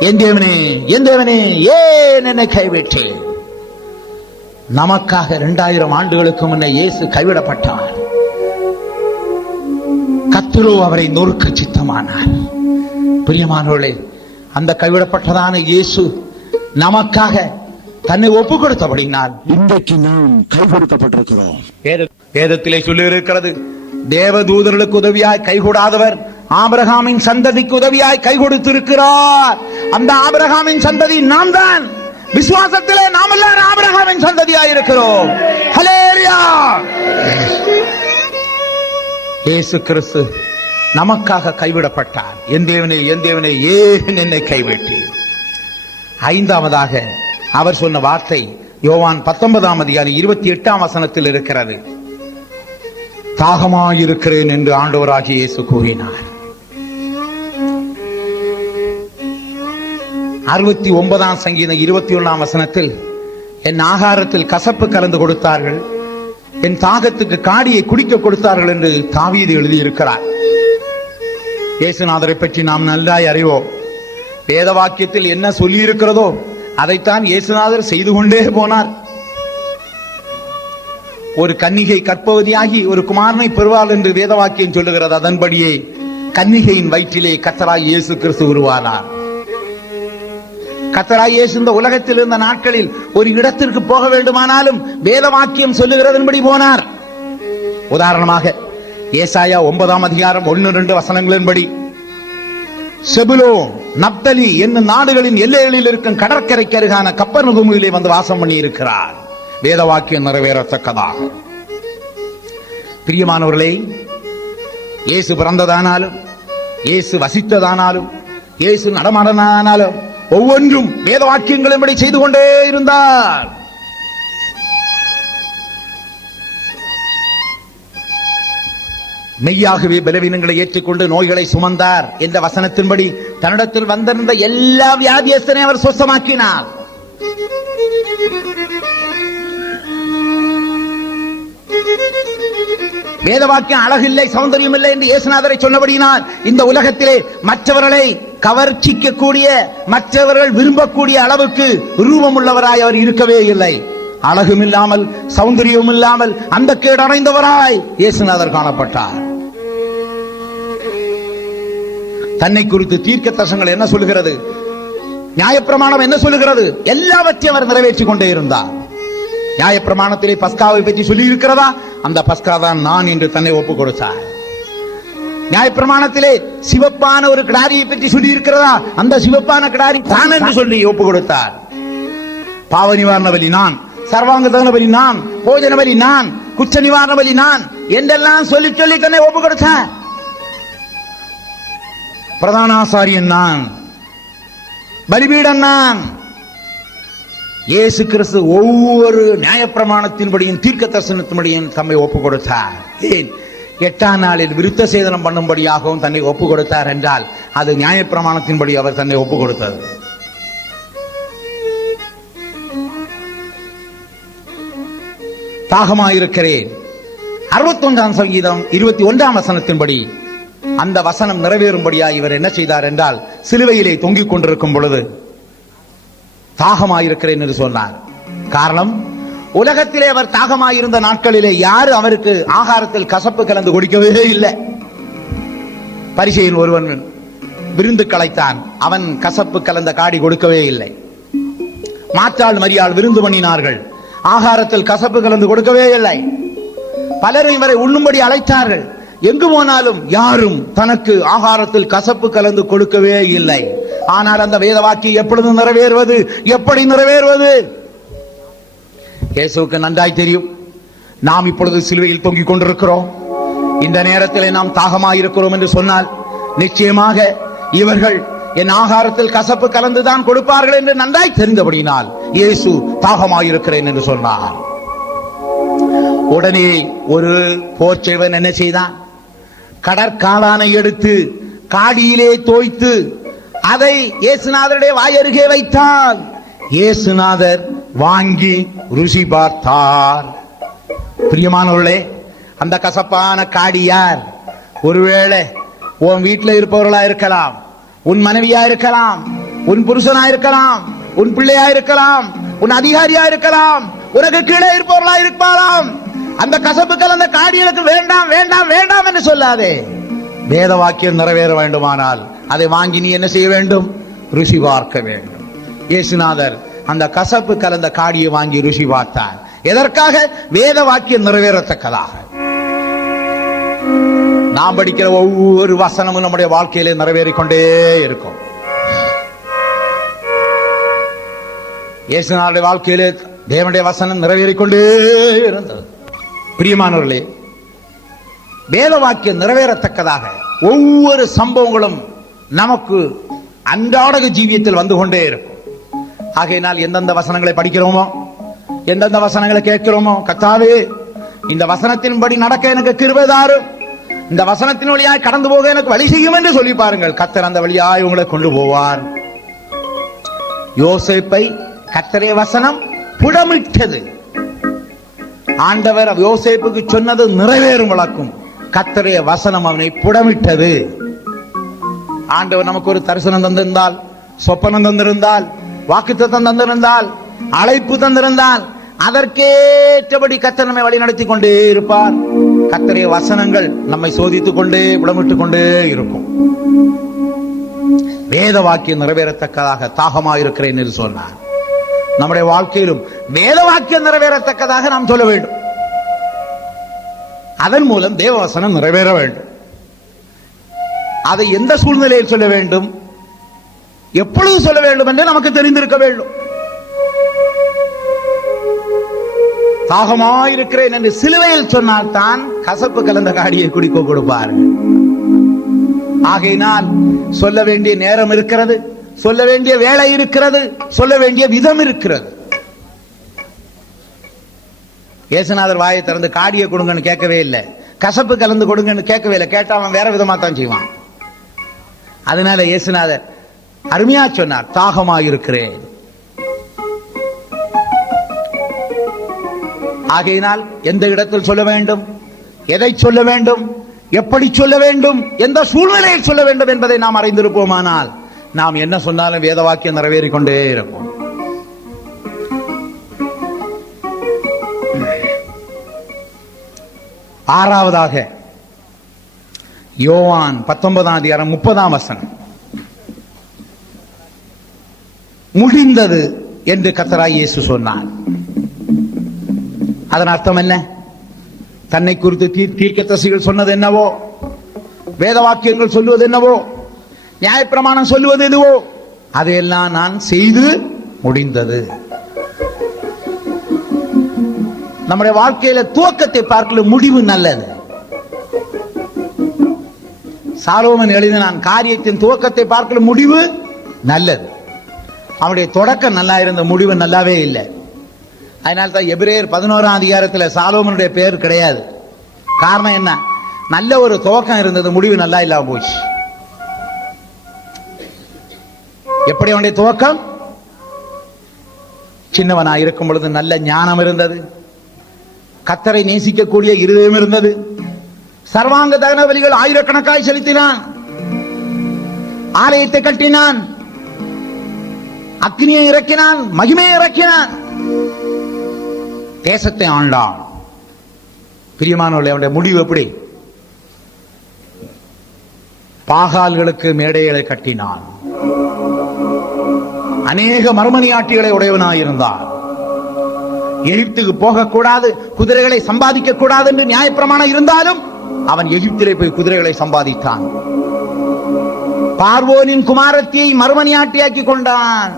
என் தேவனே, என் தேவனே, ஏன் என்னை கைவிட்டேன்? நமக்காக 2000 ஆண்டுகளுக்கு முன்னே இயேசு கைவிடப்பட்டார். கர்த்தரோ அவரை நொறுக்க சித்தமானார். பிரியமானவர்களே, அந்த கைவிடப்பட்டதான இயேசு நமக்காக தன்னை ஒப்பு கொடுத்தபடினால் இன்றைக்கு நாம் கை கொடுக்கப்பட்டிருக்கிறோம். வேதத்திலே சொல்லி இருக்கிறது, தேவதூதர்களுக்கு உதவியாய் கைகூடாதவர் ஆபிரகாமின் சந்ததிக்கு உதவியாய் கை கொடுத்திருக்கிறார். அந்த ஆபிரகாமின் சந்ததி நாம் தான். விசுவாசத்திலே நாம் எல்லாரும் ஆபிரகாமின் சந்ததியாய் இருக்கிறோம். ஹல்லேலூயா. இயேசு கிறிஸ்து நமக்காக கைவிடப்பட்டார். என் தேவனே, என் தேவனே, ஏன் என்னை கைவிட்டீர்? ஐந்தாவதாக அவர் சொன்ன வார்த்தை யோவான் 19:28 இருக்கிறது. தாகமாயிருக்கிறேன் என்று ஆண்டவராகிய இயேசு கூறினார். 69 சங்கீதம் 21 என் ஆகாரத்தில் கசப்பு கலந்து கொடுத்தார்கள், என் தாகத்துக்கு காடியை குடிக்க கொடுத்தார்கள் என்று தாவீது எழுதியிருக்கிறார். இயேசுநாதரை பற்றி நாம் நன்றாய் அறிவோம். வேத வாக்கியத்தில் என்ன சொல்லி இருக்கிறதோ அதைத்தான் இயேசுநாதர் செய்து கொண்டே போனார். ஒரு கன்னிகை கற்பவதியாகி ஒரு குமாரனை பெறுவாள் என்று வேத வாக்கியம் சொல்லுகிறது. அதன்படியே கன்னிகையின் வயிற்றிலே கர்த்தராகிய இயேசு கிறிஸ்து உருவானார். கர்த்தராகிய இயேசு இந்த உலகத்தில் இருந்த நாட்களில் ஒரு இடத்திற்கு போக வேண்டுமானாலும் வேத வாக்கியம் சொல்லுகிறதன்படி போனார். உதாரணமாக ஏசாயா 9:1-2 செபுலோன், நப்தலி என்னும் நாடுகளின் எல்லைகளில் இருக்கும் கடற்கரைக்கு அருகான கப்பர்நகூமிலே வந்து வாசம் பண்ணி இருக்கிறார். வேத வாக்கியம் நிறைவேறத்தக்கதாக. பிரியமானவர்களே, இயேசு பிறந்ததானாலும், இயேசு வசித்ததானாலும், இயேசு நடமாடனானாலும் ஒவ்வொன்றும் வேத வாக்கியங்களின்படி செய்து கொண்டே இருந்தார். மெய்யாகவே பலவீனங்களை ஏற்றுக்கொண்டு நோய்களை சுமந்தார் என்ற வசனத்தின்படி தன்னிடத்தில் வந்திருந்த எல்லா வியாதியஸ்தனை அவர் சுத்தமாக்கினார். வேதவாக்கியம் அழகில்லை, சௌந்தரியம் இல்லை என்று இயேசுநாதரை சொன்னபடியினால் இந்த உலகத்திலே மற்றவர்களை கவர்ச்சிக்க கூடிய, மற்றவர்கள் விரும்பக்கூடிய அளவுக்கு ரூபம் உள்ளவராய் அவர் இருக்கவே இல்லை. அழகும் இல்லாமல், சௌந்தரியம் இல்லாமல் அந்த கேடு அடைந்தவராய் இயேசுநாதர் காணப்பட்டார். தன்னை குறித்து தீர்க்க தரிசனங்கள் என்ன சொல்லுகிறது, நியாயப்பிரமாணம் என்ன சொல்லுகிறது, எல்லாவற்றையும் அவர் நிறைவேற்றிக் கொண்டே இருந்தார். நியாயப்பிரமாணத்திலே பஸ்காவை பற்றி சொல்லி இருக்கிறதா? அந்த பஸ்கா தான் நான் என்று தன்னை ஒப்புக் கொடுத்தார். நியாயப்பிரமாணத்திலே சிவப்பான ஒரு கிடாரியை பற்றி சொல்லி இருக்கிறதா? அந்த சிவப்பான கிடாரி தான் என்று சொல்லி ஒப்புக் கொடுத்தார். பாவ நிவாரண பலி நான், சர்வாங்க தகன பலி நான், போஜன பலி நான், குற்ற நிவாரண பலி நான் என்றெல்லாம் சொல்லி சொல்லி தன்னை ஒப்புக் கொடுத்தார். பிரதான ஆசாரியன் நான், பலிபீடன் நான். இயேசு கிறிஸ்து ஒவ்வொரு நியாயப்பிரமாணத்தின்படியும் தீர்க்க தரிசனத்தின்படியும் தம்மை ஒப்புக் கொடுத்தார். ஏன்? 8ஆம் நாளில் விருத்த சேதனம் பண்ணும்படியாகவும் தன்னை ஒப்புக் கொடுத்தார் என்றால் அது நியாயப்பிரமாணத்தின்படி அவர் தன்னை ஒப்புக் கொடுத்தது. தாகமாயிருக்கிறேன் 61 சங்கீதம் 21 அந்த வசனம் நிறைவேறும்படியாக இவர் என்ன செய்தார் என்றால், சிலுவையிலே தொங்கிக் கொண்டிருக்கும் பொழுது தாகமாயிருக்கிறேன் என்று சொன்னார். காரணம், உலகத்திலே அவர் தாகமாயிருந்த நாட்களிலே யாரு அவருக்கு ஆகாரத்தில் கசப்பு கலந்து கொடுக்கவே இல்லை. பரிசேயன் ஒருவன் விருந்து கலைத்தான், அவன் கசப்பு கலந்த காடி கொடுக்கவே இல்லை. மாற்றாள் மரியாள் விருந்து பண்ணினார்கள், ஆகாரத்தில் கசப்பு கலந்து கொடுக்கவே இல்லை. பலரும் இவரை உண்ணும்படி அழைத்தார்கள், எங்கு போனாலும் யாரும் தனக்கு ஆகாரத்தில் கசப்பு கலந்து கொடுக்கவே இல்லை. ஆனால் அந்த வேத வாக்கியம் எப்பொழுது நிறைவேறுவது, எப்படி நிறைவேறுவது? இயேசுவுக்கு நன்றாய் தெரியும். நாம் இப்பொழுது சிலுவையில் தொங்கிக் கொண்டிருக்கிறோம். இந்த நேரத்தில் நாம் தாகமாயிருக்கிறோம் என்று சொன்னால் நிச்சயமாக இவர்கள் என் ஆகாரத்தில் கசப்பு கலந்துதான் கொடுப்பார்கள் என்று நன்றாய் தெரிந்தபடினால் இயேசு தாகமாயிருக்கிறேன் என்று சொன்னார். உடனே ஒரு போர்ச்செய்வன் என்ன செய்தான்? கடற்காளானை எடுத்து காடியிலே தோய்த்து அதை இயேசுநாதருடைய வாயருகே வைத்தார். இயேசுநாதர் வாங்கி ருசி பார்த்தார். பிரியமானவர்களே, அந்த கசப்பான காடி யார்? ஒருவேளை உன் வீட்டில் இருப்பவர்களா இருக்கலாம், உன் மனைவியா இருக்கலாம், உன் புருஷனா இருக்கலாம், உன் பிள்ளையா இருக்கலாம், உன் அதிகாரியா இருக்கலாம், உனக்கு கீழே இருப்பவர்களா இருக்கலாம். அந்த கசப்பு கலந்த காடி எனக்கு வேண்டாம் வேண்டாம் வேண்டாம் என்று சொல்லாதே. வேத வாக்கியம் நிறைவேற வேண்டுமானால் அதை வாங்கி நீ என்ன செய்ய வேண்டும்? ருசி பார்க்க வேண்டும். இயேசுநாதர் அந்த கசப்பு கலந்த காடியை வாங்கி ருசி பார்த்தார். எதற்காக? வேத வாக்கியம் நிறைவேறத்தக்கதாக. நாம் படிக்கிற ஒவ்வொரு வசனமும் நம்முடைய வாழ்க்கையிலே நிறைவேறிக்கொண்டே இருக்கும். இயேசுநாதருடைய வாழ்க்கையிலே தேவனுடைய வசனம் நிறைவேறிக்கொண்டே இருந்தது. பிரியமானவர்களே, வேத வாக்கியம் நிறைவேறத்தக்கதாக ஒவ்வொரு சம்பவங்களும் நமக்கு அன்றாட ஜீவியத்தில் வந்து கொண்டே இருக்கும். ஆகையினால் எந்தெந்த வசனங்களை படிக்கிறோமோ, எந்தெந்த வசனங்களை கேட்கிறோமோ, கர்த்தாவே இந்த வசனத்தின்படி நடக்க எனக்கு கிருபை தாரும், இந்த வசனத்தின் வழியாய் கடந்து போக எனக்கு வழி செய்யும் என்று சொல்லி பாருங்கள். கர்த்தர் அந்த வழியாய் உங்களை கொண்டு போவார். யோசேப்பை கர்த்தருடைய வசனம் புடமிட்டது. ஆண்டவர் யோசேப்புக்கு சொன்னது நிறைவேறும் வழக்கும். கர்த்தருடைய வசனம் அவனை புடமிட்டது. ஆண்டவர் நமக்கு ஒரு தரிசனம் தந்திருந்தால், சொப்பனம் தந்திருந்தால், வாக்குத்தத்தம் தந்திருந்தால், அழைப்பு தந்திருந்தால், அதற்கேற்றபடி கர்த்தர் நம்மை வழி நடத்தி கொண்டே இருப்பார். கர்த்தருடைய வசனங்கள் நம்மை சோதித்துக் கொண்டே புடமிட்டுக் கொண்டே இருக்கும். வேத வாக்கியம் நிறைவேறத்தக்கதாக தாகமாயிருக்கிறேன் என்று சொன்னார். நம்முடைய வாழ்க்கையிலும் வேத வாக்கியம் நிறைவேறத்தக்கதாக நாம் சொல்ல வேண்டும். அதன் மூலம் தேவ வசனம் நிறைவேற வேண்டும். அதை எந்த சூழ்நிலையில் சொல்ல வேண்டும், எப்பொழுது சொல்ல வேண்டும் என்று நமக்கு தெரிந்திருக்க வேண்டும். தாகமாயிருக்கிறேன் என்று சிலுவையில் சொன்னால் தான் கசப்பு கலந்த காடியை குடிக்க கொடுப்பார்கள். ஆகையினால் சொல்ல வேண்டிய நேரம் இருக்கிறது, சொல்ல வேண்டிய வேலை இருக்கிறது, சொல்ல வேண்டிய விதம் இருக்கிறது. இயேசுநாதர் வாயை திறந்து காடியை கொடுங்கன்னு கேட்கவே இல்லை, கசப்பு கலந்து கொடுங்கன்னு கேட்கவே இல்லை. கேட்டா அவன் வேற விதமா தான் செய்வான். அதனால இயேசுநாதர் அருமையா சொன்னார், தாகமாயிருக்கிறேன். ஆகையினால் எந்த இடத்தில் சொல்ல வேண்டும், எதை சொல்ல வேண்டும், எப்படி சொல்ல வேண்டும், எந்த சூழ்நிலையில் சொல்ல வேண்டும் என்பதை நாம் அறிந்திருப்போமானால் நாம் என்ன சொன்னாலும் வேத வாக்கியம் நிறைவேறிக் கொண்டே இருக்கும். ஆறாவதாக யோவான் 19:30 முடிந்தது என்று கர்த்தராகிய இயேசு சொன்னார். அதன் அர்த்தம் என்ன? தன்னை குறித்து தீர்க்கதரிசிகள் சொன்னது என்னவோ, வேத வாக்கியங்கள் சொல்லுவது என்னவோ, நியாயப்பிரமாணம் சொல்லுவது எதுவோ, அதையெல்லாம் நான் செய்து முடிந்தது. நம்முடைய வாழ்க்கையில துவக்கத்தை பார்க்கல, முடிவு நல்லது. சாலோமன் எழுதினான், காரியத்தின் துவக்கத்தை பார்க்கல, முடிவு நல்லது. அவனுடைய தொடக்கம் நல்லா இருந்த, முடிவு நல்லாவே இல்லை. அதனால தான் எபிரேயர் 11 சாலோமனுடைய பெயர் கிடையாது. காரணம் என்ன? நல்ல ஒரு துவக்கம் இருந்தது, முடிவு நல்லா இல்லாம போச்சு. எப்படி அவனுடைய துவக்கம்? சின்னவனா இருக்கும் பொழுது நல்ல ஞானம் இருந்தது, கர்த்தரை நேசிக்கக்கூடிய இருதயம் இருந்தது, சர்வாங்க தகன பலிகள் ஆயிரக்கணக்காய் செலுத்தினான், ஆலயத்தை கட்டினான், அக்னியை இறக்கினான், மகிமையை இறக்கினான், தேசத்தை ஆண்டான். பிரியமானவர்களே, அவனுடைய முடிவு எப்படி? பாகால்களுக்கு மேடைகளை கட்டினான், அநேக மறுமணியாட்டிகளை உடையவனாயிருந்தான், எகிப்துக்கு போகக்கூடாது, குதிரைகளை சம்பாதிக்க கூடாது என்று நியாயப்பிரமாணம் இருந்தாலும் அவன் எகிப்திலே போய் குதிரைகளை சம்பாதித்தான். பார்வோனின் குமாரத்தியை மறுமணியாட்டியாக்கி கொண்டான்.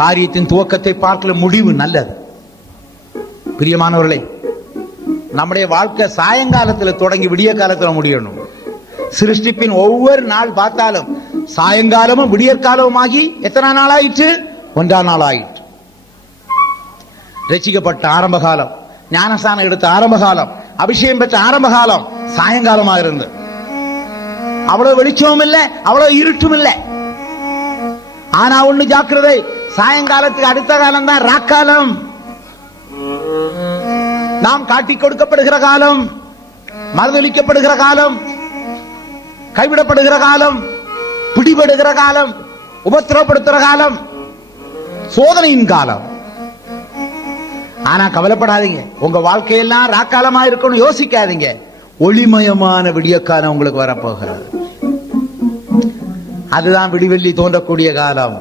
காரியத்தின் துவக்கத்தை பார்க்கல, முடிவு நல்லது. பிரியமானவர்களே, நம்முடைய வாழ்க்கை சாயங்காலத்தில் தொடங்கி விடிய காலத்தில் முடியணும். சிருஷ்டிப்பின் ஒவ்வொரு நாள் பார்த்தாலும் சாயங்காலமும் விடியற்காலமும் ஆகி எத்தனை நாள் ஆயிற்று? 1 நாள் ஆயிற்று. ரட்சிக்கப்பட்ட ஆரம்ப காலம், ஞானஸ்தானம் எடுத்த ஆரம்ப காலம், அபிஷேகம் பெற்ற ஆரம்ப காலம் சாயங்காலமாக இருந்தது. அவ்வளவு வெளிச்சமும் இல்லை, அவ்வளவு இருட்டும் இல்லை. ஆனா ஒண்ணு ஜாக்கிரதை, சாயங்காலத்துக்கு அடுத்த காலம் தான் ராக்காலம். நாம் காட்டி கொடுக்கப்படுகிற காலம், மறுதளிக்கப்படுகிற காலம், கைவிடப்படுகிற காலம், பிடிபடுகிற காலம், உபத்திரவப்படுத்துகிற காலம், சோதனையின் காலம். ஆனா கவலைப்படாதீங்க, உங்க வாழ்க்கையெல்லாம் ராக்காலமா இருக்கணும் யோசிக்காதீங்க. ஒளிமயமான விடிய காலம் உங்களுக்கு வரப்போகிறது. அதுதான் விடிவெள்ளி தோன்றக்கூடிய காலம்,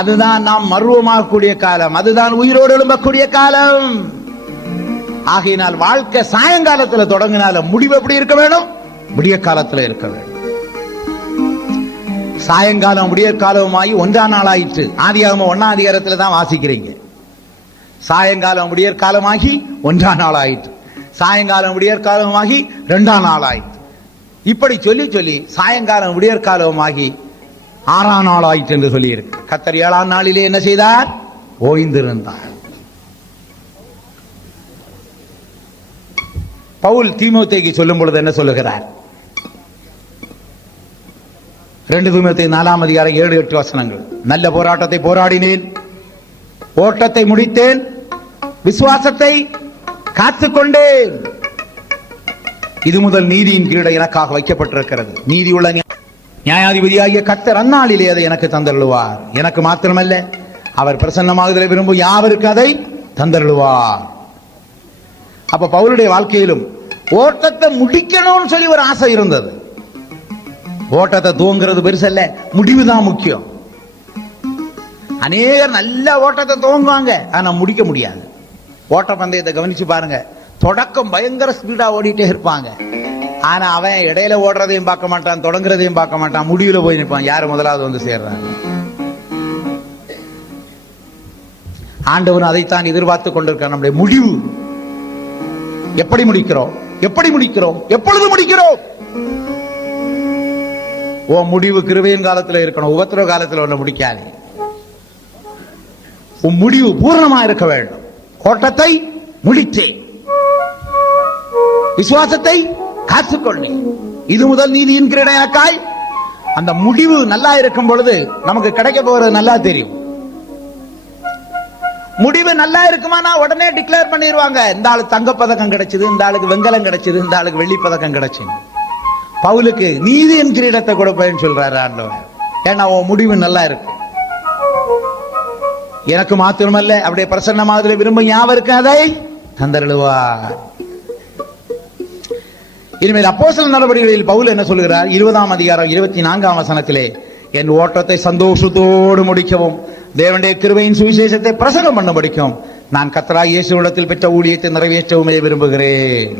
அதுதான் நாம் மர்வமாகக்கூடிய காலம், அதுதான் உயிரோடு எழும்பக்கூடிய காலம். ஆகையினால் வாழ்க்கை சாயங்காலத்தில் தொடங்கினாலும் முடிவு எப்படி இருக்க வேணும்? விடிய காலத்தில் இருக்க வேண்டும். சாயங்காலம் விடிய காலமாகி 1ஆம் நாள் ஆயிற்று. ஆதியாகமம் 1ஆம் அதிகாரத்தில் தான் வாசிக்கிறீங்க. சாயங்காலம் விடியற் காலமாகி 1ஆம் நாள் ஆயிற்று. சாயங்காலம் விடியற் காலமாகி 2ஆம் நாள் ஆயிற்று. இப்படி சொல்லி சொல்லி சாயங்காலம் விடியற் காலமாகி 6ஆம் நாள் ஆயிற்று என்று சொல்லி இருக்கு. கர்த்தர் 7ஆம் நாளிலே என்ன செய்தார்? ஓய்ந்திருந்தார். பவுல் தீமோத்தேயுக்கு சொல்லும் பொழுது என்ன சொல்லுகிறார்? 2 தீமோத்தேயு 4ஆம் அதிகாரம் 7-8 வசனங்கள். நல்ல போராட்டத்தை போராடினேன், ஓட்டத்தை முடித்தேன், விசுவாசத்தை காத்துக்கொண்டேன். இது முதல் நீதியின் கிரீடம் எனக்காக வைக்கப்பட்டிருக்கிறது. நீதியுள்ள நியாயாதிபதியாகிய கர்த்தர் அந்நாளிலே அதை எனக்கு தந்தருளுவார். எனக்கு மாத்திரமல்ல, அவர் பிரசன்னமாகுதலை விரும்பும் யாவருக்கு அதை தந்தருளுவார். அப்ப பவுலுடைய வாழ்க்கையிலும் ஓட்டத்தை முடிக்கணும்னு சொல்லி ஒரு ஆசை இருந்தது. ஓட்டத்தை துவங்கிறது பெருசல்ல, முடிவுதான் முக்கியம். அநேகர் நல்ல ஓட்டத்தை துவங்குவாங்க, ஆனா முடிக்க முடியாது. ஓட்ட பந்தயத்தை கவனிச்சு பாருங்க, தொடக்கம் பயங்கர ஸ்பீடா ஓடிட்டே இருப்பாங்க. ஆனா அவன் இடையில ஓடுறதையும் பார்க்க மாட்டான், தொடங்குறதையும் பார்க்க மாட்டான், முடிவுல போய் நிற்பான். யாரு முதலாவது வந்து சேர்றாங்க. ஆண்டவன் அதைத்தான் எதிர்பார்த்து கொண்டிருக்கான். நம்முடைய முடிவு எப்படி முடிக்கிறோம், எப்படி முடிக்கிறோம், எப்பொழுது முடிக்கிறோம்? ஓ முடிவு கிருபையின் காலத்துல இருக்கணும், உபத்திரவ காலத்துல ஒண்ணு முடிக்காது. உன் முடிவு பூரணமா இருக்க வேண்டும். ஓட்டத்தை முடித்தேன், விசுவாசத்தை காத்துக்கொண்டேன், இது முதல் நீதியின் கிரீடமாக்காய். அந்த முடிவு நல்லா இருக்கும் பொழுது நமக்கு கிடைக்க போறது நல்லா தெரியும். முடிவு நல்லா இருக்குமானா உடனே டிக்ளேர் பண்ணிடுவாங்க, இந்த ஆளுக்கு தங்க பதக்கம் கிடைச்சது, இந்த ஆளுக்கு வெங்கலம் கிடைச்சது, இந்த ஆளுக்கு வெள்ளி பதக்கம் கிடைச்சது. பவுலுக்கு நீதியின் கிரீடத்தை கொடுப்பேன்னு சொல்றாரு ஆண்டவர். ஏன்னா உன் முடிவு நல்லா இருக்கு. எனக்கு மாத்திரமல்ல, அப்படியே பிரசன்னமாவதில் விரும்பும் யாவருக்கு அதை தந்தருளுவார். இனிமேல் அப்போஸ்தலர் நடவடிக்கைகளில் பவுல் என்ன சொல்கிறார்? 20ஆம் அதிகாரம் 24ஆம் வசனத்திலே, என் ஓட்டத்தை சந்தோஷத்தோடு முடிக்கவும் தேவனுடைய கிருபையின் சுவிசேஷத்தை பிரசங்கம் பண்ண முடிக்கும் நான் கர்த்தராகிய இயேசுவிடத்தில் பெற்ற ஊழியத்தை நிறைவேற்றவுமே விரும்புகிறேன்.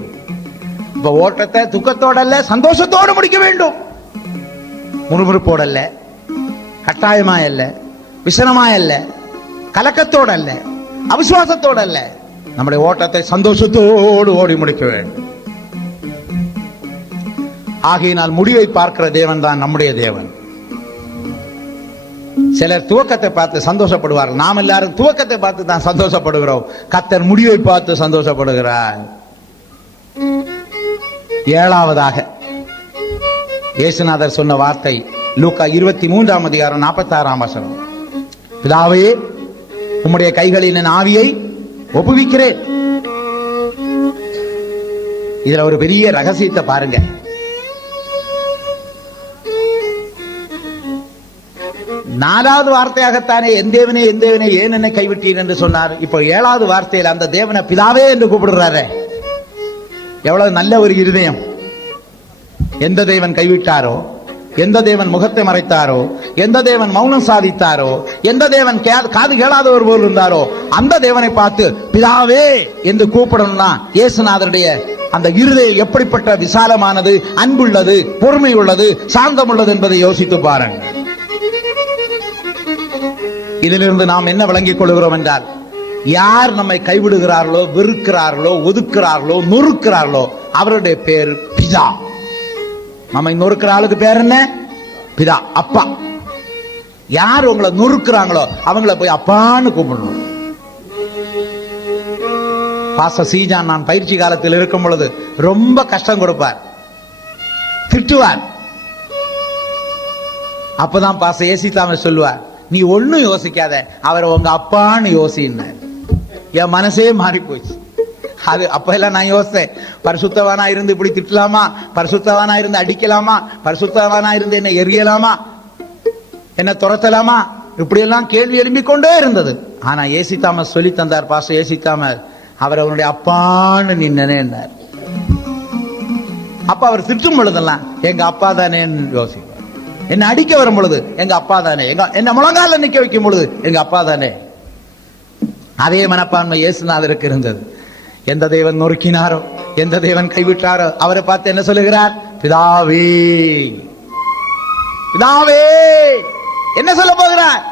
இப்ப ஓட்டத்தை துக்கத்தோட அல்ல, சந்தோஷத்தோடு முடிக்க வேண்டும். முறுமுறுப்போட அல்ல, கட்டாயமாய் அல்ல, விசனமாய் அல்ல, கலக்கத்தோடு அல்ல, அவிசுவாசத்தோடு அல்ல. நம்முடைய ஓட்டத்தை சந்தோஷத்தோடு ஓடி முடிக்க வேண்டும். ஆகையினால் முடிவை பார்க்கிற தேவன் தான் நம்முடைய தேவன். சிலர் துவக்கத்தை பார்த்து சந்தோஷப்படுவார்கள். நாம் எல்லாரும் துவக்கத்தை பார்த்து தான் சந்தோஷப்படுகிறோம். கர்த்தர் முடிவை பார்த்து சந்தோஷப்படுகிறார். 7வதாக இயேசுநாதர் சொன்ன வார்த்தை லூக்கா 23ஆம் அதிகாரம் 46ஆம் வசனம். பிதாவே, உம்முடைய கைகளில் என் ஆவியை ஒப்புவிக்கிறேன். இதுல ஒரு பெரிய ரகசியத்தை பாருங்க. நாலாவது வார்த்தையாகத்தானே என் தேவனே என் தேவனே ஏன் என்னை கைவிட்டீர் என்று சொன்னார். இப்போ 7வது வார்த்தையில் அந்த தேவனை பிதாவே என்று கூப்பிடுறாரு. எவ்வளவு நல்ல ஒரு இருதயம். எந்த தேவன் கைவிட்டாரோ, எந்த தேவன் முகத்தை மறைத்தாரோ, எந்த தேவன் மௌனம் சாதித்தாரோ, எந்த தேவன் காது கேளாதவர் போல் இருந்தாரோ, அந்த தேவனை பார்த்து பிதாவே என்று கூப்பிடணும்னா இயேசுநாதருடைய அந்த இருதயம் எப்படிப்பட்ட விசாலமானது, அன்புள்ளது, பொறுமை உள்ளது, சாந்தம் உள்ளது என்பதை யோசித்து பாருங்கள். இதிலிருந்து நாம் என்ன விளங்கிக் கொள்கிறோம் என்றால், யார் நம்மை கைவிடுகிறார்களோ, வெறுக்கிறார்களோ, ஒதுக்குறார்களோ, நொறுக்கிறார்களோ அவருடைய பேர் பிதா. நம்ம நொறுக்கிற ஆளுக்கு பேர் என்ன? பிதா, அப்பா. யார் உங்களை நொறுக்கிறாங்களோ அவங்கள போய் அப்பான்னு கூப்பிடணும். பாஸ்டர் சீஜான் நான் பயிற்சி காலத்தில் இருக்கும் பொழுது ரொம்ப கஷ்டம் கொடுப்பார், திட்டுவார். அப்பதான் பாஸ்டர் ஏசித்தாம சொல்லுவார், நீ ஒண்ணும் யோசிக்காத, அவரை உங்க அப்பான்னு யோசின்னார். என் மனசே மாறி போச்சு. அது அப்ப எல்லாம் நான் யோசித்தேன், பரிசுத்தவானா இருந்து இப்படி திட்டலாமா, பரிசுத்தவானா இருந்து அடிக்கலாமா, பரிசுத்தவானா இருந்து என்ன எரியலாமா, என்ன துரத்தலாமா, இப்படி எல்லாம் கேள்வி எழும்பிக் கொண்டே இருந்தது. ஆனா ஏசி தாமஸ் சொல்லி தந்தார், பாஸ்டர் ஏசி தாமஸ், அவர் அவனுடைய அப்பான்னு நீ நினைந்தார். அப்ப அவர் திட்டும் பொழுதெல்லாம் எங்க அப்பா தானே யோசிப்பார். என்ன அடிக்க வரும் பொழுது எங்க அப்பா தானே, என்ன முழங்கால நிக்க வைக்கும் பொழுது எங்க அப்பா தானே. அதே மனப்பான்மை இயேசுநாதருக்கு இருந்தது. எந்த தேவன் நொறுக்கினாரோ, எந்த தேவன் கைவிட்டாரோ அவரை பார்த்து என்ன சொல்லுகிறார்? பிதாவே, பிதாவே. என்ன சொல்ல போகிறார்?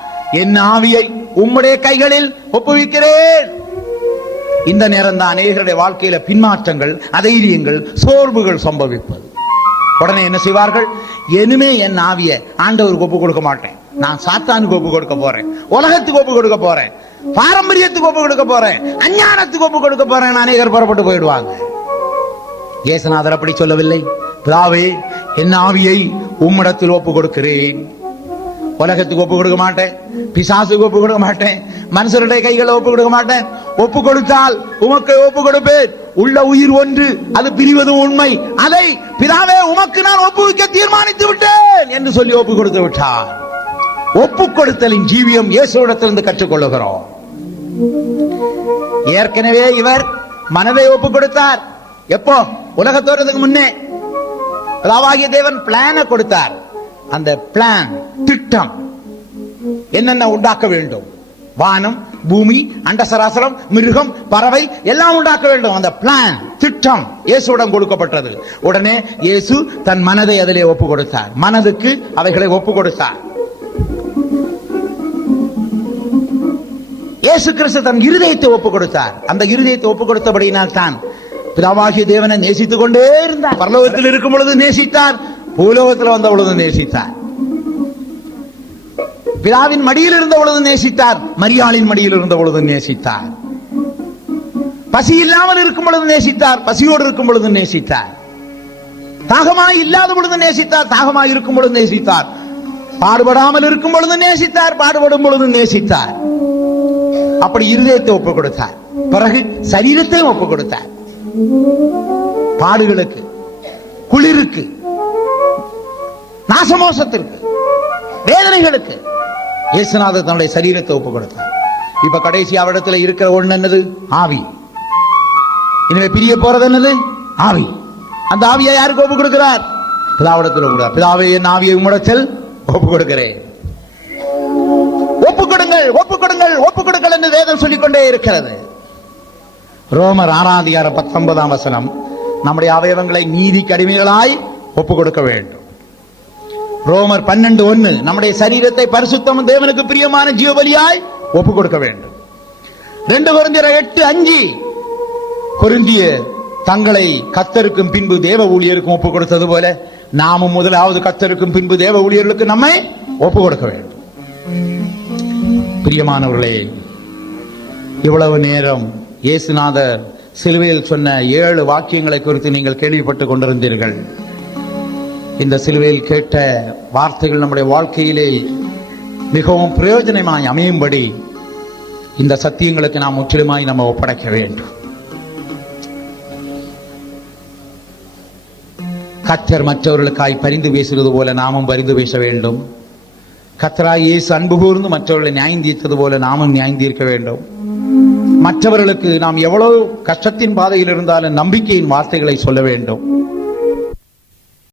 என் ஆவியை உம்முடைய கைகளில் ஒப்புவிக்கிறேன். இந்த நேரம் தான் அநேகருடைய வாழ்க்கையில பின்மாற்றங்கள், அதைரியங்கள், சோர்வுகள் சம்பவிப்பது. உடனே என்ன செய்வார்கள்? இனிமே என் ஆவிய ஆண்டவருக்கு ஒப்பு கொடுக்க மாட்டேன், நான் சாத்தானுக்கு ஒப்பு கொடுக்க போறேன், உலகத்துக்கு ஒப்பு கொடுக்க போறேன், பாரம்பரியத்துக்கு ஒப்பு கொடுக்க போறேன், அஞ்ஞானத்துக்கு ஒப்பு கொடுக்க போறேன். அநேகர் புறப்பட்டு போயிடுவாங்க. இயேசுநாதர் அப்படி சொல்லவில்லை. பிதாவே, என் ஆவியை உம்மிடத்தில் ஒப்பு கொடுக்கிறேன். உலகத்துக்கு ஒப்பு கொடுக்க மாட்டேன், பிசாசுக்கு ஒப்பு கொடுக்க மாட்டேன், மனுஷருடைய கைகளை ஒப்பு கொடுக்க மாட்டேன். ஒப்பு கொடுத்தால் உமக்கு ஒப்பு கொடுப்பேன். உள்ள உயிர் ஒன்று, அது பிரிவது உண்மை. அதை பிதாவே உமக்கு நான் ஒப்புவிக்க தீர்மானித்து விட்டேன் என்று சொல்லி ஒப்பு கொடுத்து விட்டார். ஒப்பு கொடுத்தலின் ஜீவியம் இயேசுவிடத்திலிருந்து கற்றுக்கொள்ளுகிறோம். ஏற்கனவே இவர் மனதை ஒப்பு கொடுத்தார். எப்போ? உலகத்தோறதுக்கு முன்னே பிதாவாகிய தேவன் பிளான கொடுத்தார். அந்த பிளான், திட்டம், என்னென்ன உண்டாக்க வேண்டும், வானம், பூமி, அண்டசராசரம், மிருகம், பறவை எல்லாம் உண்டாக்க வேண்டும். அந்த பிளான், திட்டம் இயேசுவிடம் கொடுக்கப்பட்டது. உடனே இயேசு தன் மனதை அதிலே ஒப்பு கொடுத்தார். மனதுக்கு அவைகளை ஒப்பு கொடுத்தார். இயேசு கிறிஸ்து தன் இருதயத்தை ஒப்பு கொடுத்தார். அந்த இருதயத்தை ஒப்பு கொடுத்தபடியினால் தான் பிதாவாகிய தேவனை நேசித்துக் கொண்டே இருந்தார். பரலோகத்தில் இருக்கும் பொழுது நேசித்தார், பூலோகத்தில் வந்த பொழுது நேசித்தார். பிதாவின் மடியில் இருந்த பொழுது நேசித்தார், மரியாளின் மடியில் இருந்த பொழுது நேசித்தார். பசி இல்லாமல் இருக்கும் பொழுது நேசித்தார், பசியோடு இருக்கும் பொழுது நேசித்தார். தாகமாய் இல்லாத பொழுது நேசித்தார், தாகமாய் இருக்கும் பொழுது நேசித்தார். பாடுபடாமல் இருக்கும் பொழுது நேசித்தார், பாடுபடும் பொழுது நேசித்தார். அப்படி இருதயத்தை ஒப்பு கொடுத்தார். பிறகு சரீரத்தையும் ஒப்பு கொடுத்தார். பாடுகளுக்கு, குளிருக்கு, நாசமோசத்திற்கு, வேதனைகளுக்கு இயேசுநாதர் தன்னுடைய சரீரத்தை ஒப்பு கொடுத்தார். இப்ப கடைசி அவரிடத்துல இருக்கிற ஒண்ணு என்னது? ஆவி. இனிமே பிரிய போறது என்னது? ஆவி. அந்த ஆவியை யாருக்கு ஒப்பு கொடுக்கிறார்? பிதாவிடத்தில் ஒப்பு கொடுக்கிறார். பிதாவே, என் ஆவியை உம்மிடத்தில் ஒப்பு கொடுக்கிறேன். ஒப்பு கொடுங்கள், ஒப்பு கொடுங்கள், ஒப்பு கொடுங்கள் என்று வேதம் சொல்லிக்கொண்டே இருக்கிறது. ரோமர் 6:19 நம்முடைய அவயவங்களை நீதிக்கு அடிமைகளாய் ஒப்பு கொடுக்க வேண்டும். ரோமர் 12:1 நம்முடைய சரீரத்தை பரிசுத்தம் தேவனுக்கு பிரியமான ஜீவபலியாய் ஒப்பு கொடுக்க வேண்டும். 2 கொரிந்தியர் 8:5 கொரிந்தியர் தங்களை கர்த்தருக்கும் பின்பு தேவ ஊழியருக்கும் ஒப்பு கொடுத்தது போல நாமும் முதலாவது கர்த்தருக்கும் பின்பு தேவ ஊழியர்களுக்கு நம்மை ஒப்பு கொடுக்க வேண்டும். பிரியமானவர்களே, இவ்வளவு நேரம் இயேசுநாதர் சிலுவையில் சொன்ன 7 வாக்கியங்களை குறித்து நீங்கள் கேள்விப்பட்டுக் கொண்டிருந்தீர்கள். இந்த சிலுவையில் கேட்ட வார்த்தைகள் நம்முடைய வாழ்க்கையிலே மிகவும் பிரயோஜனமாய் அமையும்படி இந்த சத்தியங்களுக்கு நாம் முற்றிலுமாய் நம்ம ஒப்படைக்க வேண்டும். கர்த்தர் மற்றவர்களுக்காய் பரிந்து பேசுவது போல நாமும் பரிந்து பேச வேண்டும். கர்த்தராய் இயேசு அன்பு கூர்ந்து மற்றவர்களை நியாயம் தீர்த்தது போல நாமும் நியாயம் தீர்க்க வேண்டும். மற்றவர்களுக்கு நாம் எவ்வளவு கஷ்டத்தின் பாதையில் இருந்தாலும் நம்பிக்கையின் வார்த்தைகளை சொல்ல வேண்டும்.